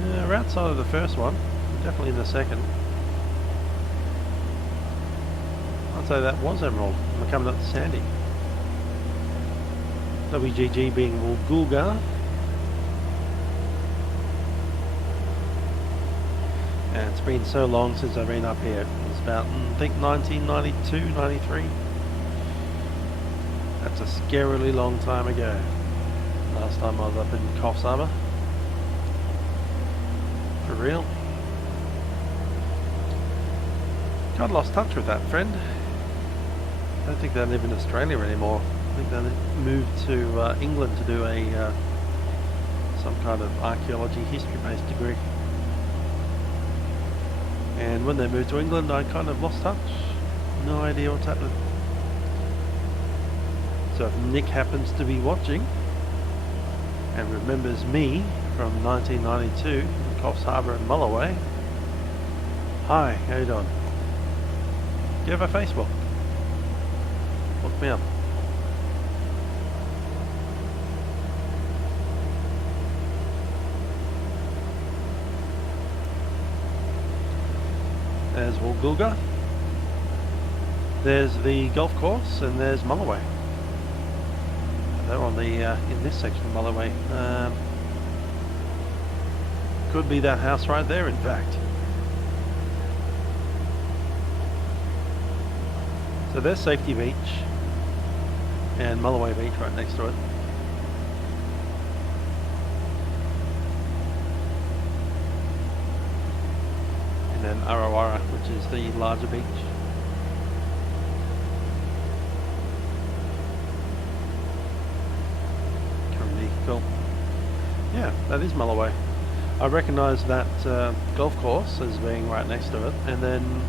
We're outside of the first one, definitely in the second. I'd say that was Emerald. We're coming up to Sandy. WGG being Woolgoolga. And it's been so long since I've been up here. It's about, I think, 1992, 93. That's a scarily long time ago. Last time I was up in Coffs Harbor. For real. Kind of lost touch with that friend. I don't think they live in Australia anymore. I think they moved to England to do a some kind of archaeology history-based degree. And when they moved to England, I kind of lost touch. No idea what's happening. So if Nick happens to be watching and remembers me from 1992 in Coffs Harbor and Mulloway, hi, how you doing? Do you have a Facebook? Look me up. There's Woolgoolga. There's the golf course, and there's Mulloway. They're on the in this section of Mulloway. Could be that house right there, in fact. So there's Safety Beach and Mulloway Beach right next to it. And then Arawara, which is the larger beach. Cool. Yeah, that is Mulloway. I recognise that golf course as being right next to it, and then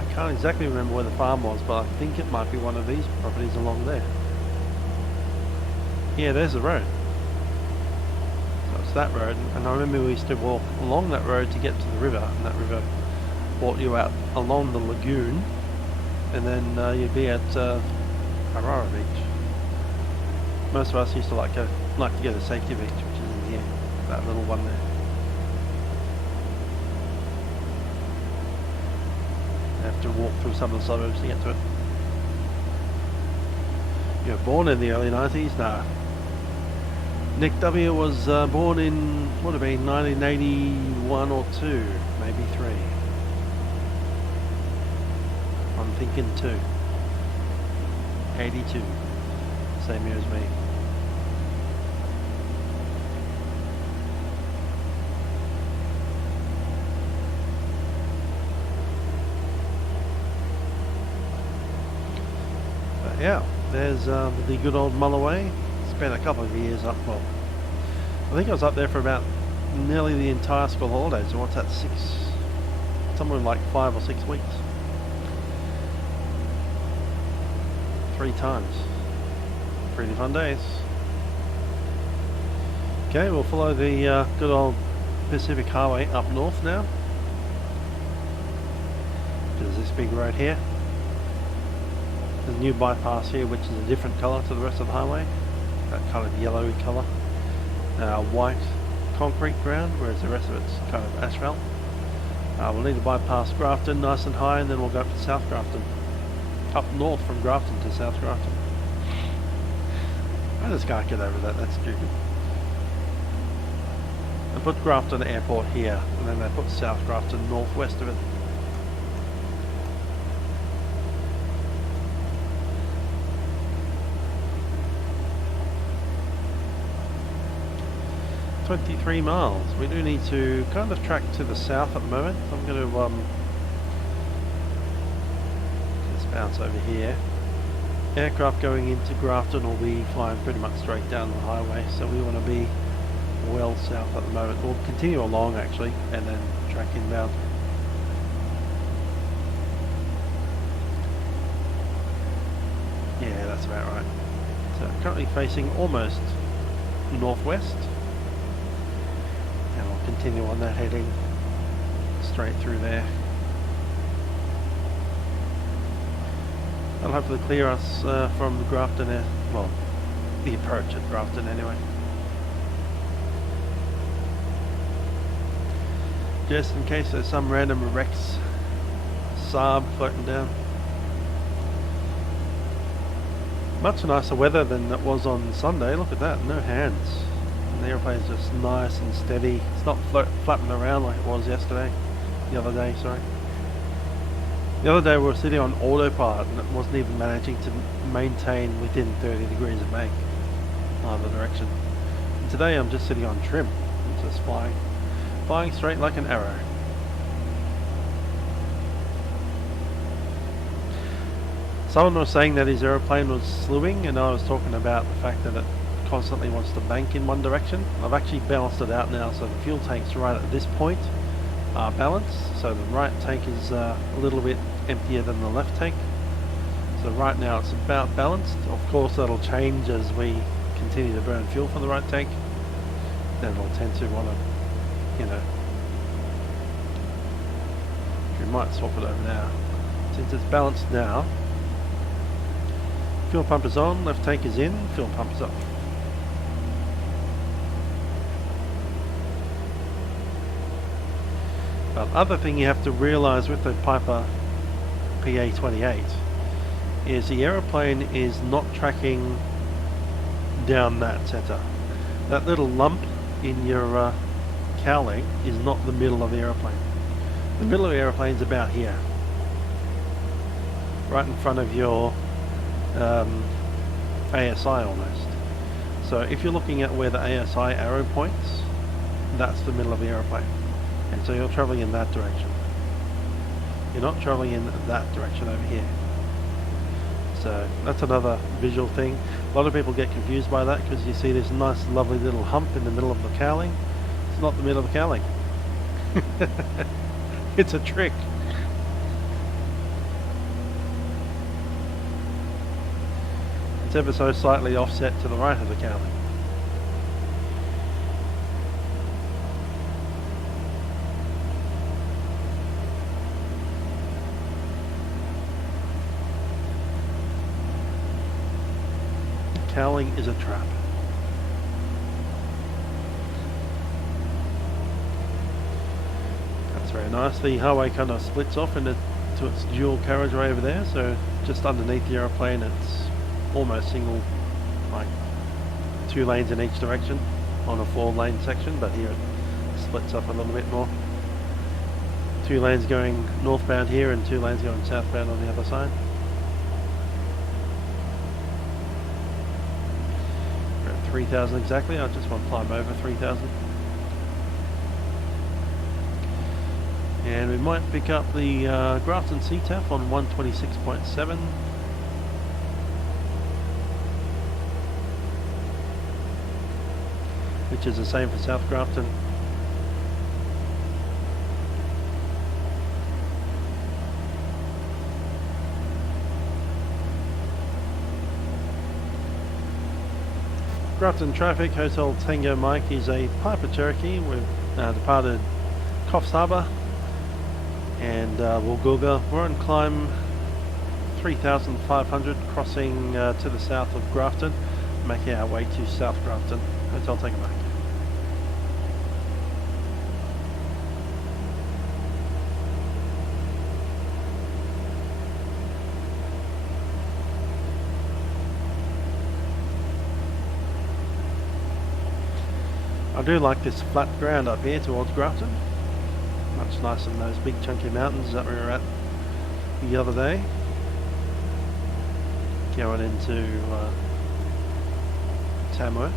I can't exactly remember where the farm was, but I think it might be one of these properties along there. Yeah, there's the road. So it's that road, and I remember we used to walk along that road to get to the river, and that river brought you out along the lagoon, and then you'd be at Aurora Beach. Most of us used to like to go to Safety Beach, which is in here, that little one there. You have to walk through some of the suburbs to get to it. You were born in the early 90s? No. Nick W was born in, would have been 1981 or 2, maybe 3. I'm thinking 2. 82. Same year as me. But yeah, there's the good old Mulloway. Spent a couple of years up. Well, I think I was up there for about nearly the entire school holidays. So what's that? Somewhere like 5 or 6 weeks. 3 times. Pretty fun days. Okay, we'll follow the good old Pacific Highway up north now. There's this big road here. There's a new bypass here, which is a different colour to the rest of the highway. That kind of yellowy colour. White concrete ground, whereas the rest of it's kind of asphalt. We'll need to bypass Grafton nice and high, and then we'll go up to South Grafton. Up north from Grafton to South Grafton. I just can't get over that, that's stupid. They put Grafton Airport here, and then they put South Grafton northwest of it. "23 miles. We do need to kind of track to the south at the moment. I'm going to just bounce over here. Aircraft going into Grafton will be flying pretty much straight down the highway, so we want to be well south at the moment. We'll continue along actually, and then track inbound. Yeah, that's about right. So currently facing almost northwest, and we'll continue on that heading straight through there. That'll hopefully clear us from the Grafton air, well, the approach at Grafton anyway. Just in case there's some random Rex Saab floating down. Much nicer weather than it was on Sunday. Look at that, no hands. And the airplane's just nice and steady. It's not flapping around like it was yesterday. The other day, sorry. The other day we were sitting on autopilot and it wasn't even managing to maintain within 30 degrees of make either direction. And today I'm just sitting on trim. I'm just flying straight like an arrow. Someone was saying that his aeroplane was slewing, and I was talking about the fact that it constantly wants to bank in one direction. I've actually balanced it out now, so the fuel tank's right at this point are balanced. So the right tank is a little bit emptier than the left tank. So right now it's about balanced. Of course that'll change as we continue to burn fuel for the right tank. Then it'll tend to want to, you know, we might swap it over now. Since it's balanced now, fuel pump is on, left tank is in, fuel pump is off. But other thing you have to realise with the Piper PA-28 is the aeroplane is not tracking down that centre. That little lump in your cowling is not the middle of the aeroplane. The middle of the aeroplane is about here, right in front of your ASI almost. So if you're looking at where the ASI arrow points, that's the middle of the aeroplane. And so you're travelling in that direction. You're not travelling in that direction over here. So that's another visual thing. A lot of people get confused by that because you see this nice lovely little hump in the middle of the cowling. It's not the middle of the cowling. It's a trick. It's ever so slightly offset to the right of the cowling. Cowling is a trap. That's very nice. The highway kind of splits off into its dual carriageway over there, so just underneath the aeroplane it's almost single, like 2 lanes in each direction on a 4-lane section, but here it splits up a little bit more. 2 lanes going northbound here and 2 lanes going southbound on the other side. We're at 3,000 exactly. I just want to climb over 3,000. And we might pick up the Grafton CTAF on 126.7. Which is the same for South Grafton. Grafton traffic, Hotel Tango Mike is a Piper Cherokee. We've departed Coffs Harbor and Woolgoolga. We're on climb 3,500, crossing to the south of Grafton, making our way to South Grafton. Hotel Tango Mike. I do like this flat ground up here towards Grafton. Much nicer than those big chunky mountains that we were at the other day. Going into Tamworth.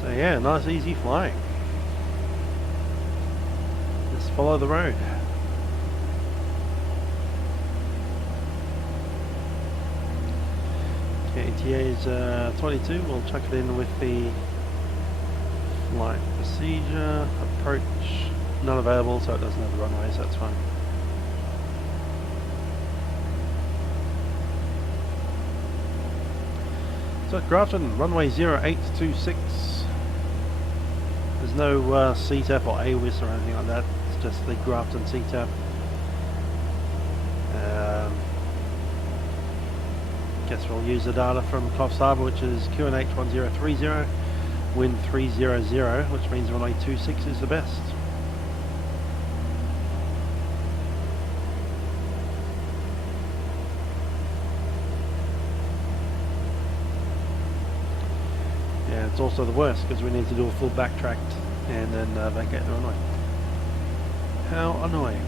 So yeah, nice easy flying. Just follow the road. ETA is 22, we'll chuck it in with the flight procedure. Approach not available, so it doesn't have the runways, that's fine. So at Grafton, runway 0826. There's no CTAP or AWIS or anything like that. It's just the Grafton CTAP. Guess we'll use the data from Coffs Harbor, which is QNH 1030, wind 300, which means runway 26 is the best. Yeah, it's also the worst because we need to do a full backtrack and then vacate the runway. How annoying.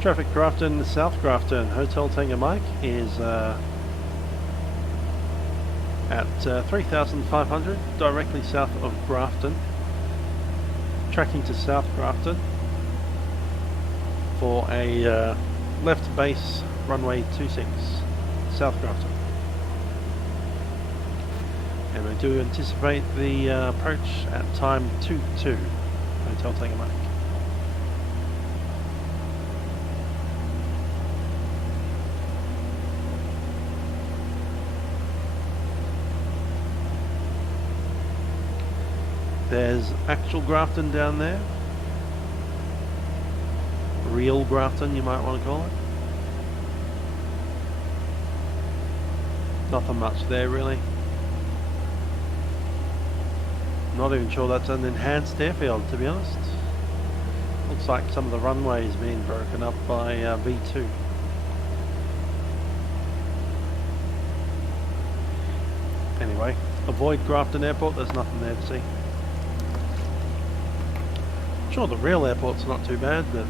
Traffic Grafton, South Grafton, Hotel Tango Mike is at 3,500, directly south of Grafton. Tracking to South Grafton for a left base runway 26, South Grafton. And we do anticipate the approach at time 22, Hotel Tango Mike. There's actual Grafton down there. Real Grafton, you might want to call it. Nothing much there, really. Not even sure that's an enhanced airfield, to be honest. Looks like some of the runway is being broken up by V2. Anyway, avoid Grafton Airport, there's nothing there to see. Sure, the real airport's not too bad, but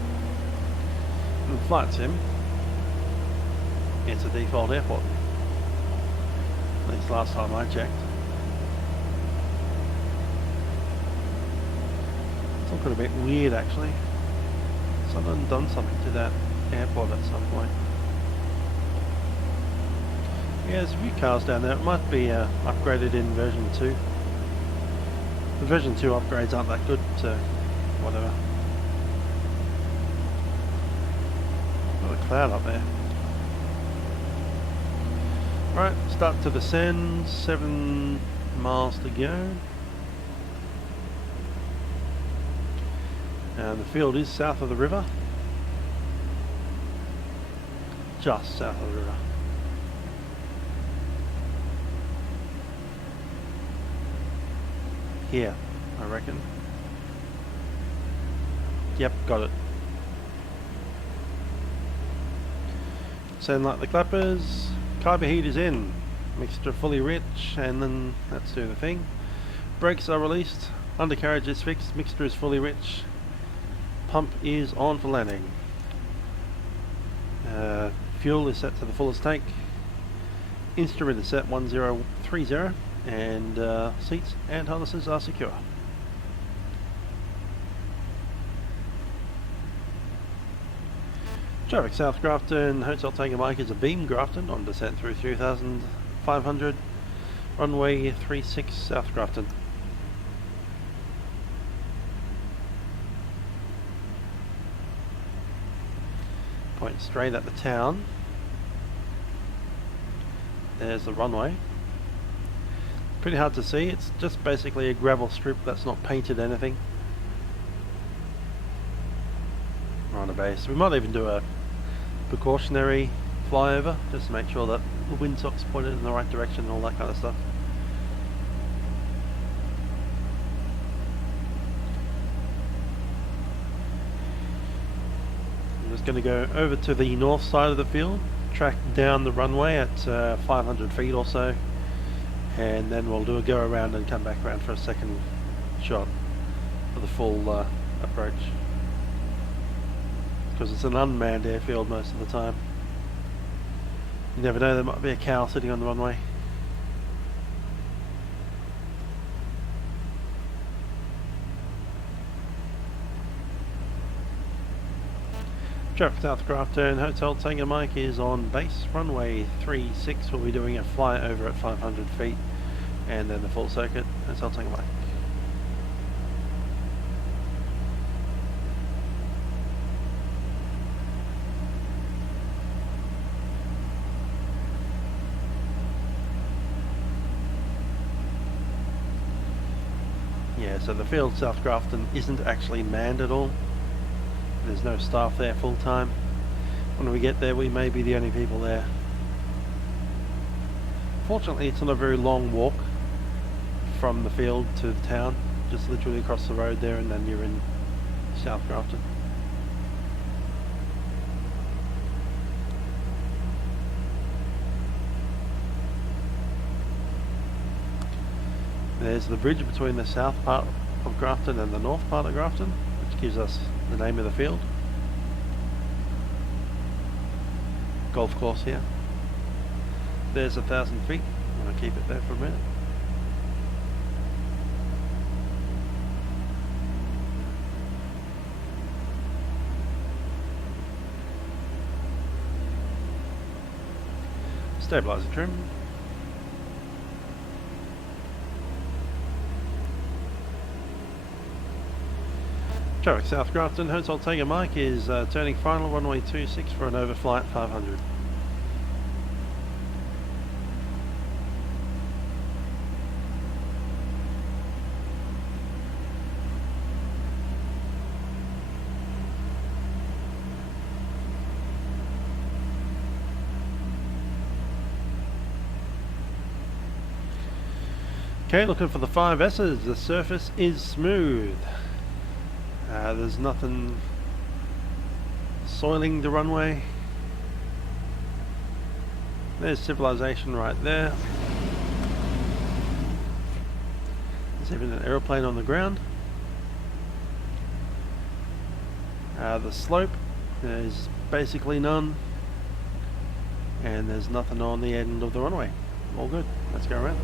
in flight sim, it's a default airport. At least last time I checked. It's looking a bit weird, actually. Someone done something to that airport at some point. Yeah, there's a few cars down there. It might be upgraded in version 2. The version 2 upgrades aren't that good, so whatever. Got a cloud up there. Right, start to descend, 7 miles to go. And the field is south of the river. Just south of the river. Here, I reckon. Yep, got it. Sound like the clappers. Carb heat is in. Mixture fully rich, and then that's doing the thing. Brakes are released. Undercarriage is fixed. Mixture is fully rich. Pump is on for landing. Fuel is set to the fullest tank. Instrument is set 1030, and seats and harnesses are secure. Traffic South Grafton, Hotel Tango Mike is a beam Grafton on descent through 3,500, runway 36 South Grafton. Point straight at the town. There's the runway. Pretty hard to see, it's just basically a gravel strip that's not painted anything. We're on a base. We might even do a precautionary flyover just to make sure that the windsock's pointed in the right direction and all that kind of stuff. I'm just going to go over to the north side of the field, track down the runway at 500 feet or so, and then we'll do a go around and come back around for a second shot for the full approach. Because it's an unmanned airfield most of the time. You never know, there might be a cow sitting on the runway. Traffic South Grafton, Hotel Tango Mike is on base, runway 36. We'll be doing a flyover at 500 feet and then the full circuit, Hotel Tango Mike. Yeah, so the field South Grafton isn't actually manned at all. There's no staff there full time. When we get there, we may be the only people there. Fortunately, it's not a very long walk from the field to the town. Just literally across the road there, and then you're in South Grafton. There's the bridge between the south part of Grafton and the north part of Grafton, which gives us the name of the field. Golf course here. There's 1,000 feet. I'm going to keep it there for a minute. Stabilizer trim. Cherokee South Grafton, Hotel Tiger Mike is turning final runway 26 for an overflight 500. Okay, looking for the 5S's. The surface is smooth. There's nothing soiling the runway. There's civilization right there. There's even an aeroplane on the ground. The slope is basically none. And there's nothing on the end of the runway. All good. Let's go around.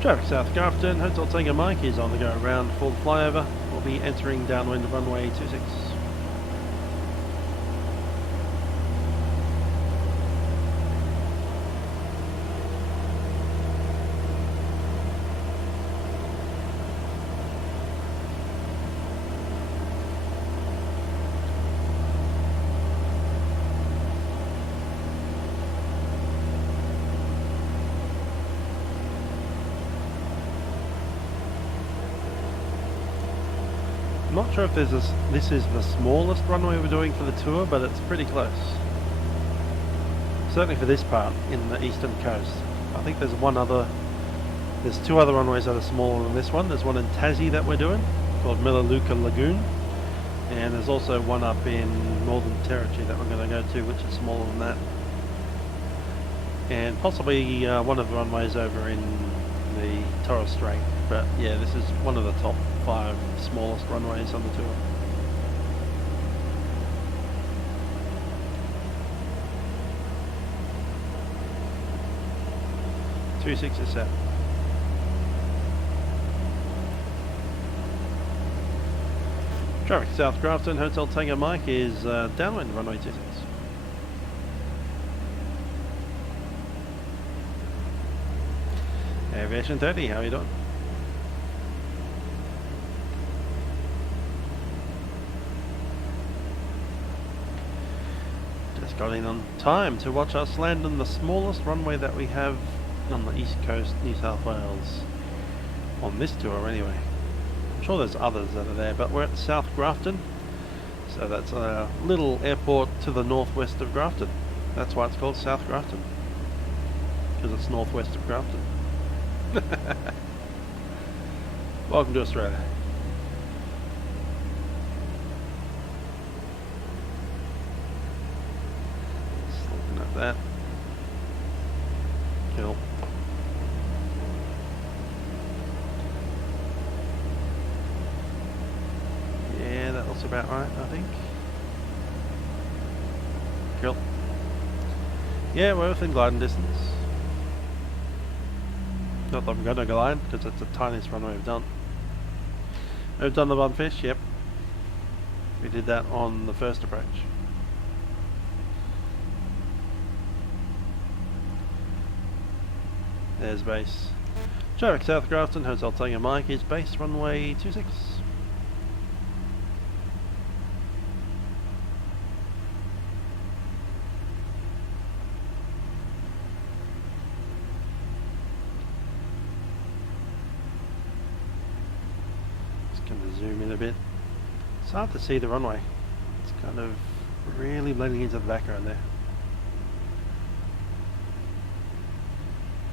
Traffic South Grafton, Hotel Tango Mike is on the go around full flyover. We'll be entering downwind runway 26. I'm not sure if this is the smallest runway we're doing for the tour, but it's pretty close. Certainly for this part in the eastern coast. I think there's two other runways that are smaller than this one. There's one in Tassie that we're doing, called Melaleuca Lagoon. And there's also one up in Northern Territory that we're going to go to, which is smaller than that. And possibly one of the runways over in the Torres Strait. But yeah, this is one of the top 5 smallest runways on the tour. Two 6 is set. Traffic South Grafton, Hotel Tango Mike is downwind runway 26. Aviation 30, how are you doing? Just got in on time to watch us land on the smallest runway that we have on the east coast, New South Wales. On this tour anyway. I'm sure there's others that are there, but we're at South Grafton. So that's a little airport to the northwest of Grafton. That's why it's called South Grafton. Because it's northwest of Grafton. Welcome to Australia. Just looking at that. Cool. Yeah, that looks about right, I think. Cool. Yeah, we're within gliding distance. Not that we've got no glide, because it's the tiniest runway we've done. We've done the bumfish, yep. We did that on the first approach. There's base. Cherokee South Grafton, Hotel Tango Mike is base runway 26. Gonna zoom in a bit. It's hard to see the runway. It's kind of really blending into the background there.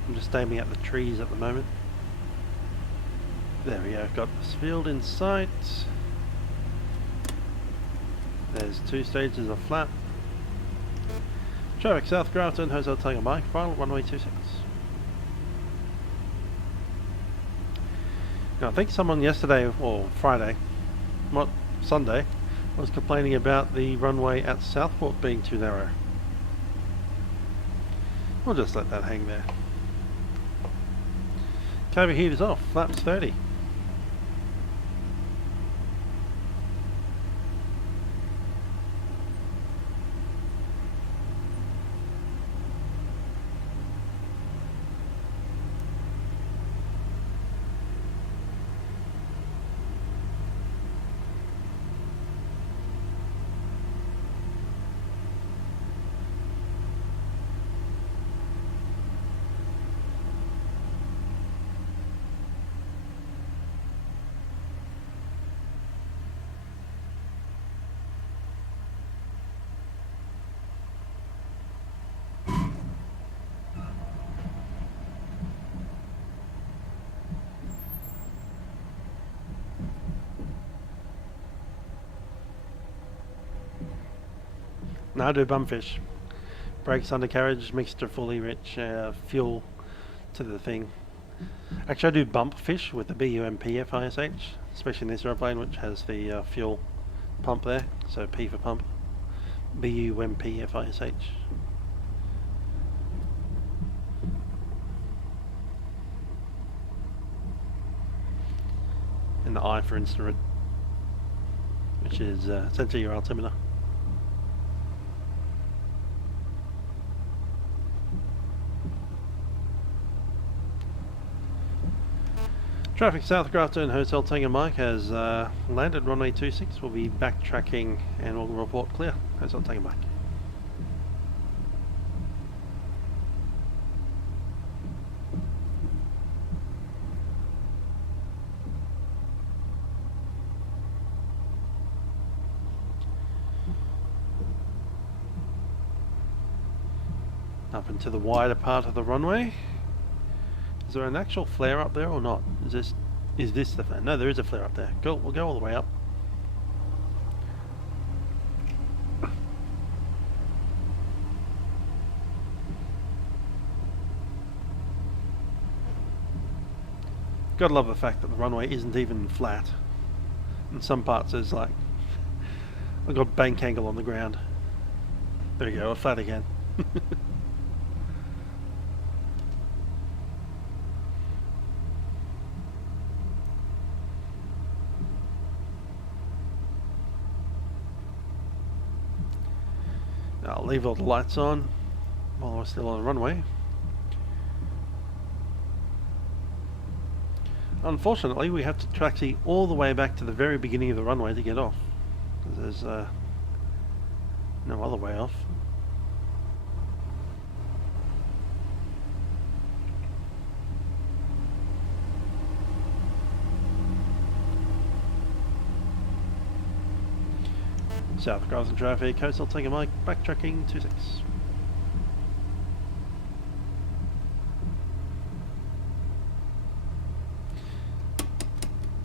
I'm just aiming at the trees at the moment. There we go, got this field in sight. There's 2 stages of flap. Traffic South Grafton, Hotel Tango Mike, final runway 26. Now I think someone yesterday, or Friday, not Sunday, was complaining about the runway at Southport being too narrow. We'll just let that hang there. Overheat is off, flaps 30. Now I do bumfish. Brakes, undercarriage, mixture fully rich, fuel to the thing. Actually I do bump fish with the BUMP FISH, especially in this aeroplane which has the fuel pump there, so P for pump. BUMP FISH. And the I for instrument, which is essentially your altimeter. Traffic South Grafton, Hotel Tango Mike has landed runway 26. We'll be backtracking and we'll report clear. Hotel Tango Mike. Up into the wider part of the runway. Is there an actual flare up there or not? Is this the flare? No, there is a flare up there. Cool, we'll go all the way up. Gotta love the fact that the runway isn't even flat. In some parts there's like, I've got bank angle on the ground. There you go, we're flat again. I'll leave all the lights on while we're still on the runway. Unfortunately, we have to taxi all the way back to the very beginning of the runway to get off. There's no other way off. South Grafton traffic, Coastal Tango Mike, backtracking 26.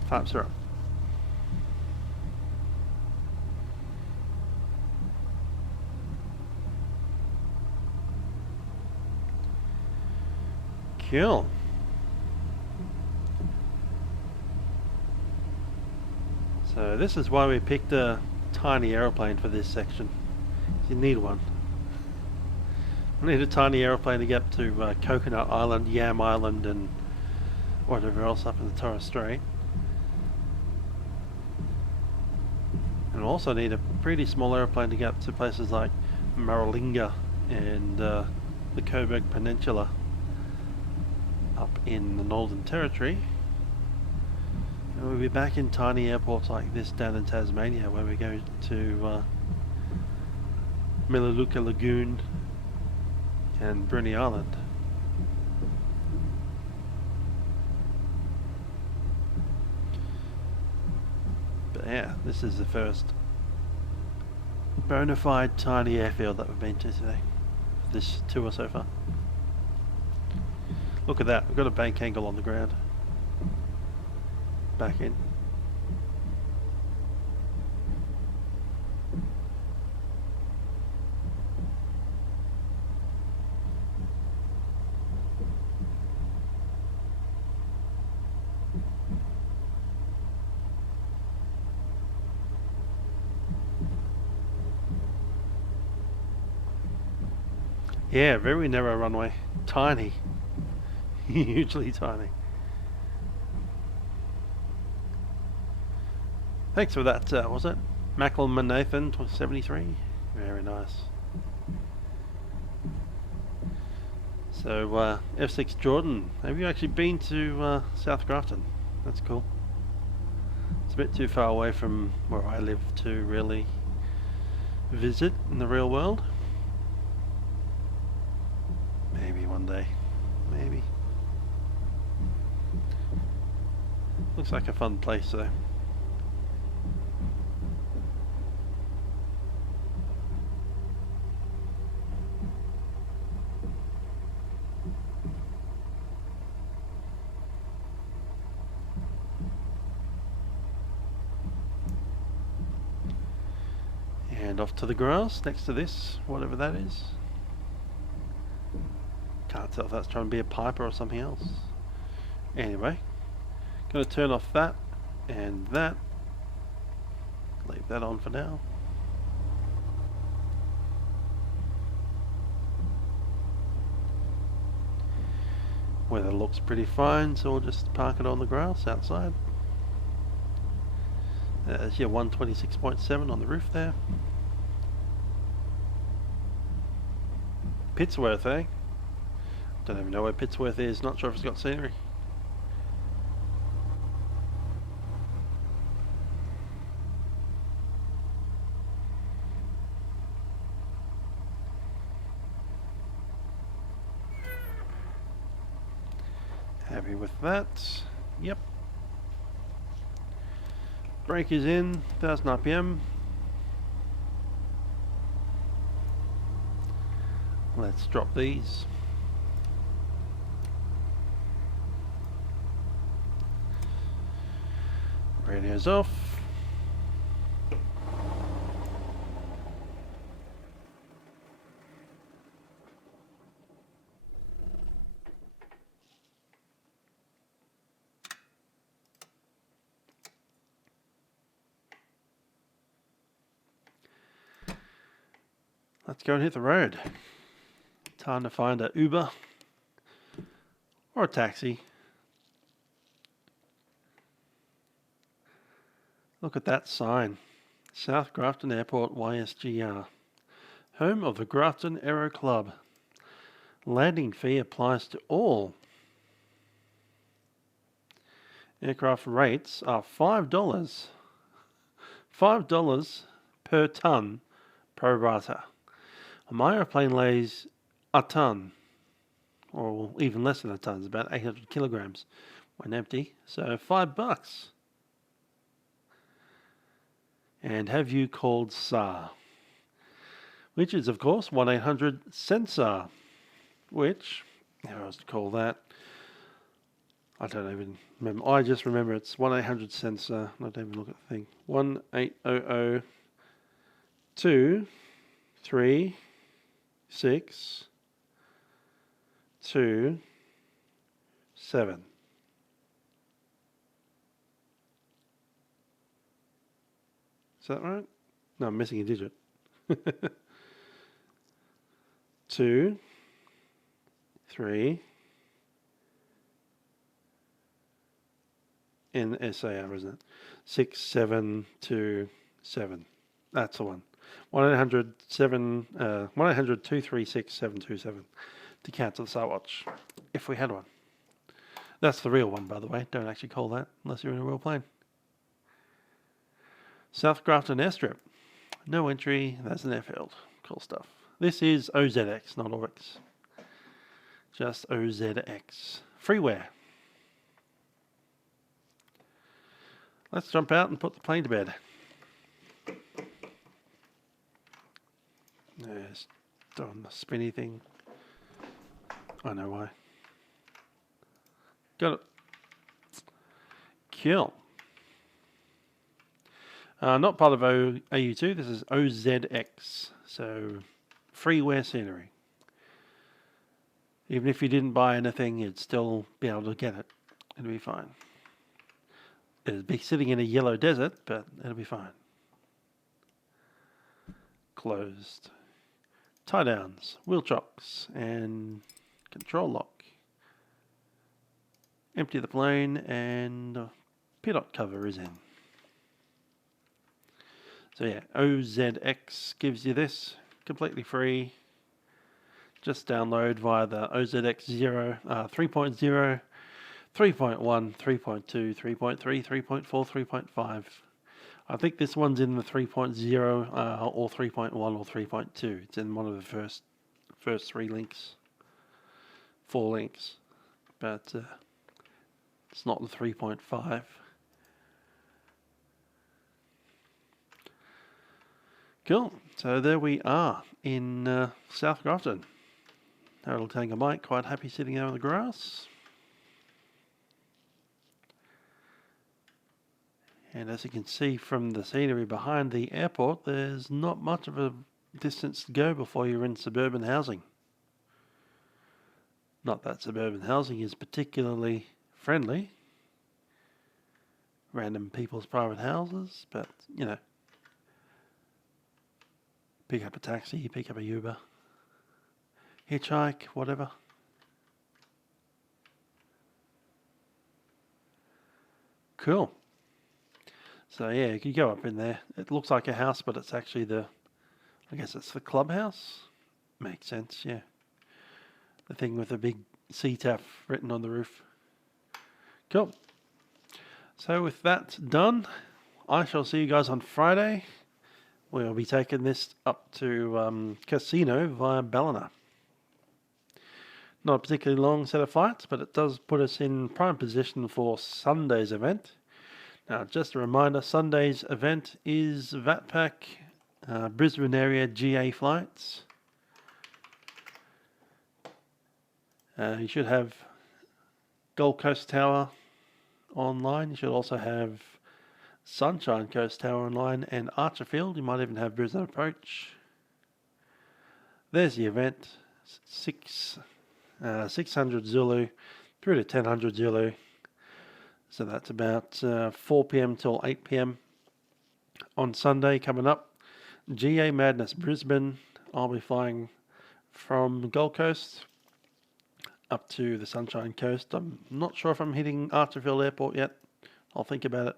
Flaps are up. Cool. So this is why we picked a tiny aeroplane for this section. You need one. We need a tiny aeroplane to get to Coconut Island, Yam Island and whatever else up in the Torres Strait. And we also need a pretty small aeroplane to get to places like Maralinga and the Coburg Peninsula up in the Northern Territory. And we'll be back in tiny airports like this down in Tasmania, where we go to Melaleuca Lagoon and Bruny Island. So yeah, this is the first bona fide tiny airfield that we've been to today. This tour so far. Look at that, we've got a bank angle on the ground. Back in. Yeah, very narrow runway. Tiny. Hugely tiny. Thanks for that, was it? Macklin Nathan, 73. Very nice. So, F6 Jordan, have you actually been to South Grafton? That's cool. It's a bit too far away from where I live to really visit in the real world. Maybe one day. Maybe. Looks like a fun place though. And off to the grass next to this, whatever that is. Can't tell if that's trying to be a piper or something else. Anyway, going to turn off that and that. Leave that on for now. Weather looks pretty fine, so we'll just park it on the grass outside. There's your 126.7 on the roof there. Pittsworth, eh? Don't even know where Pittsworth is, not sure if it's got scenery. Happy with that. Yep. Brake is in, 1000 RPM. Let's drop these. Radio's off. Let's go and hit the road. Time to find an Uber or a taxi. Look at that sign. South Grafton Airport YSGR. Home of the Grafton Aero Club. Landing fee applies to all. Aircraft rates are $5. $5 per tonne pro rata. My airplane lays a tonne, or even less than a tonne, it's about 800 kilograms when empty, so $5. And have you called SAR? Which is, of course, 1-800-SENSAR, which, how else to call that? I don't even remember. I just remember it's 1-800-SENSAR. I don't even look at the thing. 1-800-236-2-7. Is that right? No, I'm missing a digit. 2, 3, NSAR, isn't it? 6727. That's the one. 1-800-236-727 to cancel the Starwatch, if we had one. That's the real one, by the way. Don't actually call that unless you're in a real plane. South Grafton Airstrip. No entry. That's an airfield. Cool stuff. This is OZX, not Orbx. Just OZX. Freeware. let's jump out and put the plane to bed. Just doing the spinny thing. I know why. Got it. Cool. Not part of AU2, this is OZX, so freeware scenery. Even if you didn't buy anything, you'd still be able to get it. It'll be fine. It'll be sitting in a yellow desert, but it'll be fine. Closed. Tie downs, wheel chocks, and control lock. Empty the plane, and pilot cover is in. So yeah, OZX gives you this, completely free. Just download via the OZX 3.0, 3.1, 3.2, 3.3, 3.4, 3.5. I think this one's in the 3.0 or 3.1 or 3.2. It's in one of the first 3 links, 4 links, but it's not the 3.5. Cool. So there we are in South Grafton. Harold Tanger Mike, quite happy sitting there on the grass. And as you can see from the scenery behind the airport, there's not much of a distance to go before you're in suburban housing. Not that suburban housing is particularly friendly. Random people's private houses, but, you know. Pick up a taxi, pick up a Uber, hitchhike, whatever. Cool. So yeah, you could go up in there. It looks like a house, but it's actually I guess it's the clubhouse. Makes sense, yeah. The thing with the big CTAF written on the roof. Cool. So with that done, I shall see you guys on Friday. We'll be taking this up to Casino via Ballina. Not a particularly long set of flights, but it does put us in prime position for Sunday's event. Now, just a reminder, Sunday's event is VATPAC, Brisbane area GA flights. You should have Gold Coast Tower online. You should also have Sunshine Coast Tower online and Archerfield. You might even have Brisbane Approach. There's the event. 600 Zulu through to 1000 Zulu. So that's about 4 p.m. till 8 p.m. on Sunday coming up. GA Madness Brisbane. I'll be flying from Gold Coast up to the Sunshine Coast. I'm not sure if I'm hitting Archerfield Airport yet. I'll think about it.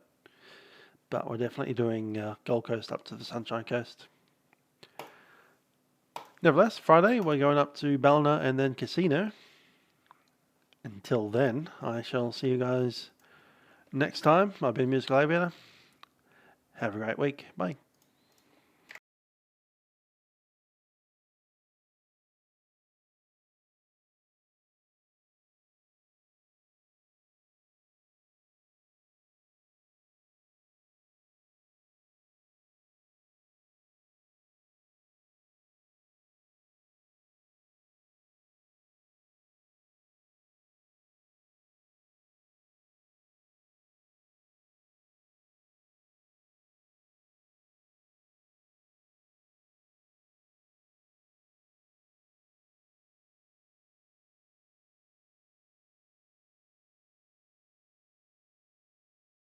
But we're definitely doing Gold Coast up to the Sunshine Coast. Nevertheless, Friday we're going up to Ballina and then Casino. Until then, I shall see you guys next time. I've been Musical Aviator. Have a great week. Bye.